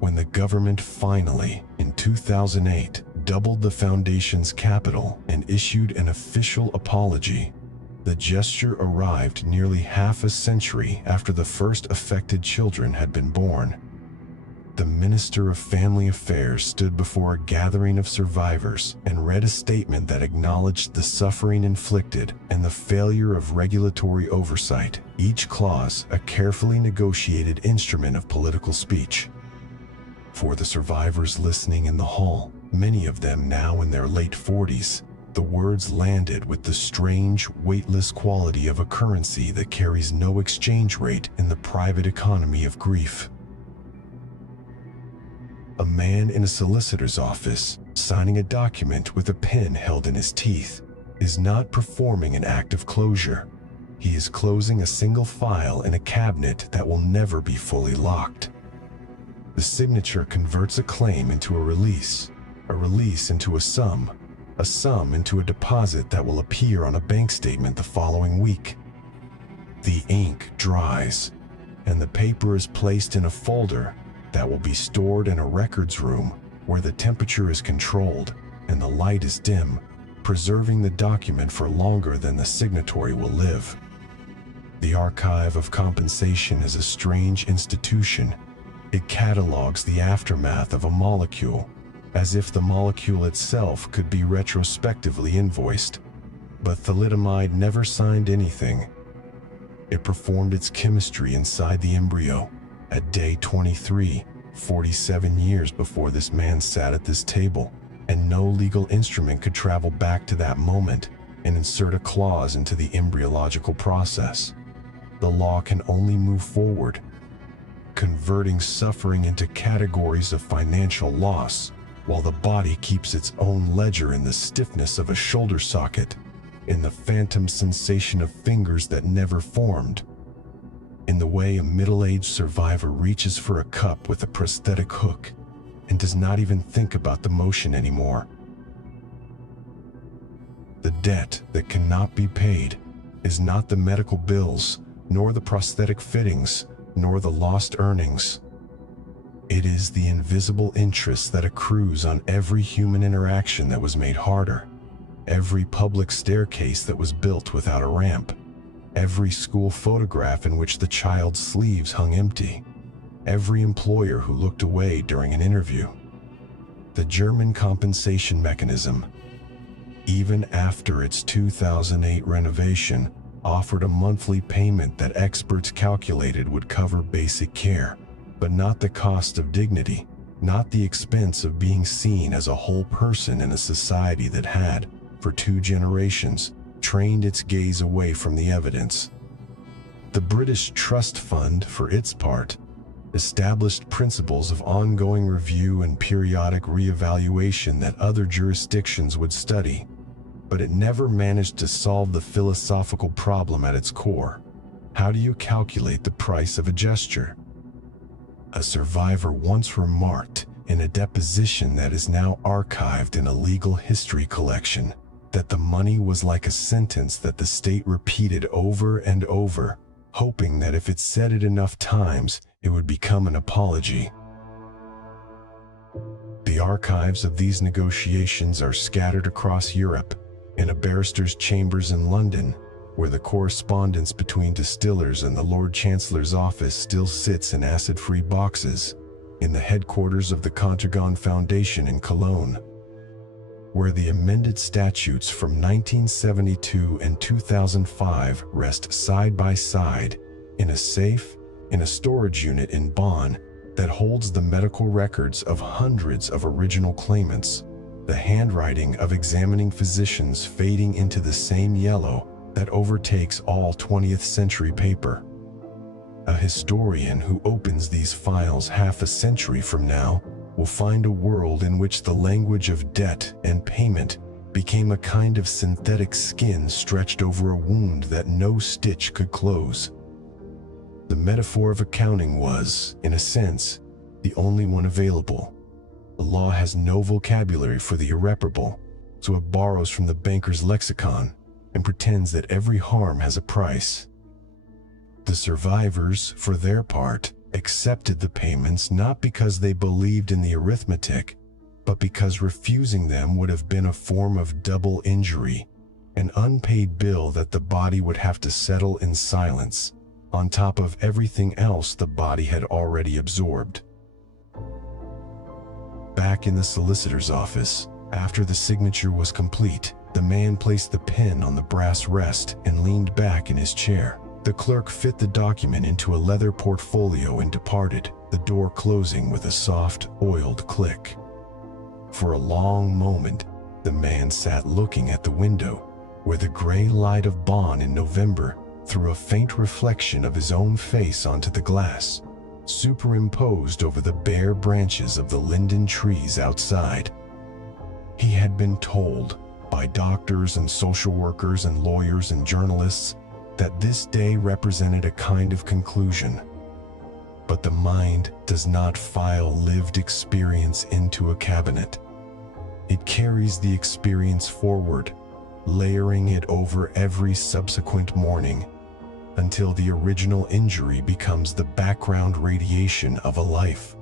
When the government finally, in 2008, doubled the foundation's capital and issued an official apology, the gesture arrived nearly half a century after the first affected children had been born. The Minister of Family Affairs stood before a gathering of survivors and read a statement that acknowledged the suffering inflicted and the failure of regulatory oversight, each clause a carefully negotiated instrument of political speech. For the survivors listening in the hall, many of them now in their late 40s, the words landed with the strange, weightless quality of a currency that carries no exchange rate in the private economy of grief. A man in a solicitor's office, signing a document with a pen held in his teeth, is not performing an act of closure. He is closing a single file in a cabinet that will never be fully locked. The signature converts a claim into a release into a sum into a deposit that will appear on a bank statement the following week. The ink dries, and the paper is placed in a folder that will be stored in a records room where the temperature is controlled and the light is dim, preserving the document for longer than the signatory will live. The Archive of Compensation is a strange institution. It catalogs the aftermath of a molecule, as if the molecule itself could be retrospectively invoiced. But thalidomide never signed anything. It performed its chemistry inside the embryo at day 23, 47 years before this man sat at this table, and no legal instrument could travel back to that moment and insert a clause into the embryological process. The law can only move forward, converting suffering into categories of financial loss, while the body keeps its own ledger in the stiffness of a shoulder socket, in the phantom sensation of fingers that never formed, in the way a middle-aged survivor reaches for a cup with a prosthetic hook and does not even think about the motion anymore. The debt that cannot be paid is not the medical bills, nor the prosthetic fittings, nor the lost earnings. It is the invisible interest that accrues on every human interaction that was made harder, every public staircase that was built without a ramp, every school photograph in which the child's sleeves hung empty, every employer who looked away during an interview. The German compensation mechanism, even after its 2008 renovation, offered a monthly payment that experts calculated would cover basic care, but not the cost of dignity, not the expense of being seen as a whole person in a society that had, for 2 generations, trained its gaze away from the evidence. The British Trust Fund, for its part, established principles of ongoing review and periodic reevaluation that other jurisdictions would study, but it never managed to solve the philosophical problem at its core. How do you calculate the price of a gesture? A survivor once remarked in a deposition that is now archived in a legal history collection that the money was like a sentence that the state repeated over and over, hoping that if it said it enough times, it would become an apology. The archives of these negotiations are scattered across Europe, in a barrister's chambers in London, where the correspondence between distillers and the Lord Chancellor's office still sits in acid-free boxes, in the headquarters of the Contergan Foundation in Cologne, where the amended statutes from 1972 and 2005 rest side by side in a safe in a storage unit in Bonn that holds the medical records of hundreds of original claimants, the handwriting of examining physicians fading into the same yellow that overtakes all 20th century paper. A historian who opens these files half a century from now will find a world in which the language of debt and payment became a kind of synthetic skin stretched over a wound that no stitch could close. The metaphor of accounting was, in a sense, the only one available. The law has no vocabulary for the irreparable, so it borrows from the banker's lexicon and pretends that every harm has a price. The survivors, for their part, accepted the payments not because they believed in the arithmetic, but because refusing them would have been a form of double injury, an unpaid bill that the body would have to settle in silence, on top of everything else the body had already absorbed. Back in the solicitor's office, after the signature was complete, the man placed the pen on the brass rest and leaned back in his chair. The clerk fit the document into a leather portfolio and departed, the door closing with a soft, oiled click. For a long moment, the man sat looking at the window, where the gray light of Bonn in November threw a faint reflection of his own face onto the glass, superimposed over the bare branches of the linden trees outside. He had been told by doctors and social workers and lawyers and journalists that this day represented a kind of conclusion. But the mind does not file lived experience into a cabinet. It carries the experience forward, layering it over every subsequent morning, until the original injury becomes the background radiation of a life.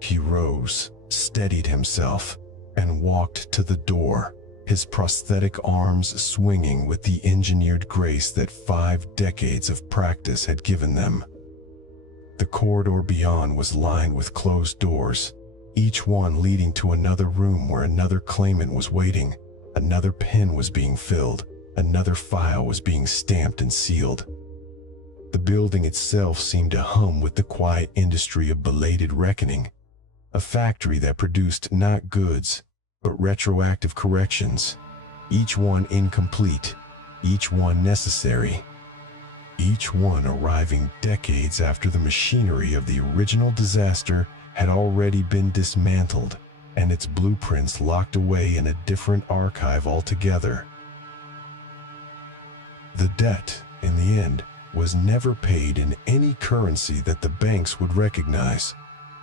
He rose, steadied himself, and walked to the door, his prosthetic arms swinging with the engineered grace that 5 decades of practice had given them. The corridor beyond was lined with closed doors, each one leading to another room where another claimant was waiting, another pen was being filled, another file was being stamped and sealed. The building itself seemed to hum with the quiet industry of belated reckoning, a factory that produced not goods, but retroactive corrections, each one incomplete, each one necessary, each one arriving decades after the machinery of the original disaster had already been dismantled and its blueprints locked away in a different archive altogether. The debt, in the end, was never paid in any currency that the banks would recognize.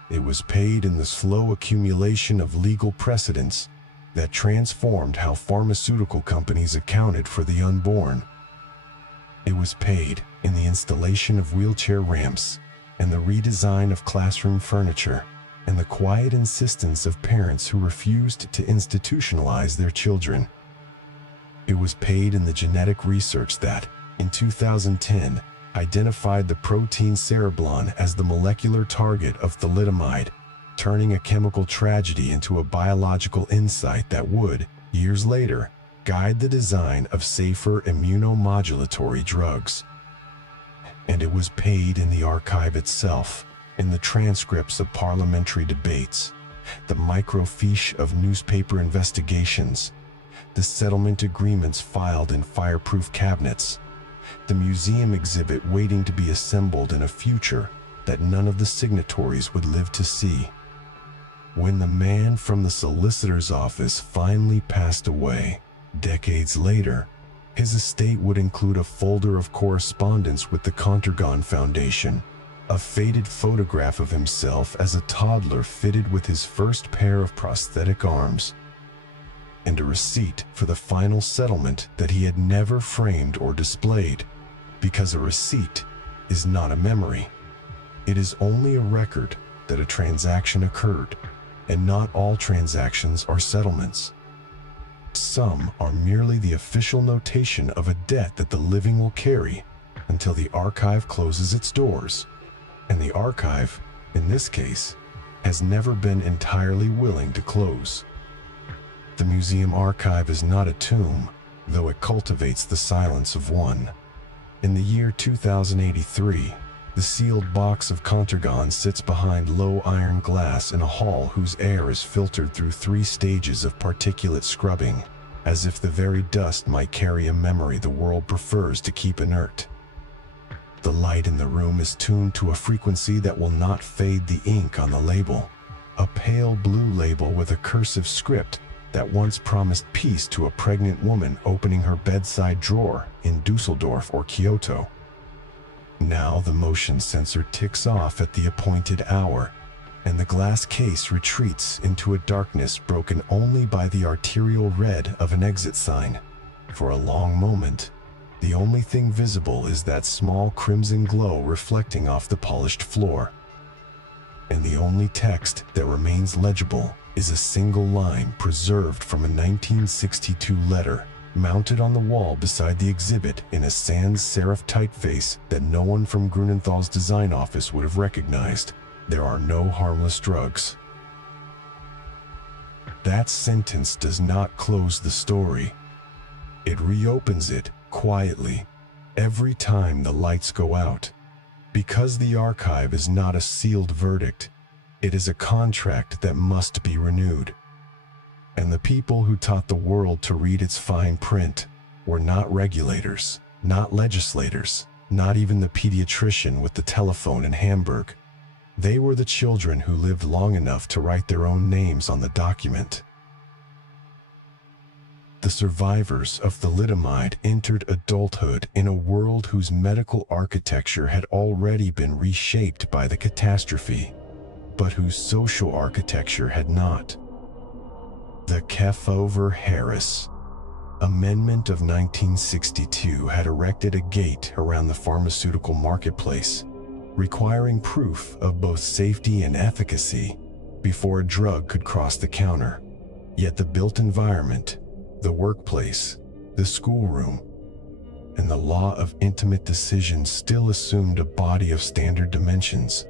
It was paid in the slow accumulation of legal precedents that transformed how pharmaceutical companies accounted for the unborn. It was paid in the installation of wheelchair ramps and the redesign of classroom furniture and the quiet insistence of parents who refused to institutionalize their children. It was paid in the genetic research that, in 2010, identified the protein cereblon as the molecular target of thalidomide, turning a chemical tragedy into a biological insight that would, years later, guide the design of safer immunomodulatory drugs. And it was paid in the archive itself, in the transcripts of parliamentary debates, the microfiche of newspaper investigations, the settlement agreements filed in fireproof cabinets, the museum exhibit waiting to be assembled in a future that none of the signatories would live to see. When the man from the solicitor's office finally passed away, decades later, his estate would include a folder of correspondence with the Contergan Foundation, a faded photograph of himself as a toddler fitted with his first pair of prosthetic arms, and a receipt for the final settlement that he had never framed or displayed, because a receipt is not a memory. It is only a record that a transaction occurred, and not all transactions are settlements. Some are merely the official notation of a debt that the living will carry until the archive closes its doors, and the archive, in this case, has never been entirely willing to close. The museum archive is not a tomb, though it cultivates the silence of one. In the year 2083, the sealed box of Contergan sits behind low iron glass in a hall whose air is filtered through 3 stages of particulate scrubbing, as if the very dust might carry a memory the world prefers to keep inert. The light in the room is tuned to a frequency that will not fade the ink on the label, a pale blue label with a cursive script that once promised peace to a pregnant woman opening her bedside drawer in Dusseldorf or Kyoto. Now the motion sensor ticks off at the appointed hour, and the glass case retreats into a darkness broken only by the arterial red of an exit sign. For a long moment, the only thing visible is that small crimson glow reflecting off the polished floor. And the only text that remains legible is a single line preserved from a 1962 letter mounted on the wall beside the exhibit in a sans serif typeface that no one from Grunenthal's design office would have recognized. There are no harmless drugs. That sentence does not close the story. It reopens it quietly every time the lights go out. Because the archive is not a sealed verdict, it is a contract that must be renewed. And the people who taught the world to read its fine print were not regulators, not legislators, not even the pediatrician with the telephone in Hamburg. They were the children who lived long enough to write their own names on the document. The survivors of thalidomide entered adulthood in a world whose medical architecture had already been reshaped by the catastrophe, but whose social architecture had not. The Kefauver-Harris Amendment of 1962 had erected a gate around the pharmaceutical marketplace, requiring proof of both safety and efficacy before a drug could cross the counter. Yet the built environment, the workplace, the schoolroom, and the law of intimate decision still assumed a body of standard dimensions.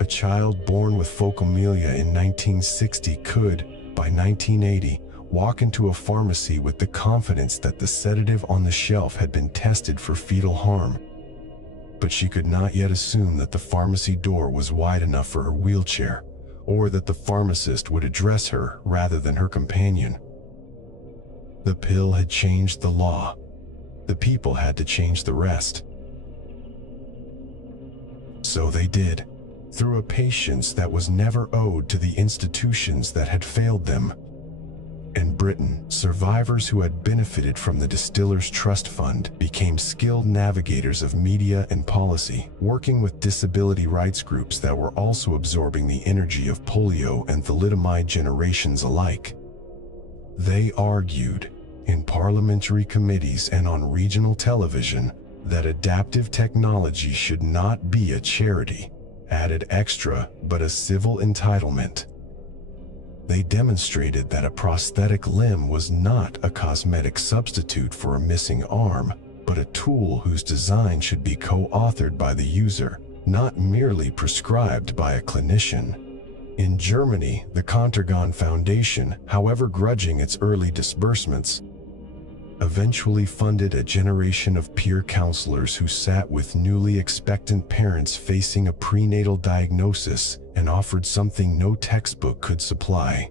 A child born with phocomelia in 1960 could, by 1980, walk into a pharmacy with the confidence that the sedative on the shelf had been tested for fetal harm. But she could not yet assume that the pharmacy door was wide enough for her wheelchair, or that the pharmacist would address her rather than her companion. The pill had changed the law. The people had to change the rest. So they did, through a patience that was never owed to the institutions that had failed them. In Britain, survivors who had benefited from the Distillers Trust Fund became skilled navigators of media and policy, working with disability rights groups that were also absorbing the energy of polio and thalidomide generations alike. They argued, in parliamentary committees and on regional television, that adaptive technology should not be a charity, added extra, but a civil entitlement. They demonstrated that a prosthetic limb was not a cosmetic substitute for a missing arm, but a tool whose design should be co-authored by the user, not merely prescribed by a clinician. In Germany, the Contergan Foundation, however grudging its early disbursements, eventually funded a generation of peer counselors who sat with newly expectant parents facing a prenatal diagnosis and offered something no textbook could supply: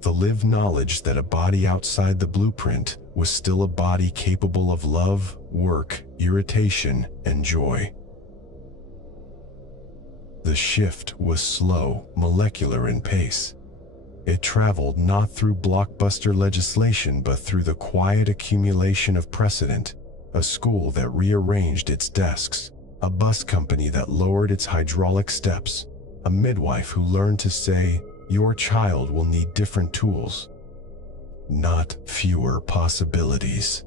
the lived knowledge that a body outside the blueprint was still a body capable of love, work, irritation, and joy. The shift was slow, molecular in pace. It traveled not through blockbuster legislation but through the quiet accumulation of precedent: a school that rearranged its desks, a bus company that lowered its hydraulic steps, a midwife who learned to say, "Your child will need different tools," not fewer possibilities.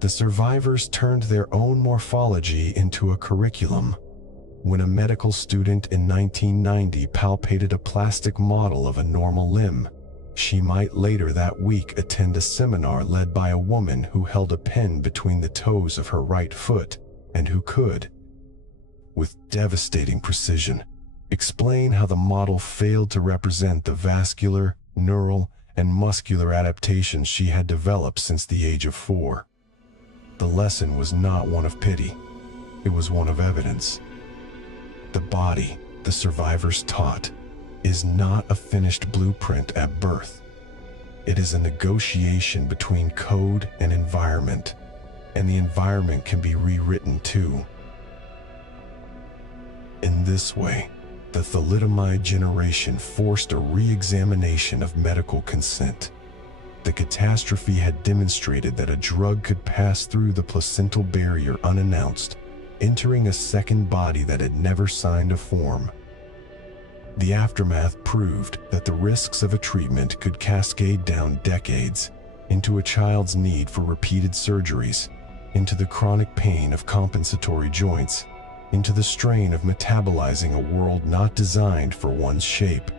The survivors turned their own morphology into a curriculum. When a medical student in 1990 palpated a plastic model of a normal limb, she might later that week attend a seminar led by a woman who held a pen between the toes of her right foot and who could, with devastating precision, explain how the model failed to represent the vascular, neural, and muscular adaptations she had developed since the age of 4. The lesson was not one of pity. It was one of evidence. The body, the survivors taught, is not a finished blueprint at birth. It is a negotiation between code and environment, and the environment can be rewritten too. In this way, The thalidomide generation forced a re-examination of medical consent. The catastrophe had demonstrated that a drug could pass through the placental barrier unannounced, entering a second body that had never signed a form. The aftermath proved that the risks of a treatment could cascade down decades, into a child's need for repeated surgeries, into the chronic pain of compensatory joints, into the strain of metabolizing a world not designed for one's shape.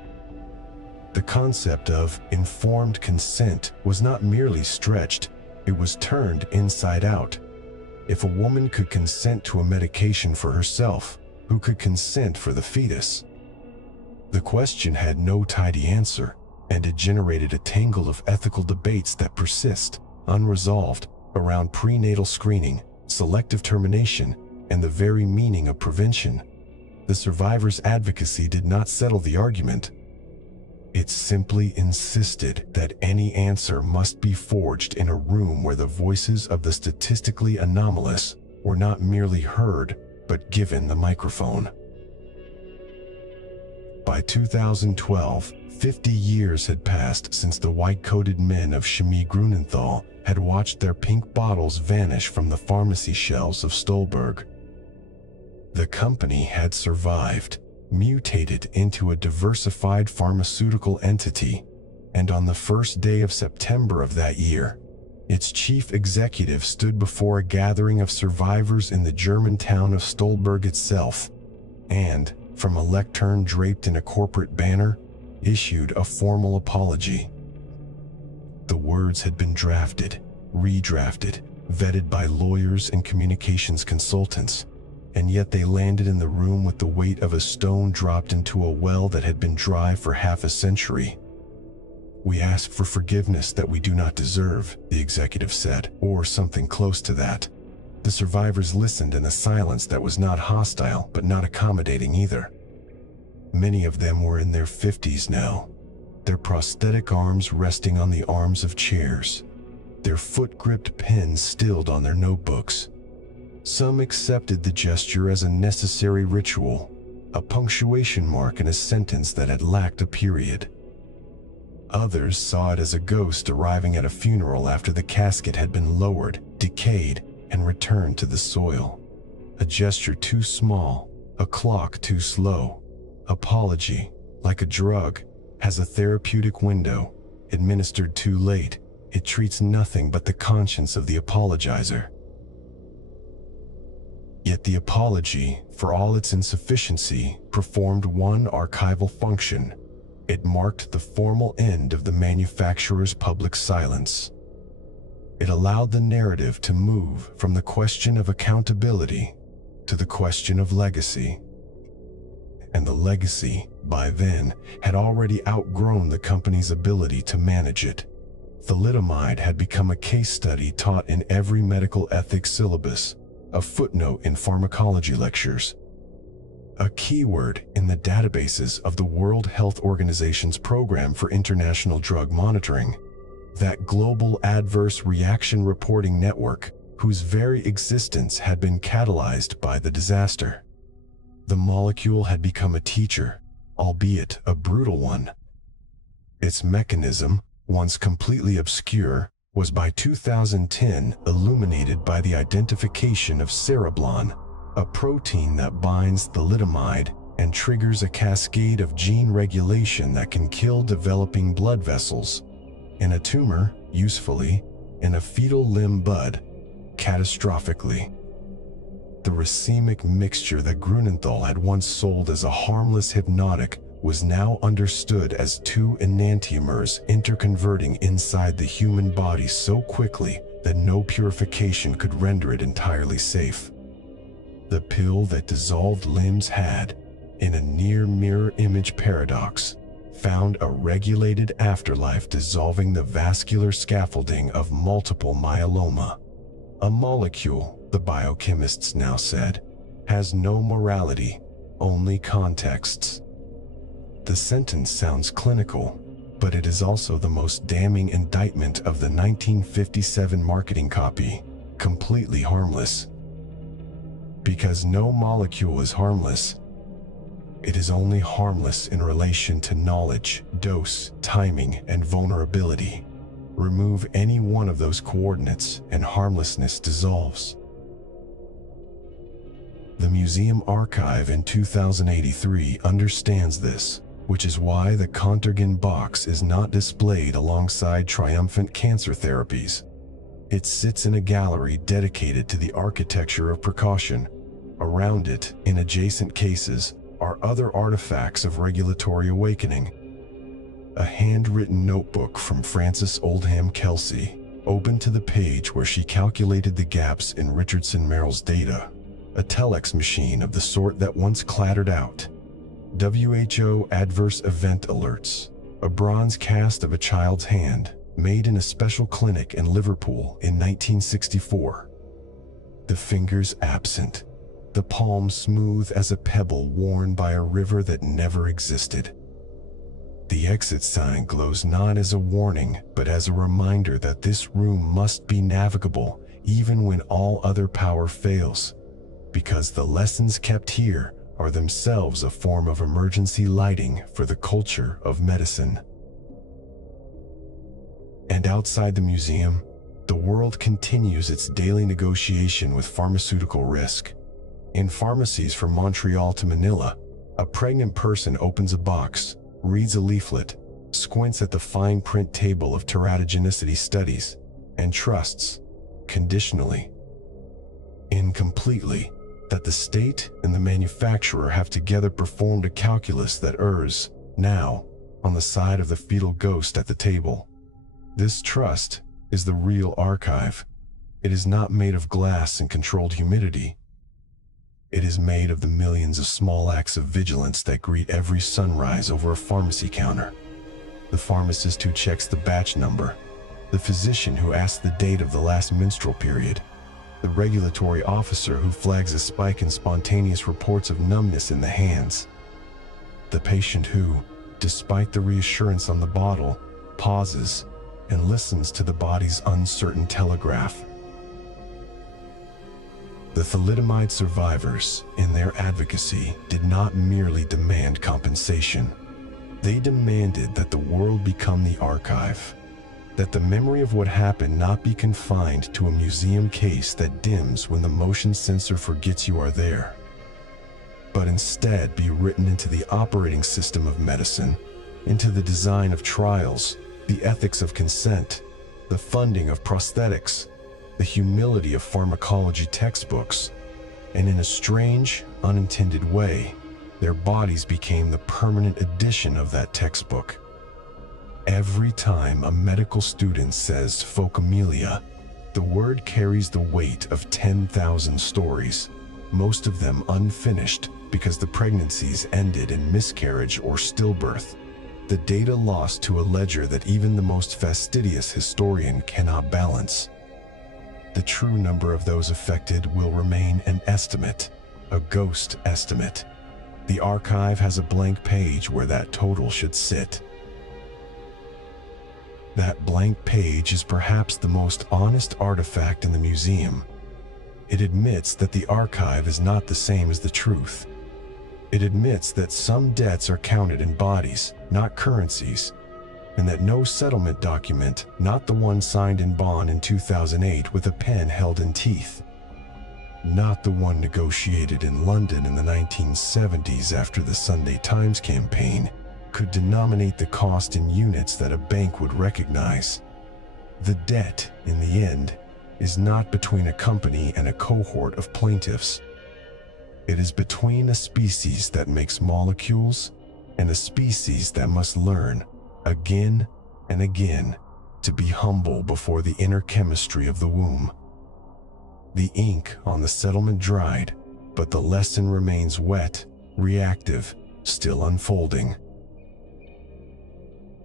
The concept of informed consent was not merely stretched, it was turned inside out. If a woman could consent to a medication for herself, who could consent for the fetus? The question had no tidy answer, and it generated a tangle of ethical debates that persist, unresolved, around prenatal screening, selective termination, and the very meaning of prevention. The survivors' advocacy did not settle the argument. It simply insisted that any answer must be forged in a room where the voices of the statistically anomalous were not merely heard, but given the microphone. By 2012, 50 years had passed since the white-coated men of Chemie Grunenthal had watched their pink bottles vanish from the pharmacy shelves of Stolberg. The company had survived, mutated into a diversified pharmaceutical entity, and on the first day of September of that year, its chief executive stood before a gathering of survivors in the German town of Stolberg itself, and, from a lectern draped in a corporate banner, issued a formal apology. The words had been drafted, redrafted, vetted by lawyers and communications consultants, and yet they landed in the room with the weight of a stone dropped into a well that had been dry for half a century. "We ask for forgiveness that we do not deserve," the executive said, or something close to that. The survivors listened in a silence that was not hostile, but not accommodating either. Many of them were in their 50s now, their prosthetic arms resting on the arms of chairs, their foot-gripped pens stilled on their notebooks. Some accepted the gesture as a necessary ritual, a punctuation mark in a sentence that had lacked a period. Others saw it as a ghost arriving at a funeral after the casket had been lowered, decayed, and returned to the soil. A gesture too small, a clock too slow. Apology, like a drug, has a therapeutic window. Administered too late, it treats nothing but the conscience of the apologizer. Yet the apology, for all its insufficiency, performed one archival function. It marked the formal end of the manufacturer's public silence. It allowed the narrative to move from the question of accountability to the question of legacy. And the legacy, by then, had already outgrown the company's ability to manage it. Thalidomide had become a case study taught in every medical ethics syllabus, a footnote in pharmacology lectures, a keyword in the databases of the World Health Organization's Program for International Drug Monitoring, that global adverse reaction reporting network whose very existence had been catalyzed by the disaster. The molecule had become a teacher, albeit a brutal one. Its mechanism, once completely obscure, was by 2010 illuminated by the identification of cereblon, a protein that binds thalidomide and triggers a cascade of gene regulation that can kill developing blood vessels. In a tumor, usefully; in a fetal limb bud, catastrophically. The racemic mixture that Grunenthal had once sold as a harmless hypnotic was now understood as two enantiomers interconverting inside the human body so quickly that no purification could render it entirely safe. The pill that dissolved limbs had, in a near mirror image paradox, found a regulated afterlife dissolving the vascular scaffolding of multiple myeloma. A molecule, the biochemists now said, has no morality, only contexts. The sentence sounds clinical, but it is also the most damning indictment of the 1957 marketing copy, completely harmless. Because no molecule is harmless. It is only harmless in relation to knowledge, dose, timing, and vulnerability. Remove any one of those coordinates and harmlessness dissolves. The museum archive in 2083 understands this, which is why the Contergan box is not displayed alongside triumphant cancer therapies. It sits in a gallery dedicated to the architecture of precaution. Around it, in adjacent cases, are other artifacts of regulatory awakening. A handwritten notebook from Frances Oldham Kelsey, open to the page where she calculated the gaps in Richardson Merrill's data. A telex machine of the sort that once clattered out WHO adverse event alerts. A bronze cast of a child's hand, made in a special clinic in Liverpool in 1964. The fingers absent, the palm smooth as a pebble worn by a river that never existed. The exit sign glows not as a warning, but as a reminder that this room must be navigable even when all other power fails, because the lessons kept here are themselves a form of emergency lighting for the culture of medicine. And outside the museum, the world continues its daily negotiation with pharmaceutical risk. In pharmacies from Montreal to Manila, a pregnant person opens a box, reads a leaflet, squints at the fine print table of teratogenicity studies, and trusts, conditionally, incompletely, that the state and the manufacturer have together performed a calculus that errs, now, on the side of the fetal ghost at the table. This trust is the real archive. It is not made of glass and controlled humidity. It is made of the millions of small acts of vigilance that greet every sunrise over a pharmacy counter. The pharmacist who checks the batch number, the physician who asks the date of the last menstrual period, the regulatory officer who flags a spike in spontaneous reports of numbness in the hands, the patient who, despite the reassurance on the bottle, pauses and listens to the body's uncertain telegraph. The thalidomide survivors, in their advocacy, did not merely demand compensation. They demanded that the world become the archive, that the memory of what happened not be confined to a museum case that dims when the motion sensor forgets you are there, but instead be written into the operating system of medicine, into the design of trials, the ethics of consent, the funding of prosthetics, the humility of pharmacology textbooks, and in a strange, unintended way, their bodies became the permanent edition of that textbook. Every time a medical student says phocomelia, the word carries the weight of 10,000 stories, most of them unfinished because the pregnancies ended in miscarriage or stillbirth. The data lost to a ledger that even the most fastidious historian cannot balance. The true number of those affected will remain an estimate, a ghost estimate. The archive has a blank page where that total should sit. That blank page is perhaps the most honest artifact in the museum. It admits that the archive is not the same as the truth. It admits that some debts are counted in bodies, not currencies, and that no settlement document, not the one signed in Bonn in 2008 with a pen held in teeth, not the one negotiated in London in the 1970s after the Sunday Times campaign, could denominate the cost in units that a bank would recognize. The debt, in the end, is not between a company and a cohort of plaintiffs. It is between a species that makes molecules and a species that must learn, again and again, to be humble before the inner chemistry of the womb. The ink on the settlement dried, but the lesson remains wet, reactive, still unfolding.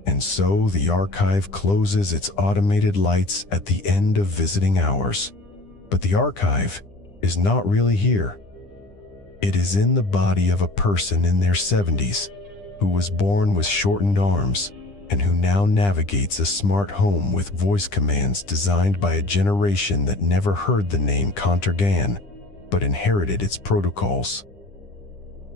And so the archive closes its automated lights at the end of visiting hours. But the archive is not really here. It is in the body of a person in their 70s who was born with shortened arms and who now navigates a smart home with voice commands designed by a generation that never heard the name Contergan, but inherited its protocols.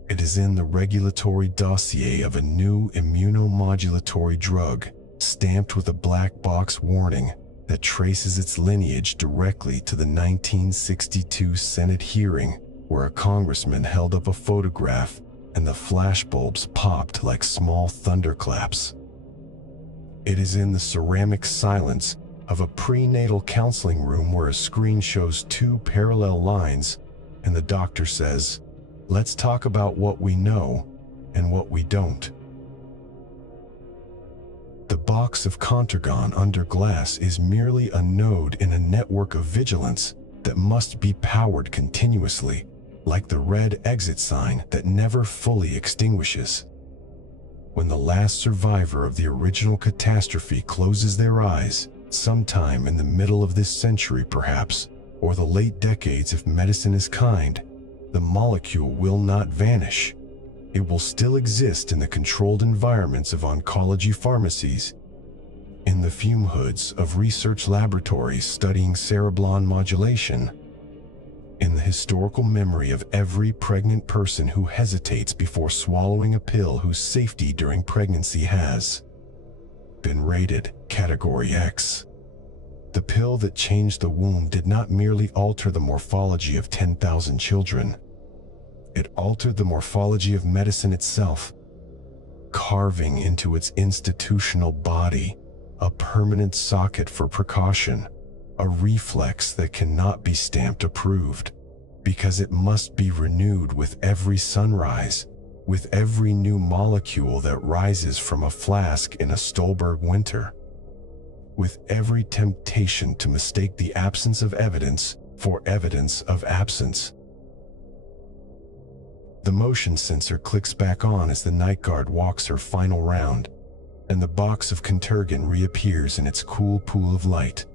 It is in the regulatory dossier of a new immunomodulatory drug, stamped with a black box warning that traces its lineage directly to the 1962 Senate hearing where a congressman held up a photograph and the flashbulbs popped like small thunderclaps. It is in the ceramic silence of a prenatal counseling room where a screen shows two parallel lines and the doctor says, "Let's talk about what we know and what we don't." The box of Contergan under glass is merely a node in a network of vigilance that must be powered continuously, like the red exit sign that never fully extinguishes. When the last survivor of the original catastrophe closes their eyes, sometime in the middle of this century perhaps, or the late decades if medicine is kind, the molecule will not vanish. It will still exist in the controlled environments of oncology pharmacies, in the fume hoods of research laboratories studying cereblon modulation, in the historical memory of every pregnant person who hesitates before swallowing a pill whose safety during pregnancy has been rated Category X. The pill that changed the womb did not merely alter the morphology of 10,000 children. It altered the morphology of medicine itself, carving into its institutional body a permanent socket for precaution, a reflex that cannot be stamped approved, because it must be renewed with every sunrise, with every new molecule that rises from a flask in a Stolberg winter, with every temptation to mistake the absence of evidence for evidence of absence. The motion sensor clicks back on as the night guard walks her final round, and the box of Contergan reappears in its cool pool of light.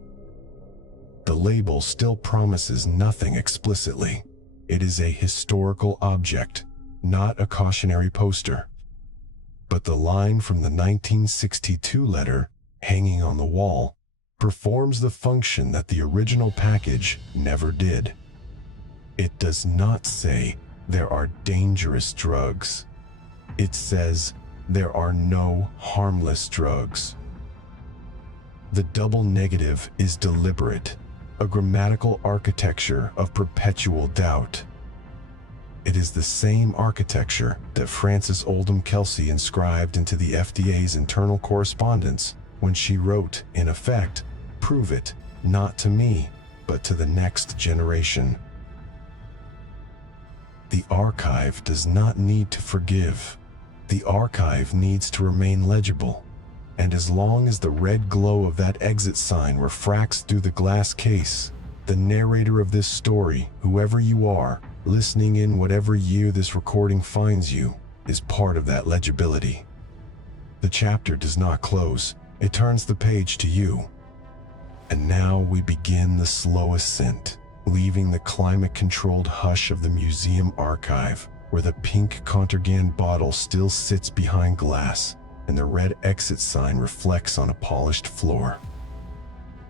The label still promises nothing explicitly. It is a historical object, not a cautionary poster. But the line from the 1962 letter, hanging on the wall, performs the function that the original package never did. It does not say, "There are dangerous drugs." It says, "There are no harmless drugs." The double negative is deliberate, a grammatical architecture of perpetual doubt. It is the same architecture that Frances Oldham Kelsey inscribed into the FDA's internal correspondence when she wrote, in effect, "Prove it, not to me, but to the next generation." The archive does not need to forgive. The archive needs to remain legible. And as long as the red glow of that exit sign refracts through the glass case, the narrator of this story, whoever you are, listening in whatever year this recording finds you, is part of that legibility. The chapter does not close. It turns the page to you. And now we begin the slow ascent, leaving the climate-controlled hush of the museum archive, where the pink Contergan bottle still sits behind glass, and the red exit sign reflects on a polished floor.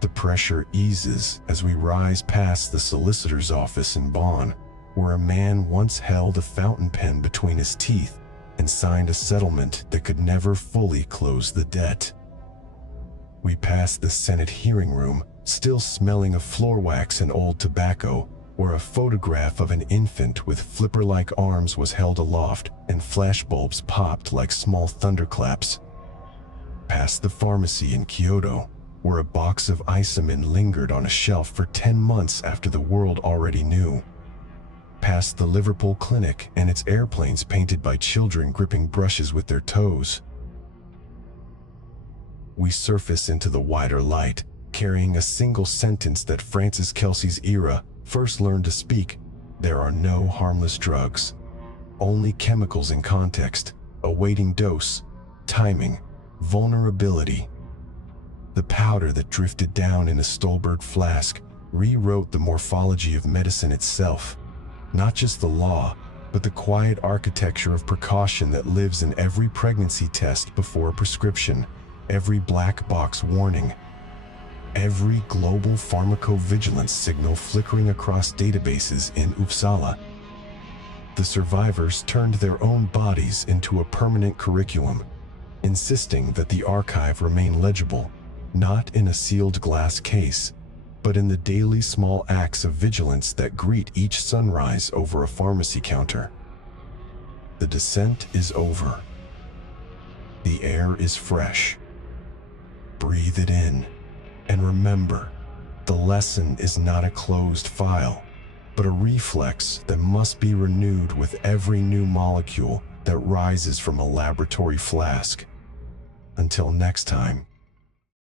The pressure eases as we rise past the solicitor's office in Bonn, where a man once held a fountain pen between his teeth and signed a settlement that could never fully close the debt. We pass the Senate hearing room, still smelling of floor wax and old tobacco, where a photograph of an infant with flipper-like arms was held aloft and flashbulbs popped like small thunderclaps. Past the pharmacy in Kyoto, where a box of Isamin lingered on a shelf for 10 months after the world already knew. Past the Liverpool clinic and its airplanes painted by children gripping brushes with their toes. We surface into the wider light, carrying a single sentence that Frances Kelsey's era first learned to speak: "There are no harmless drugs. Only chemicals in context, awaiting dose, timing, vulnerability." The powder that drifted down in a Stolberg flask rewrote the morphology of medicine itself. Not just the law, but the quiet architecture of precaution that lives in every pregnancy test before a prescription, every black box warning, every global pharmacovigilance signal flickering across databases in Uppsala. the survivors turned their own bodies into a permanent curriculum, insisting that the archive remain legible, not in a sealed glass case, but in the daily small acts of vigilance that greet each sunrise over a pharmacy counter. The descent is over. The air is fresh. Breathe it in, and remember, the lesson is not a closed file, but a reflex that must be renewed with every new molecule that rises from a laboratory flask. Until next time.